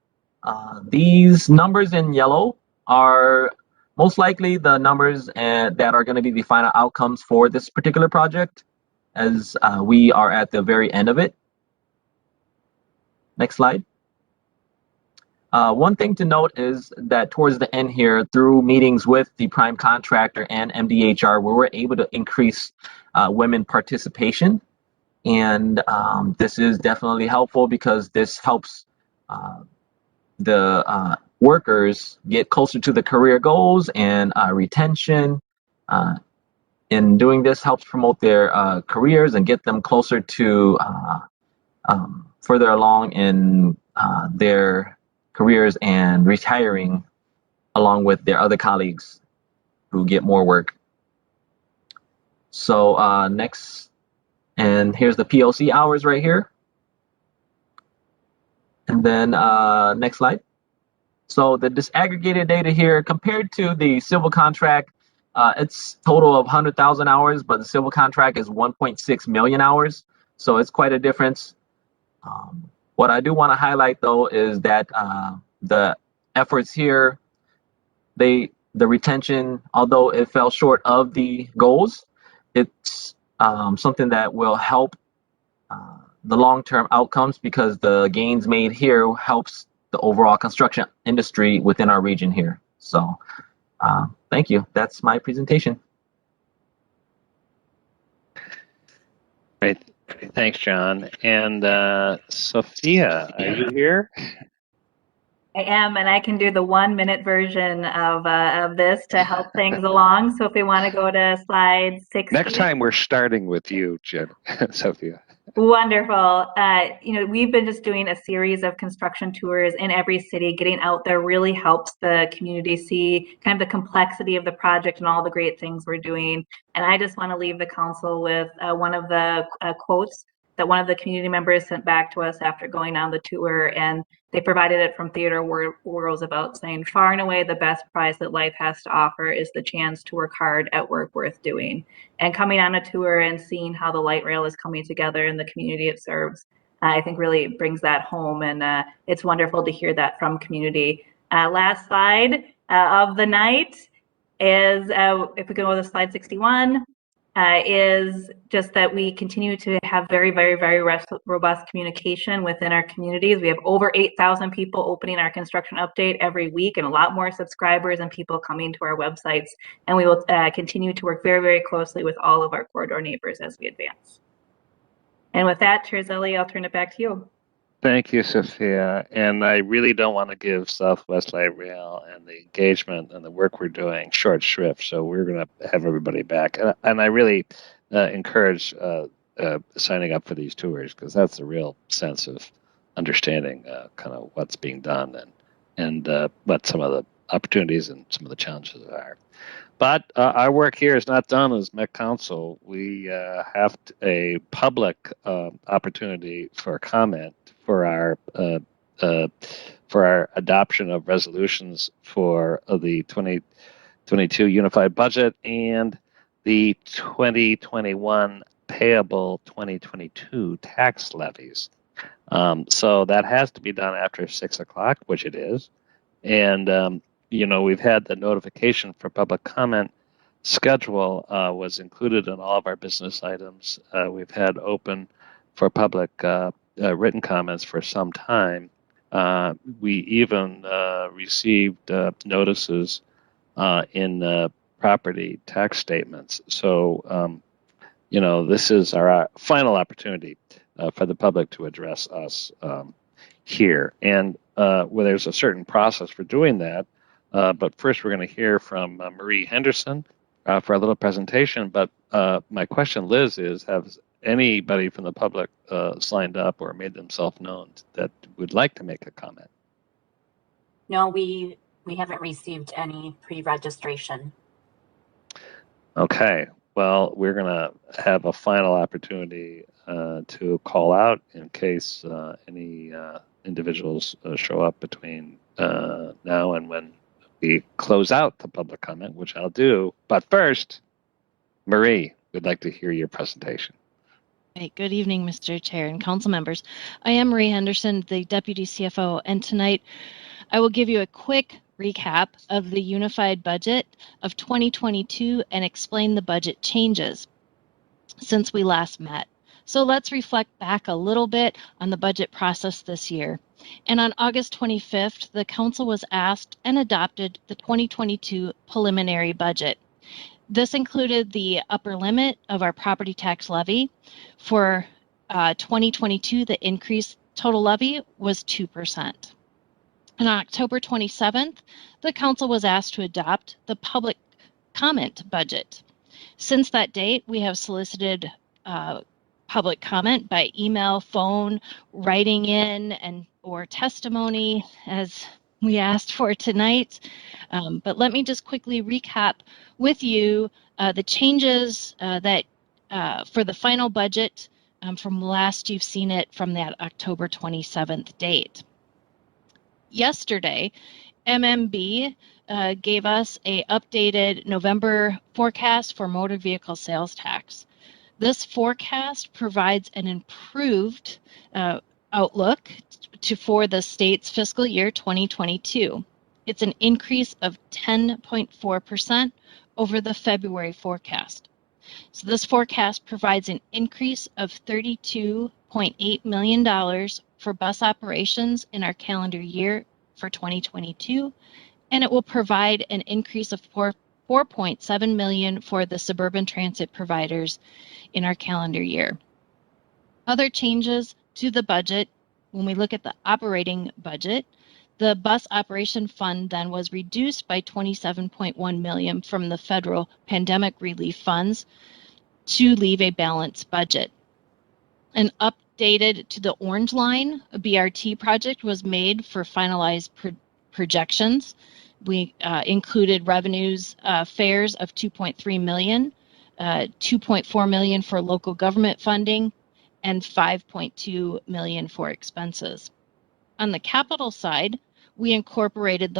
these numbers in yellow are most likely the numbers that are going to be the final outcomes for this particular project, as we are at the very end of it. Next slide. One thing to note is that towards the end here, through meetings with the prime contractor and MDHR, we were able to increase women participation. And this is definitely helpful because this helps the workers get closer to the career goals and retention. And doing this helps promote their careers and get them closer to further along in their careers and retiring along with their other colleagues who get more work. So next, and here's the POC hours right here. And then next slide. So the disaggregated data here compared to the civil contract, it's total of 100,000 hours, but the civil contract is 1.6 million hours. So it's quite a difference. What I do want to highlight though is that the efforts here, the retention, although it fell short of the goals, it's something that will help the long-term outcomes because the gains made here helps the overall construction industry within our region here. So thank you. That's my presentation. Great. Thanks, John. And Sophia, are you here? I am, and I can do the 1-minute version of this to help things along. So if we want to go to slide 60. Next time we're starting with you, Sophia. Wonderful. We've been just doing a series of construction tours in every city. Getting out there really helps the community see kind of the complexity of the project and all the great things we're doing. And I just want to leave the council with one of the quotes that one of the community members sent back to us after going on the tour, and they provided it from Theodore Roosevelt, saying, "Far and away the best prize that life has to offer is the chance to work hard at work worth doing." And coming on a tour and seeing how the light rail is coming together in the community it serves, I think really brings that home, and it's wonderful to hear that from community. Last slide of the night is, if we go to slide 61, is just that we continue to have very, very, very robust communication within our communities. We have over 8,000 people opening our construction update every week, and a lot more subscribers and people coming to our websites. And we will continue to work very, very closely with all of our corridor neighbors as we advance. And with that, Chair Zeli, I'll turn it back to you. Thank you, Sophia. And I really don't want to give Southwest Light Rail and the engagement and the work we're doing short shrift. So we're going to have everybody back. And I really encourage signing up for these tours, because that's a real sense of understanding kind of what's being done and what some of the opportunities and some of the challenges are. But our work here is not done as Met Council. We have a public opportunity for comment for our adoption of resolutions for the 2022 Unified Budget and the 2021 payable 2022 tax levies. So that has to be done after 6 o'clock, which it is. And we've had the notification for public comment schedule was included in all of our business items. We've had open for public written comments for some time. We even received notices in property tax statements. So, this is our final opportunity for the public to address us here. And where there's a certain process for doing that. But first, we're going to hear from Marie Henderson for a little presentation. But my question, Liz, is has anybody from the public signed up or made themselves known that would like to make a comment? No, we haven't received any pre-registration. Okay. Well, we're going to have a final opportunity to call out in case any individuals show up between now and when we close out the public comment, which I'll do. But first, Marie, we'd like to hear your presentation. Hey, good evening, Mr. Chair and council members. I am Marie Henderson, the Deputy CFO, and tonight I will give you a quick recap of the unified budget of 2022 and explain the budget changes since we last met. So let's reflect back a little bit on the budget process this year. And on August 25th, the council was asked and adopted the 2022 preliminary budget. This included the upper limit of our property tax levy. For 2022, the increased total levy was 2%. On October 27th, the council was asked to adopt the public comment budget. Since that date, we have solicited public comment by email, phone, writing in, or testimony as we asked for tonight. But let me just quickly recap with you the changes that for the final budget from last you've seen it from that October 27th date. Yesterday, MMB gave us a updated November forecast for motor vehicle sales tax. This forecast provides an improved outlook for the state's fiscal year 2022. It's an increase of 10.4% over the February forecast. So this forecast provides an increase of $32.8 million for bus operations in our calendar year for 2022, and it will provide an increase of $4.7 million for the suburban transit providers in our calendar year. Other changes to the budget, when we look at the operating budget, the bus operation fund then was reduced by $27.1 million from the federal pandemic relief funds to leave a balanced budget. An updated to the orange line, a BRT project was made for finalized projections. We included revenues, fares of $2.3 million, $2.4 million for local government funding, and $5.2 million for expenses. On the capital side, we incorporated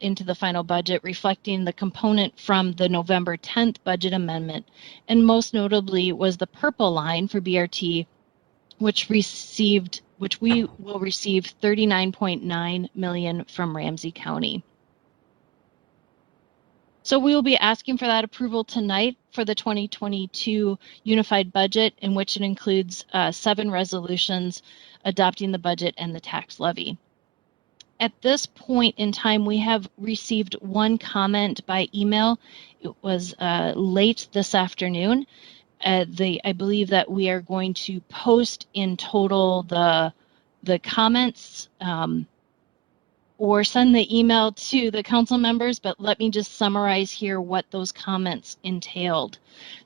into the final budget, reflecting the component from the November 10th budget amendment, and most notably was the purple line for BRT, which we will receive $39.9 million from Ramsey County. So we will be asking for that approval tonight for the 2022 unified budget, in which it includes 7 resolutions adopting the budget and the tax levy. At this point in time, we have received one comment by email. It was late this afternoon. I believe that we are going to post in total the comments or send the email to the council members, but let me just summarize here what those comments entailed.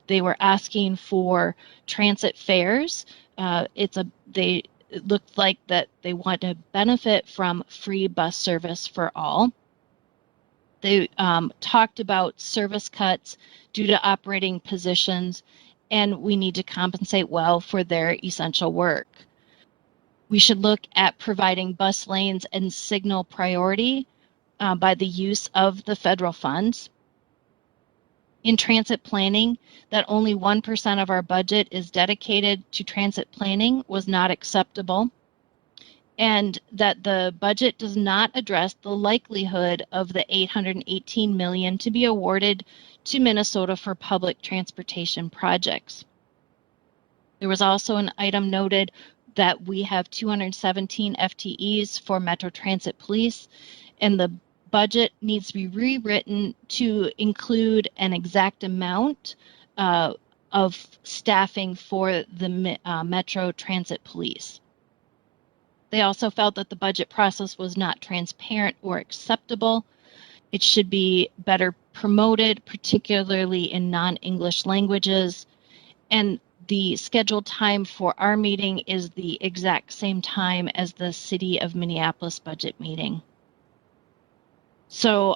They were asking for transit fares. It looked like that they want to benefit from free bus service for all. They talked about service cuts due to operating positions, and we need to compensate well for their essential work. We should look at providing bus lanes and signal priority by the use of the federal funds. In transit planning, that only 1% of our budget is dedicated to transit planning was not acceptable, and that the budget does not address the likelihood of the $818 million to be awarded to Minnesota for public transportation projects. There was also an item noted that we have 217 FTEs for Metro Transit Police, and the budget needs to be rewritten to include an exact amount of staffing for the Metro Transit Police. They also felt that the budget process was not transparent or acceptable. It should be better promoted, particularly in non-English languages. And the scheduled time for our meeting is the exact same time as the City of Minneapolis budget meeting. So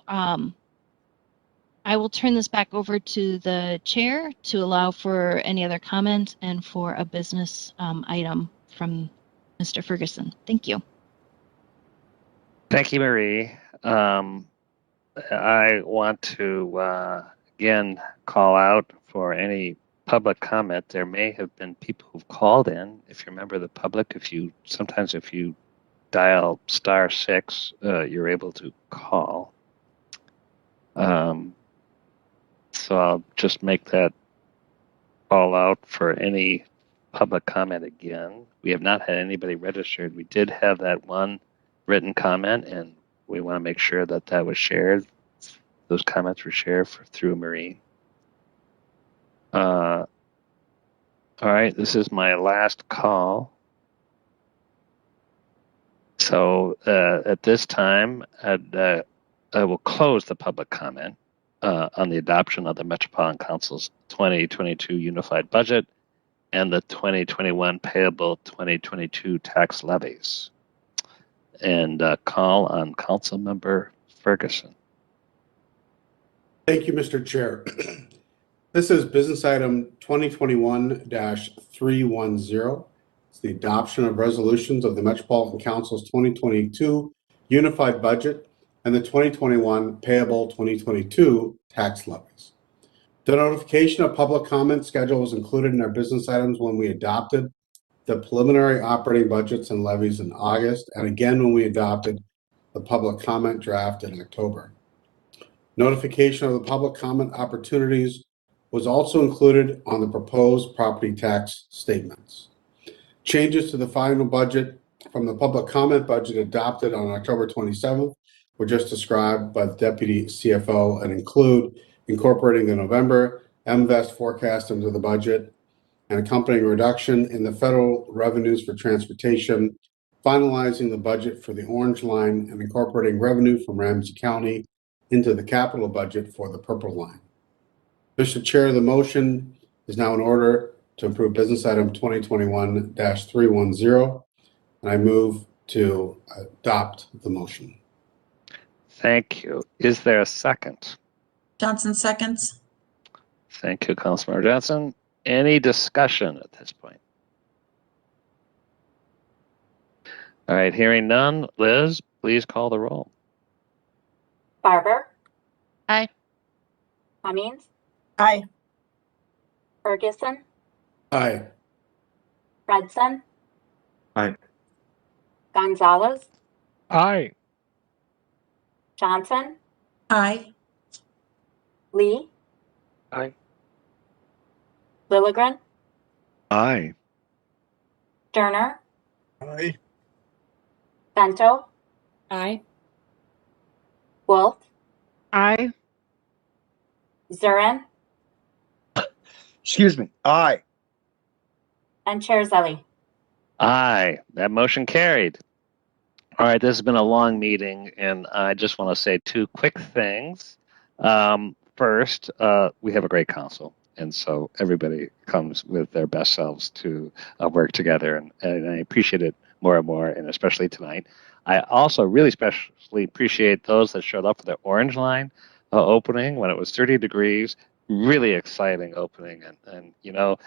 I will turn this back over to the chair to allow for any other comment and for a business item from Mr. Ferguson. Thank you. Thank you, Marie. I want to again call out for any public comment. There may have been people who've called in. If you're a member of the public, if you dial *6, you're able to call. So I'll just make that call out for any public comment again. We have not had anybody registered. We did have that one written comment, and we want to make sure that that was shared. Those comments were shared through Marie. All right, this is my last call. So at this time, I will close the public comment on the adoption of the Metropolitan Council's 2022 Unified Budget and the 2021 payable 2022 tax levies. And call on Councilmember Ferguson. Thank you, Mr. Chair. This is business item 2021-310. It's the adoption of resolutions of the Metropolitan Council's 2022 Unified Budget and the 2021 payable 2022 tax levies. The notification of public comment schedule was included in our business items when we adopted the preliminary operating budgets and levies in August, and again when we adopted the public comment draft in October. Notification of the public comment opportunities was also included on the proposed property tax statements. Changes to the final budget from the public comment budget adopted on October 27th were just described by the Deputy CFO and include incorporating the November MVEST forecast into the budget, an accompanying reduction in the federal revenues for transportation, finalizing the budget for the Orange Line, and incorporating revenue from Ramsey County into the capital budget for the Purple Line. Mr. Chair, the motion is now in order to approve business item 2021-310, and I move to adopt the motion. Thank you. Is there a second? Johnson seconds. Thank you, Councilmember Johnson. Any discussion at this point? All right, hearing none. Liz, please call the roll. Barber? Aye. Cummings? Aye. Ferguson? Aye. Fredson? Aye. Gonzalez? Aye. Johnson? Aye. Lee? Aye. Lilligren? Aye. Journer? Aye. Bento? Aye. Wolf? Aye. Zurin? Excuse me. Aye. And Chair Zelli. Aye. That motion carried. All right, this has been a long meeting, and I just want to say two quick things. First, we have a great council, and so everybody comes with their best selves to work together, and I appreciate it more and more, and especially tonight. I also really especially appreciate those that showed up for the Orange Line opening when it was 30 degrees. Really exciting opening, and you know,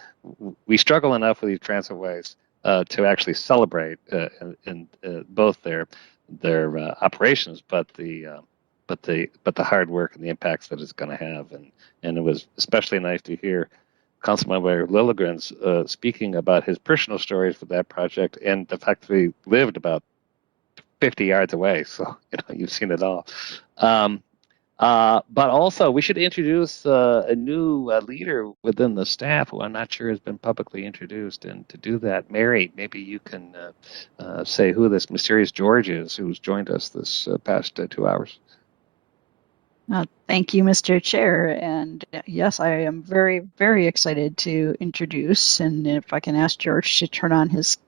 we struggle enough with these transitways to actually celebrate in both their operations, but the hard work and the impacts that it's going to have, and it was especially nice to hear Councilmember Lilligren's speaking about his personal stories for that project and the fact that he lived about 50 yards away. So you know, you've seen it all. But also, we should introduce a new leader within the staff who I'm not sure has been publicly introduced. And to do that, Mary, maybe you can say who this mysterious George is who's joined us this past 2 hours. Thank you, Mr. Chair. And yes, I am very, very excited to introduce. And if I can ask George to turn on his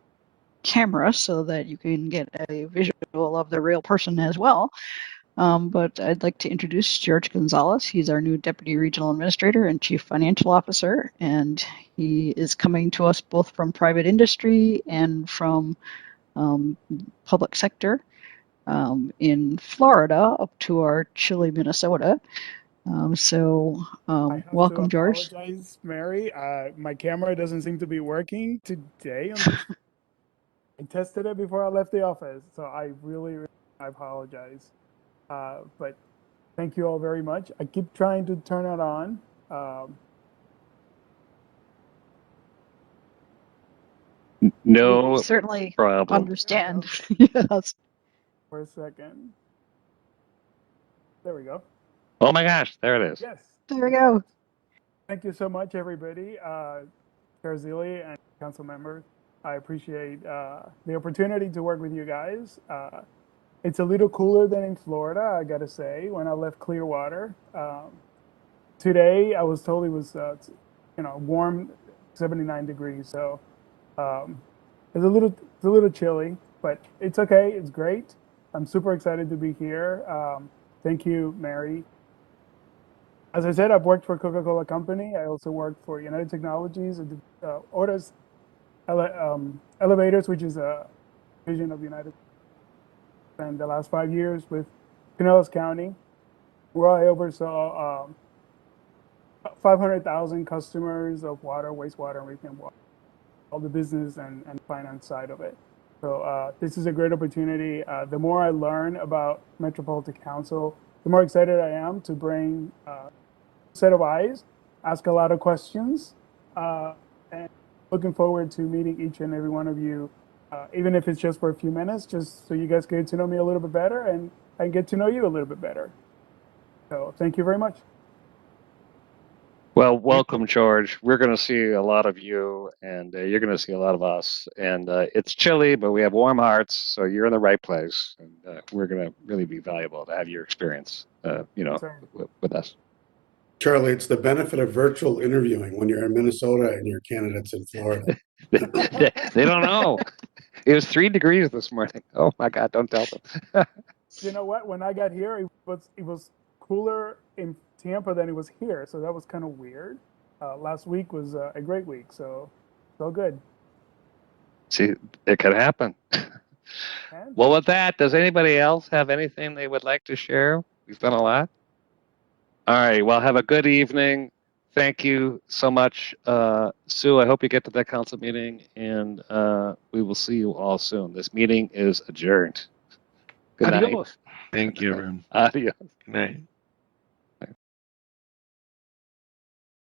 camera so that you can get a visual of the real person as well. But I'd like to introduce George Gonzalez. He's our new Deputy Regional Administrator and Chief Financial Officer, and he is coming to us both from private industry and from public sector in Florida up to our chilly Minnesota. Welcome, George. Apologize, Mary. My camera doesn't seem to be working today. I tested it before I left the office, so I apologize. But thank you all very much. I keep trying to turn it on. No We certainly problem. understand. Yes. For a second. There we go. Oh my gosh, there it is. Yes. There we go. Thank you so much, everybody. Chair Zilli and council members. I appreciate the opportunity to work with you guys. It's a little cooler than in Florida, I gotta say, when I left Clearwater. Today, I was told it was, warm, 79 degrees. So it's a little chilly, but it's okay. It's great. I'm super excited to be here. Thank you, Mary. As I said, I've worked for Coca-Cola Company. I also worked for United Technologies, Otis Elevators, which is a division of United. And the last 5 years with Pinellas County, where I oversaw 500,000 customers of water, wastewater, and reclaimed water, all the business and finance side of it. So this is a great opportunity. The more I learn about Metropolitan Council, the more excited I am to bring a set of eyes, ask a lot of questions, and looking forward to meeting each and every one of you, even if it's just for a few minutes, just so you guys get to know me a little bit better and I get to know you a little bit better. So thank you very much. Well, welcome, George. We're going to see a lot of you, and you're going to see a lot of us. And it's chilly, but we have warm hearts, so you're in the right place. And we're going to really be valuable to have your experience, with us. Charlie, it's the benefit of virtual interviewing when you're in Minnesota and your candidate's in Florida. They don't know. It was 3 degrees this morning. Oh my God! Don't tell them. You know what? When I got here, it was cooler in Tampa than it was here, so that was kind of weird. Last week was a great week, so good. See, it could happen. Well, with that, does anybody else have anything they would like to share? We've done a lot. All right. Well, have a good evening. Thank you so much, Sue. I hope you get to that council meeting, and we will see you all soon. This meeting is adjourned. Good night. Thank you, everyone. Adios. Good night.